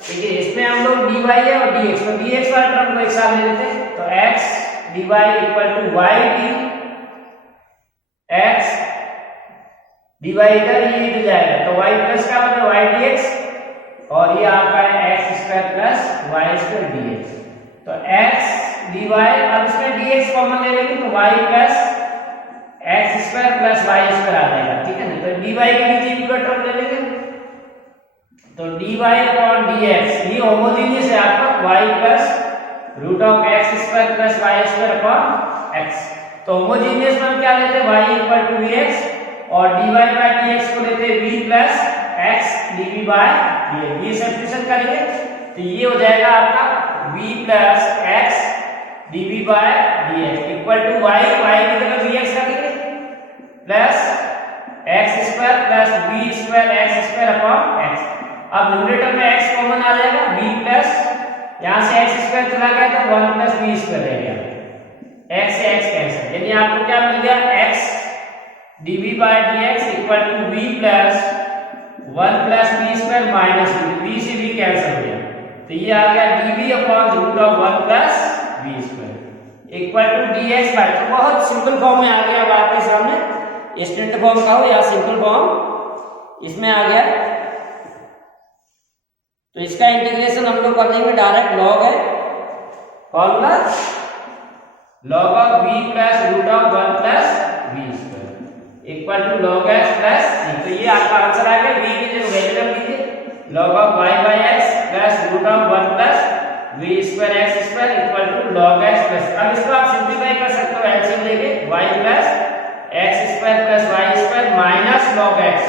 ठीक है। इसमें हम लोग dy है और dx, तो dx वाला टर्म को एक साथ ले लेते हैं, तो x dy equal to y dx, dy इधर ये इधर जाएगा, तो y प्लस का मतलब y dx, और ये आपका है x square plus y square dx, तो x dy, अब इसमें dx कॉमन ले लेंगे, तो y plus x square plus y square आ जाएगा, ठीक है ना। तो dy के नीचे पूरा टर्म ले लेंगे, तो dy अपॉन dx, ये होमोजेनियस है आपका y plus root of x square plus y square upon x, तो होमोजेनियस में क्या लेते हैं, y इक्वल टू vx, और dy बाय dx को लेते हैं v plus x dv by dx, ये सब्स्टिट्यूशन करेंगे, तो ये हो जाएगा आपका v plus x dv by dx equal to y की जगह vx रखेंगे plus x square plus v square x square upon x। अब न्यूमरेटर में x कॉमन आ जाएगा, v प्लस यहां से x स्क्वायर चला गया तो 1 प्लस v स्क्वायर रह गया, x से x कैंसिल, यानी आपको क्या मिल गया, x dv by dx equal to v plus 1 plus v square minus v से v कैंसिल हो गया, तो ये आ गया dv upon root of 1 plus v square equal to dx by, तो बहुत सिंपल फॉर्म में आ गया अब आपके सामने, स्टैंडर्ड फॉर्म का हो या सिंपल फॉर्म इसमें आ गया। तो इसका इंटीग्रेशन हम लोग कर देंगे डायरेक्ट, लॉग है formula log of v plus root of 1 plus v square equal to log x plus c, तो ये आपका आंसर आ गया। v की जगह वैल्यू रख दीजिए, log of y by x plus term 1 plus v square x square equal to log x plus, अब इसको आप सिंप्लीफाई कर सकते हो एलसीएम लेके, y plus x square plus y square minus log x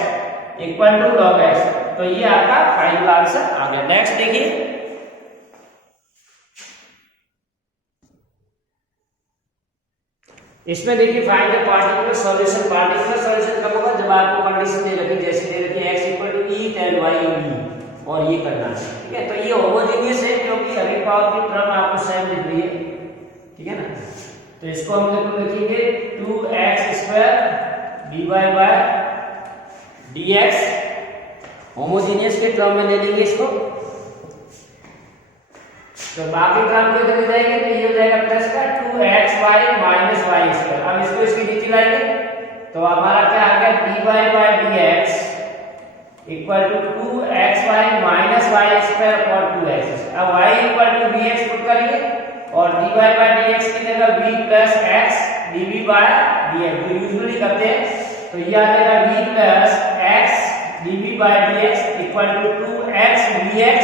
equal to log x. तो ये आपका फाइनल आंसर आ गया। नेक्स्ट देखिए, इसमें देखिए find the particular solution. Particular solution कब होगा, जब आपको कंडीशन दे रखी जैसे दे रखी है x equal to e tan y in e, और ये करना है, ठीक है। तो ये होमोजेनियस है क्योंकि अगली पावर की टर्म आपको सेम दिख रही है, ठीक है ना। तो इसको हम लिखेंगे 2x² dy by dx, homogeneous के टर्म में ले लेंगे इसको। तो बाकी टर्म को इधर ले जाएंगे तो ये हो जाएगा प्लस का 2xy माइनस वाई स्क्वायर। अब इसको इसके नीचे लाएंगे तो हमारा क्या आ गया, dy by dx equal to 2xy minus y square upon 2x। अब y equal to dx put करेंगे और dy by dx की जगह v plus x dv by dx जो यूजुअली करते हैं, तो ये आ जाएगा v plus x dv by dx equal to 2x dx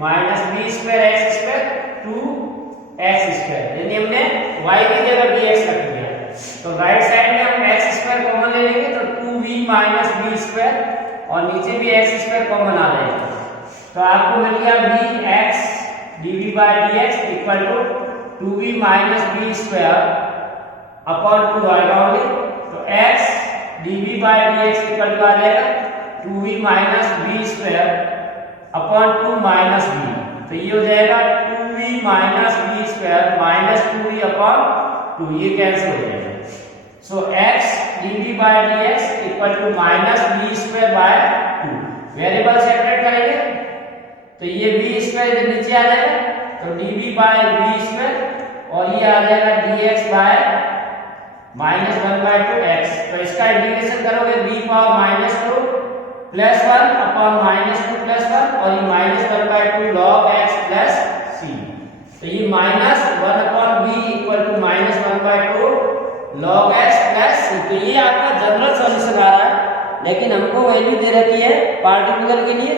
minus b square x square 2x square, यानी हमने y की जगह dx रख दिया। तो राइट साइड में हम x स्क्वायर कॉमन ले लेंगे तो 2v माइनस बी स्क्वायर और नीचे भी x स्क्वायर कॉमन आ जाएगा। तो आपको मिल गया vx dv by dx equal to 2v minus b square upon 2 आएगा ओनली, तो x dv by dx equal to आ जाएगा 2v minus b square upon 2 minus b. तो ये हो जाएगा 2v minus b square minus 2v upon 2, ये cancel हो जाएगा। So x dv by dx equal to minus b square by 2। Variable separate करेंगे तो ये बी स्क्वायर इधर नीचे आ जाएगा, तो dv बाय बी स्क्वायर और ये आ जाएगा dx बाय माइनस 1/2 x। तो इसका इंटीग्रेशन करोगे b power minus 2 plus 1 upon minus 2 plus 1 और ये minus 1/2 log x plus c। तो ये minus 1 upon b equal to minus 1/2 log x plus c। तो ये आपका जनरल सॉल्यूशन आ रहा है, लेकिन हमको वैल्यू दे रखी है पार्टिकुलर के लिए।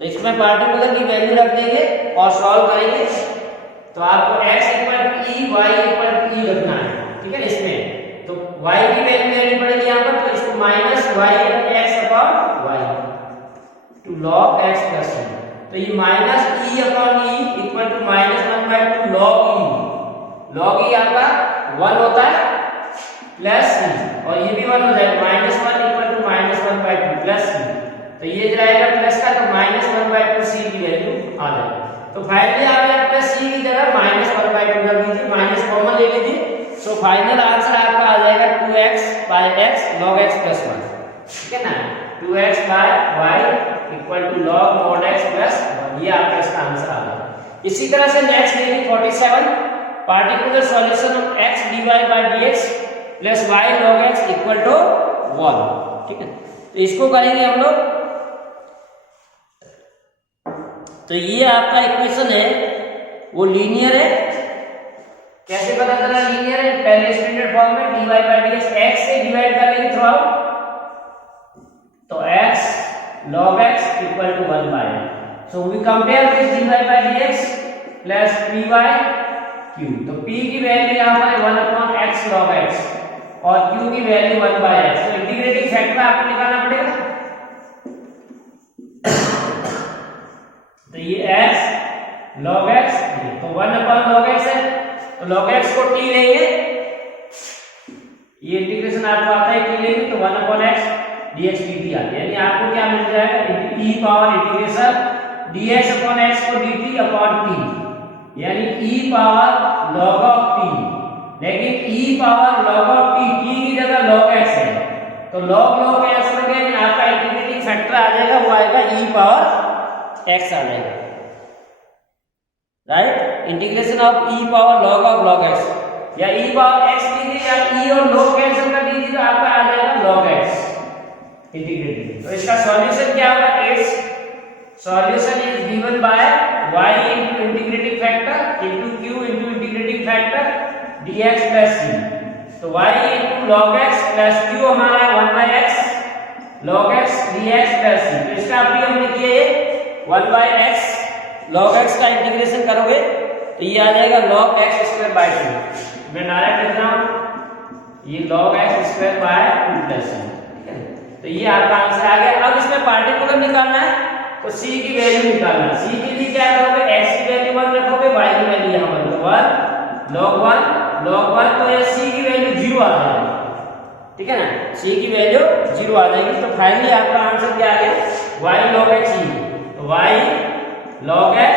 तो इसमें पार्टिकुलर की वैल्यू रख देंगे और सॉल्व करेंगे। तो आपको x equal to e y equal to e रखना है, ठीक है। इसमें तो y की वैल्यू लेनी पड़ेगी यहाँ पर, तो इसको minus y x upon y to log x plus c। तो ये minus e upon e equal to minus 1/2 log e। log e आपका 1 होता है प्लस c और ये भी 1 हो जाएगा, minus 1 equal to minus 1/2 plus c। तो ये जाएगा प्लस का, तो माइनस 1/2 c की वैल्यू आ जाएगी। तो फाइनली आप यहाँ प्लस c की जगह माइनस 1/2 रख दीजिए, माइनस कॉमन ले लीजिए। सो फाइनल आंसर आपका आ जाएगा 2x by x log x plus 1, ठीक है ना। 2x by y equal to log mod x plus 1, ये आपका इसका आंसर आ गया। इसी तरह से नेक्स्ट देखिए 47, particular solution of x dy by dx plus y log x equal to 1, ठीक है। तो इसको करेंगे हम लोग। तो ये आपका इक्वेशन है वो लीनियर है। कैसे पता चला लीनियर है, पहले स्टैंडर्ड फॉर्म में dy by dx x से डिवाइड कर लेंगे थ्रू आउट, तो x log x equal to 1 by. So we compare this dy by dx plus py q। तो p की वैल्यू यहां पर है 1 अपॉन x log x और q की वैल्यू 1 बाय x। तो इंटीग्रेटिंग फैक्टर आपको निकालना पड़ेगा। तो ये x log x, तो 1 अपॉन log x है, तो log x को t लेंगे, ये इंटीग्रेशन आपको आता है t लेंगे तो 1 अपॉन x dx dt आता है, यानी आपको क्या मिल जाएगा e power integration dx upon x को dt अपॉन t, यानी e power log of t। लेकिन e power log of t, t की जगह log x है, तो log x रख के आपका इंटीग्रेटिंग फैक्टर आ जाएगा, वो आएगा e पावर x आ जाएगा, right. Integration of e power log x, या e पावर x लीजिए या e और log कैंसिल कर दीजिए तो आपका आ जाएगा log x इंटीग्रेटिंग। तो इसका सॉल्यूशन क्या होगा, its solution is given by y into integrating factor into q into integrating factor dx plus c। तो y into log x plus q हमारा 1 by x log x dx plus c। तो इसका अभी हमने किया ये 1/x log x का integration करोगे तो ये आ जाएगा log x स्क्वायर बाय 2। मैं डायरेक्ट लिख रहा हूं ये log x square by 2 plus c, ठीक है। तो ये आपका आंसर आ गया। अब इसमें पार्टिकुलर निकालना है तो c की वैल्यू निकालना है। c के लिए क्या करोगे, x की वैल्यू 1 रखोगे, y की वैल्यू यहां पर 1 log 1 तो ये c की वैल्यू 0 आ जाएगी, ठीक है ना। c की वैल्यू 0 आ जाएगी। तो फाइनली आपका आंसर क्या आ गया, y log x e। तो y log x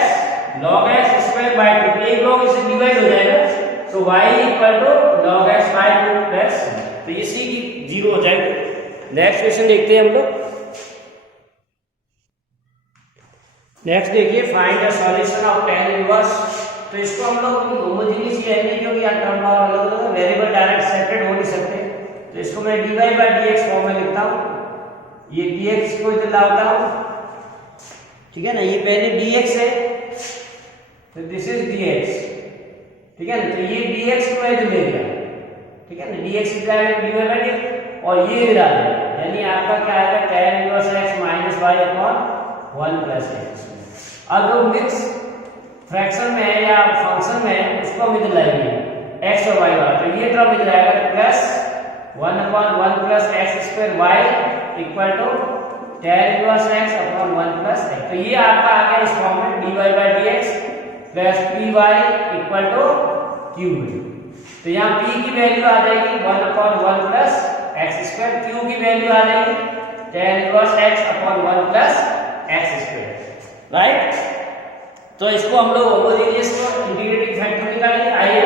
square by 2, एक log इससे डिवाइड हो जाएगा तो y equal to log x by 2 plus. तो ये c की 0 हो जाएगी। नेक्स्ट क्वेश्चन देखते हैं हम लोग। नेक्स्ट देखिए, find the solution of tan inverse. तो इसको हम लोग होमोजेनियस ही रहेंगे क्योंकि यहाँ टर्म अलग अलग वेरिएबल डायरेक्ट सेपरेट हो नहीं सकते। तो इसको मैं dy बाय dx फॉर्म में लिखता हूँ। ये dx को इधर लाता हूँ, ठीक है ना। ये पहले dx है तो दिस इज dx, ठीक है ना। तो ये dx को इधर ले गया, ठीक है ना। dx की dy बाय dx और ये इधर आ गया, यानी आपका क्या आएगा tan inverse x minus y upon 1 plus x। अब जो मिक्स फ्रैक्शन में है या फंक्शन में है उसको हम इधर लाएंगे x और y वाला। तो ये टर्म इधर आएगा plus 1 upon 1 plus x square y equal to tan inverse x upon 1 plus x। तो ये आपका आ गया इस फॉर्म में dy by dx plus py equal to q। तो यहाँ p की वैल्यू आ जाएगी 1 upon 1 plus x square, q की वैल्यू आ जाएगी tan inverse x upon 1 plus x square, right. तो इसको हम लोग होमोजेनियस को इंटीग्रेटिंग फैक्टर निकालेंगे। आइए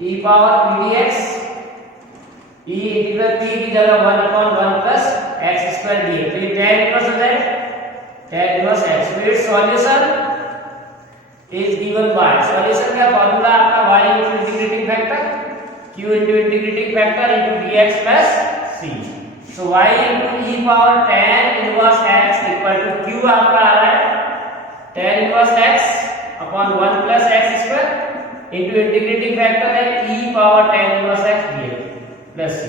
e power p dx, e integral p की जगह 1 upon 1 plus x square dx। तो ये tan इनवर्स हो जाएगा tan इनवर्स x। तो its solution is given by, solution का फार्मूला आपका y into integrating factor q into integrating factor into dx plus c। So y into e power tan inverse x equal to q आपका आ रहा है tan inverse x upon 1 plus x square into integrating factor है e power tan inverse x dx plus c।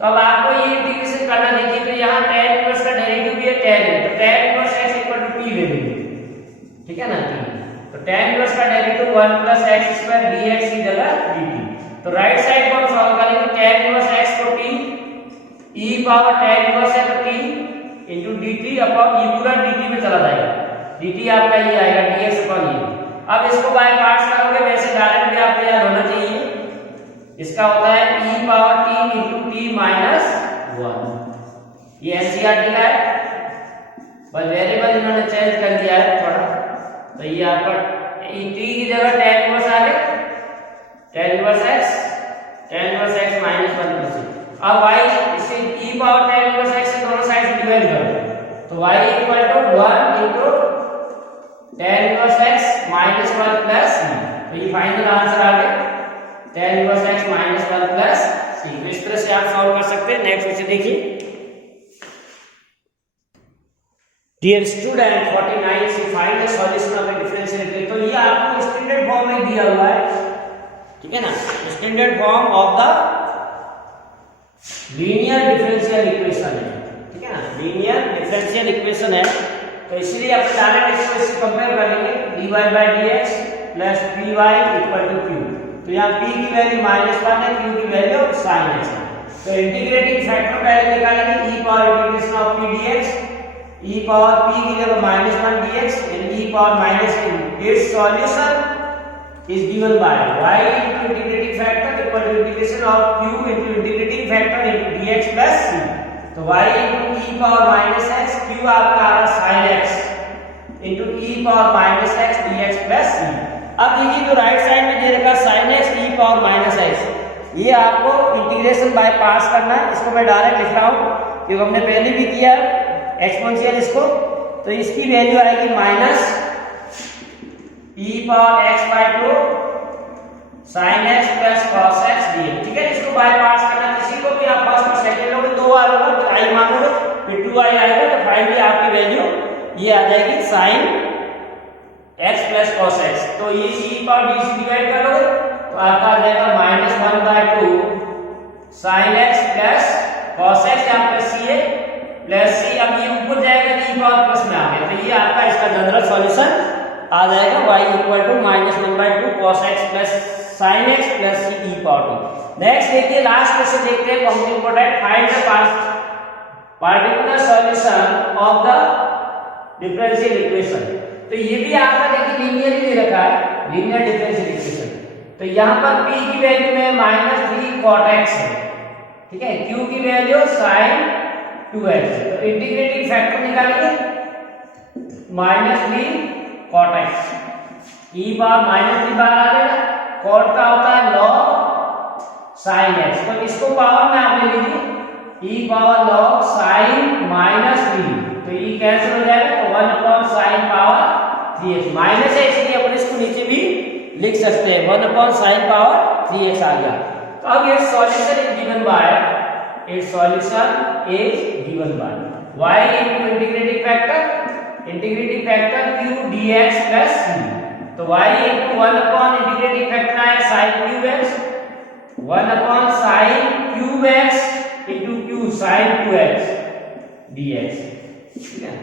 तो अब आपको ये integration करना, देखिए तो यहाँ tan इनवर्स का डेरिवेटिव भी है tan है, तो tan inverse x equal to t ले लेंगे, ठीक है ना। तो tan इनवर्स का derivative 1 plus x square dx की जगह dt। तो राइट साइड को हम सॉल्व करेंगे, tan इनवर्स x को t e power tan inverse है तो t into dt upon e पूरा dt में चला जाएगा, dt आपका ये आएगा dx अपॉन e। अब इसको बाय पार्ट्स करोगे, वैसे डायरेक्ट भी आपको याद होना चाहिए। इसका होता है e power t into t minus 1। ये एनसीईआरटी का है, बस वेरिएबल इन्होंने चेंज कर दिया है थोड़ा। तो ये आपका t की जगह tan इनवर्स आ गया, tan inverse x minus 1 plus c। अब y इसे e power tan inverse x से दोनों साइड से डिवाइड करो तो y equal to 1 into tan inverse x minus 1 plus c। तो ये फाइनल आंसर आ गया tan inverse x minus 1 plus c। तो इस तरह से आप सॉल्व कर सकते हैं। नेक्स्ट क्वेश्चन देखिए। डियर स्टूडेंट 49 से find the solution of A differential equation. तो ये आपको स्टैंडर्ड फॉर्म में दिया हुआ है, ठीक है ना। Standard form of the linear differential equation है, ठीक है ना। लीनियर डिफरेंशियल इक्वेशन है तो इसलिए आप डायरेक्ट इसको इससे कंपेयर करेंगे dy by dx plus py equal to q। तो यहाँ p की वैल्यू -1 है, q की वैल्यू sin x है। तो इंटीग्रेटिंग फैक्टर पहले निकालेंगे e power integration of p dx, e power p की जगह -1 dx and e power minus q। It's solution is given by y into integrating factor equal to integration of q into integrating factor into dx plus c। तो y into e power minus x, q आपका आ रहा sin x into e power minus x dx plus c। अब देखिए जो right side में दे रखा sin x e power minus x, ये आपको इंटीग्रेशन बाय पार्ट्स करना है। इसको मैं डायरेक्ट लिख रहा हूँ क्योंकि हमने पहले भी किया एक्सपोनेंशियल इसको। तो इसकी वैल्यू आएगी minus e power x by 2 sin x plus cos x dx, ठीक है। इसको बाय पार्ट्स करना, किसी को भी आप फर्स्ट और सेकंड लोगे 2 बार होगा तो i मान लो, फिर 2i आएगा तो फाइनली आपकी वैल्यू ये आ जाएगी sin x plus cos x। तो ये e पावर d से डिवाइड करोगे तो आपका आ जाएगा -1/2 sin x plus cos x, यहाँ पे c है प्लस सी, अब ये ऊपर जाएगा तो e पावर प्लस में आ गया, तो ये आपका इसका जनरल सॉल्यूशन आ जाएगा y equal to -1/2 cos x plus sin x plus c e power t। Next देखिए लास्ट क्वेश्चन देखते हैं, बहुत important, find the particular solution of the differential equation. तो ये भी आपका देखिए लीनियर ही दे रखा है, लीनियर डिफरेंशियल इक्वेशन। तो यहाँ पर p की वैल्यू में -3 cot x है, ठीक है, q की वैल्यू sin 2x है, तो इंटीग्रेटिंग फैक्टर निकालेंगे -3 cot x, e पावर -3 बार आ जाएगा, cot का होता है log sin x, तो इसको पावर में आप ले लीजिए e पावर log sin -3, तो e कैंसिल हो जाएगा, तो 1 upon sin power 3x, minus है इसलिए अपन इसको नीचे भी लिख सकते हैं, 1 अपॉन sin पावर 3x आ गया। तो अब ये solution is given bye, it's solution is given by y into integrating factor q dx plus c, तो y into 1 upon integrating factor है sin cube x, 1 upon sin cube x into q sin 2x dx, ठीक है,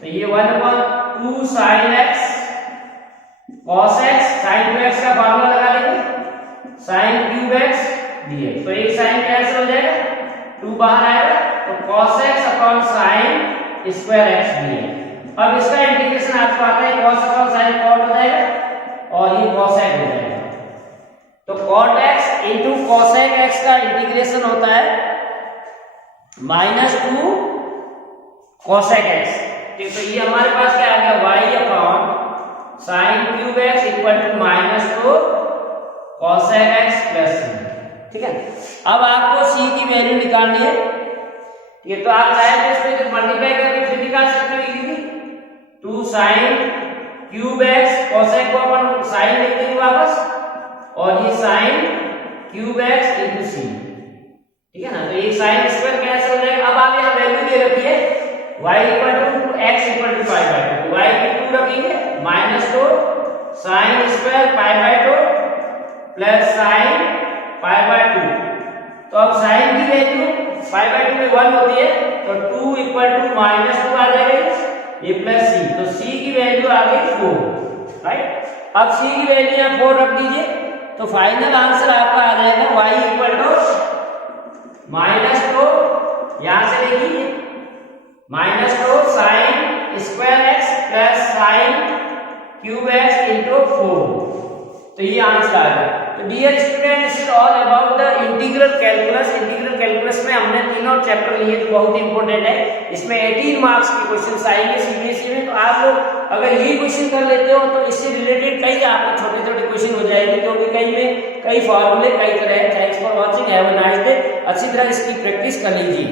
तो ये 1 upon 2 sin x cos x sin 2x का formula लगा लेंगे sin cube x dx, तो एक sin कैंसिल हो जाएगा, 2 बाहर आएगा, तो cos x upon sin square x dx। अब इसका इंटीग्रेशन आपको आता है cos अपॉन sin cot हो जाएगा और ये cos x हो जाएगा, तो cot x into cos x का इंटीग्रेशन होता है -2 cos x, तो ये हमारे पास क्या आ गया, y upon sin cube x equal to -2 cos x plus c, ठीक है। अब आपको c की वैल्यू निकालनी है, ये तो आप चाहे तो इसमें तो मल्टीप्लाई करके फिर निकाल सकते हो, easily 2 sin cube x cos x को अपन sin लिख देंगे वापस, और ये sin cube x into c, ठीक है ना, तो ये sin स्क्वायर कैंसिल हो जाएगा। अब आप यहां वैल्यू दे रखी है y equal to x equal to π/2, y की 2 रखेंगे -2 sin स्क्वायर π/2 प्लस sin π/2, तो अब sin की वैल्यू π/2 में 1 होती है, तो 2 इक्वल टू -2 आ जाएगा, ये प्लस c, तो c की वैल्यू आ गई 4, राइट। अब c की वैल्यू यहां 4 रख दीजिए, तो फाइनल आंसर आपका आ जाएगा y इक्वल टू -2, यहां से देखिए -2 sin square x plus sin cube x into 4, तो ये आंसर आ गया। तो dear student, this is all about the integral calculus. Integral calculus में हमने तीनों चैप्टर लिए जो बहुत इंपॉर्टेंट है, इसमें 18 मार्क्स के क्वेश्चंस आएंगे सीबीएसई में, तो आप लोग अगर ये क्वेश्चन कर लेते हो तो इससे रिलेटेड कई आपके छोटे छोटे क्वेश्चन हो जाएंगे, क्योंकि कई में कई फॉर्मूले कई तरह है। Thanks for watching, have a nice day. अच्छी तरह इसकी प्रैक्टिस कर लीजिए।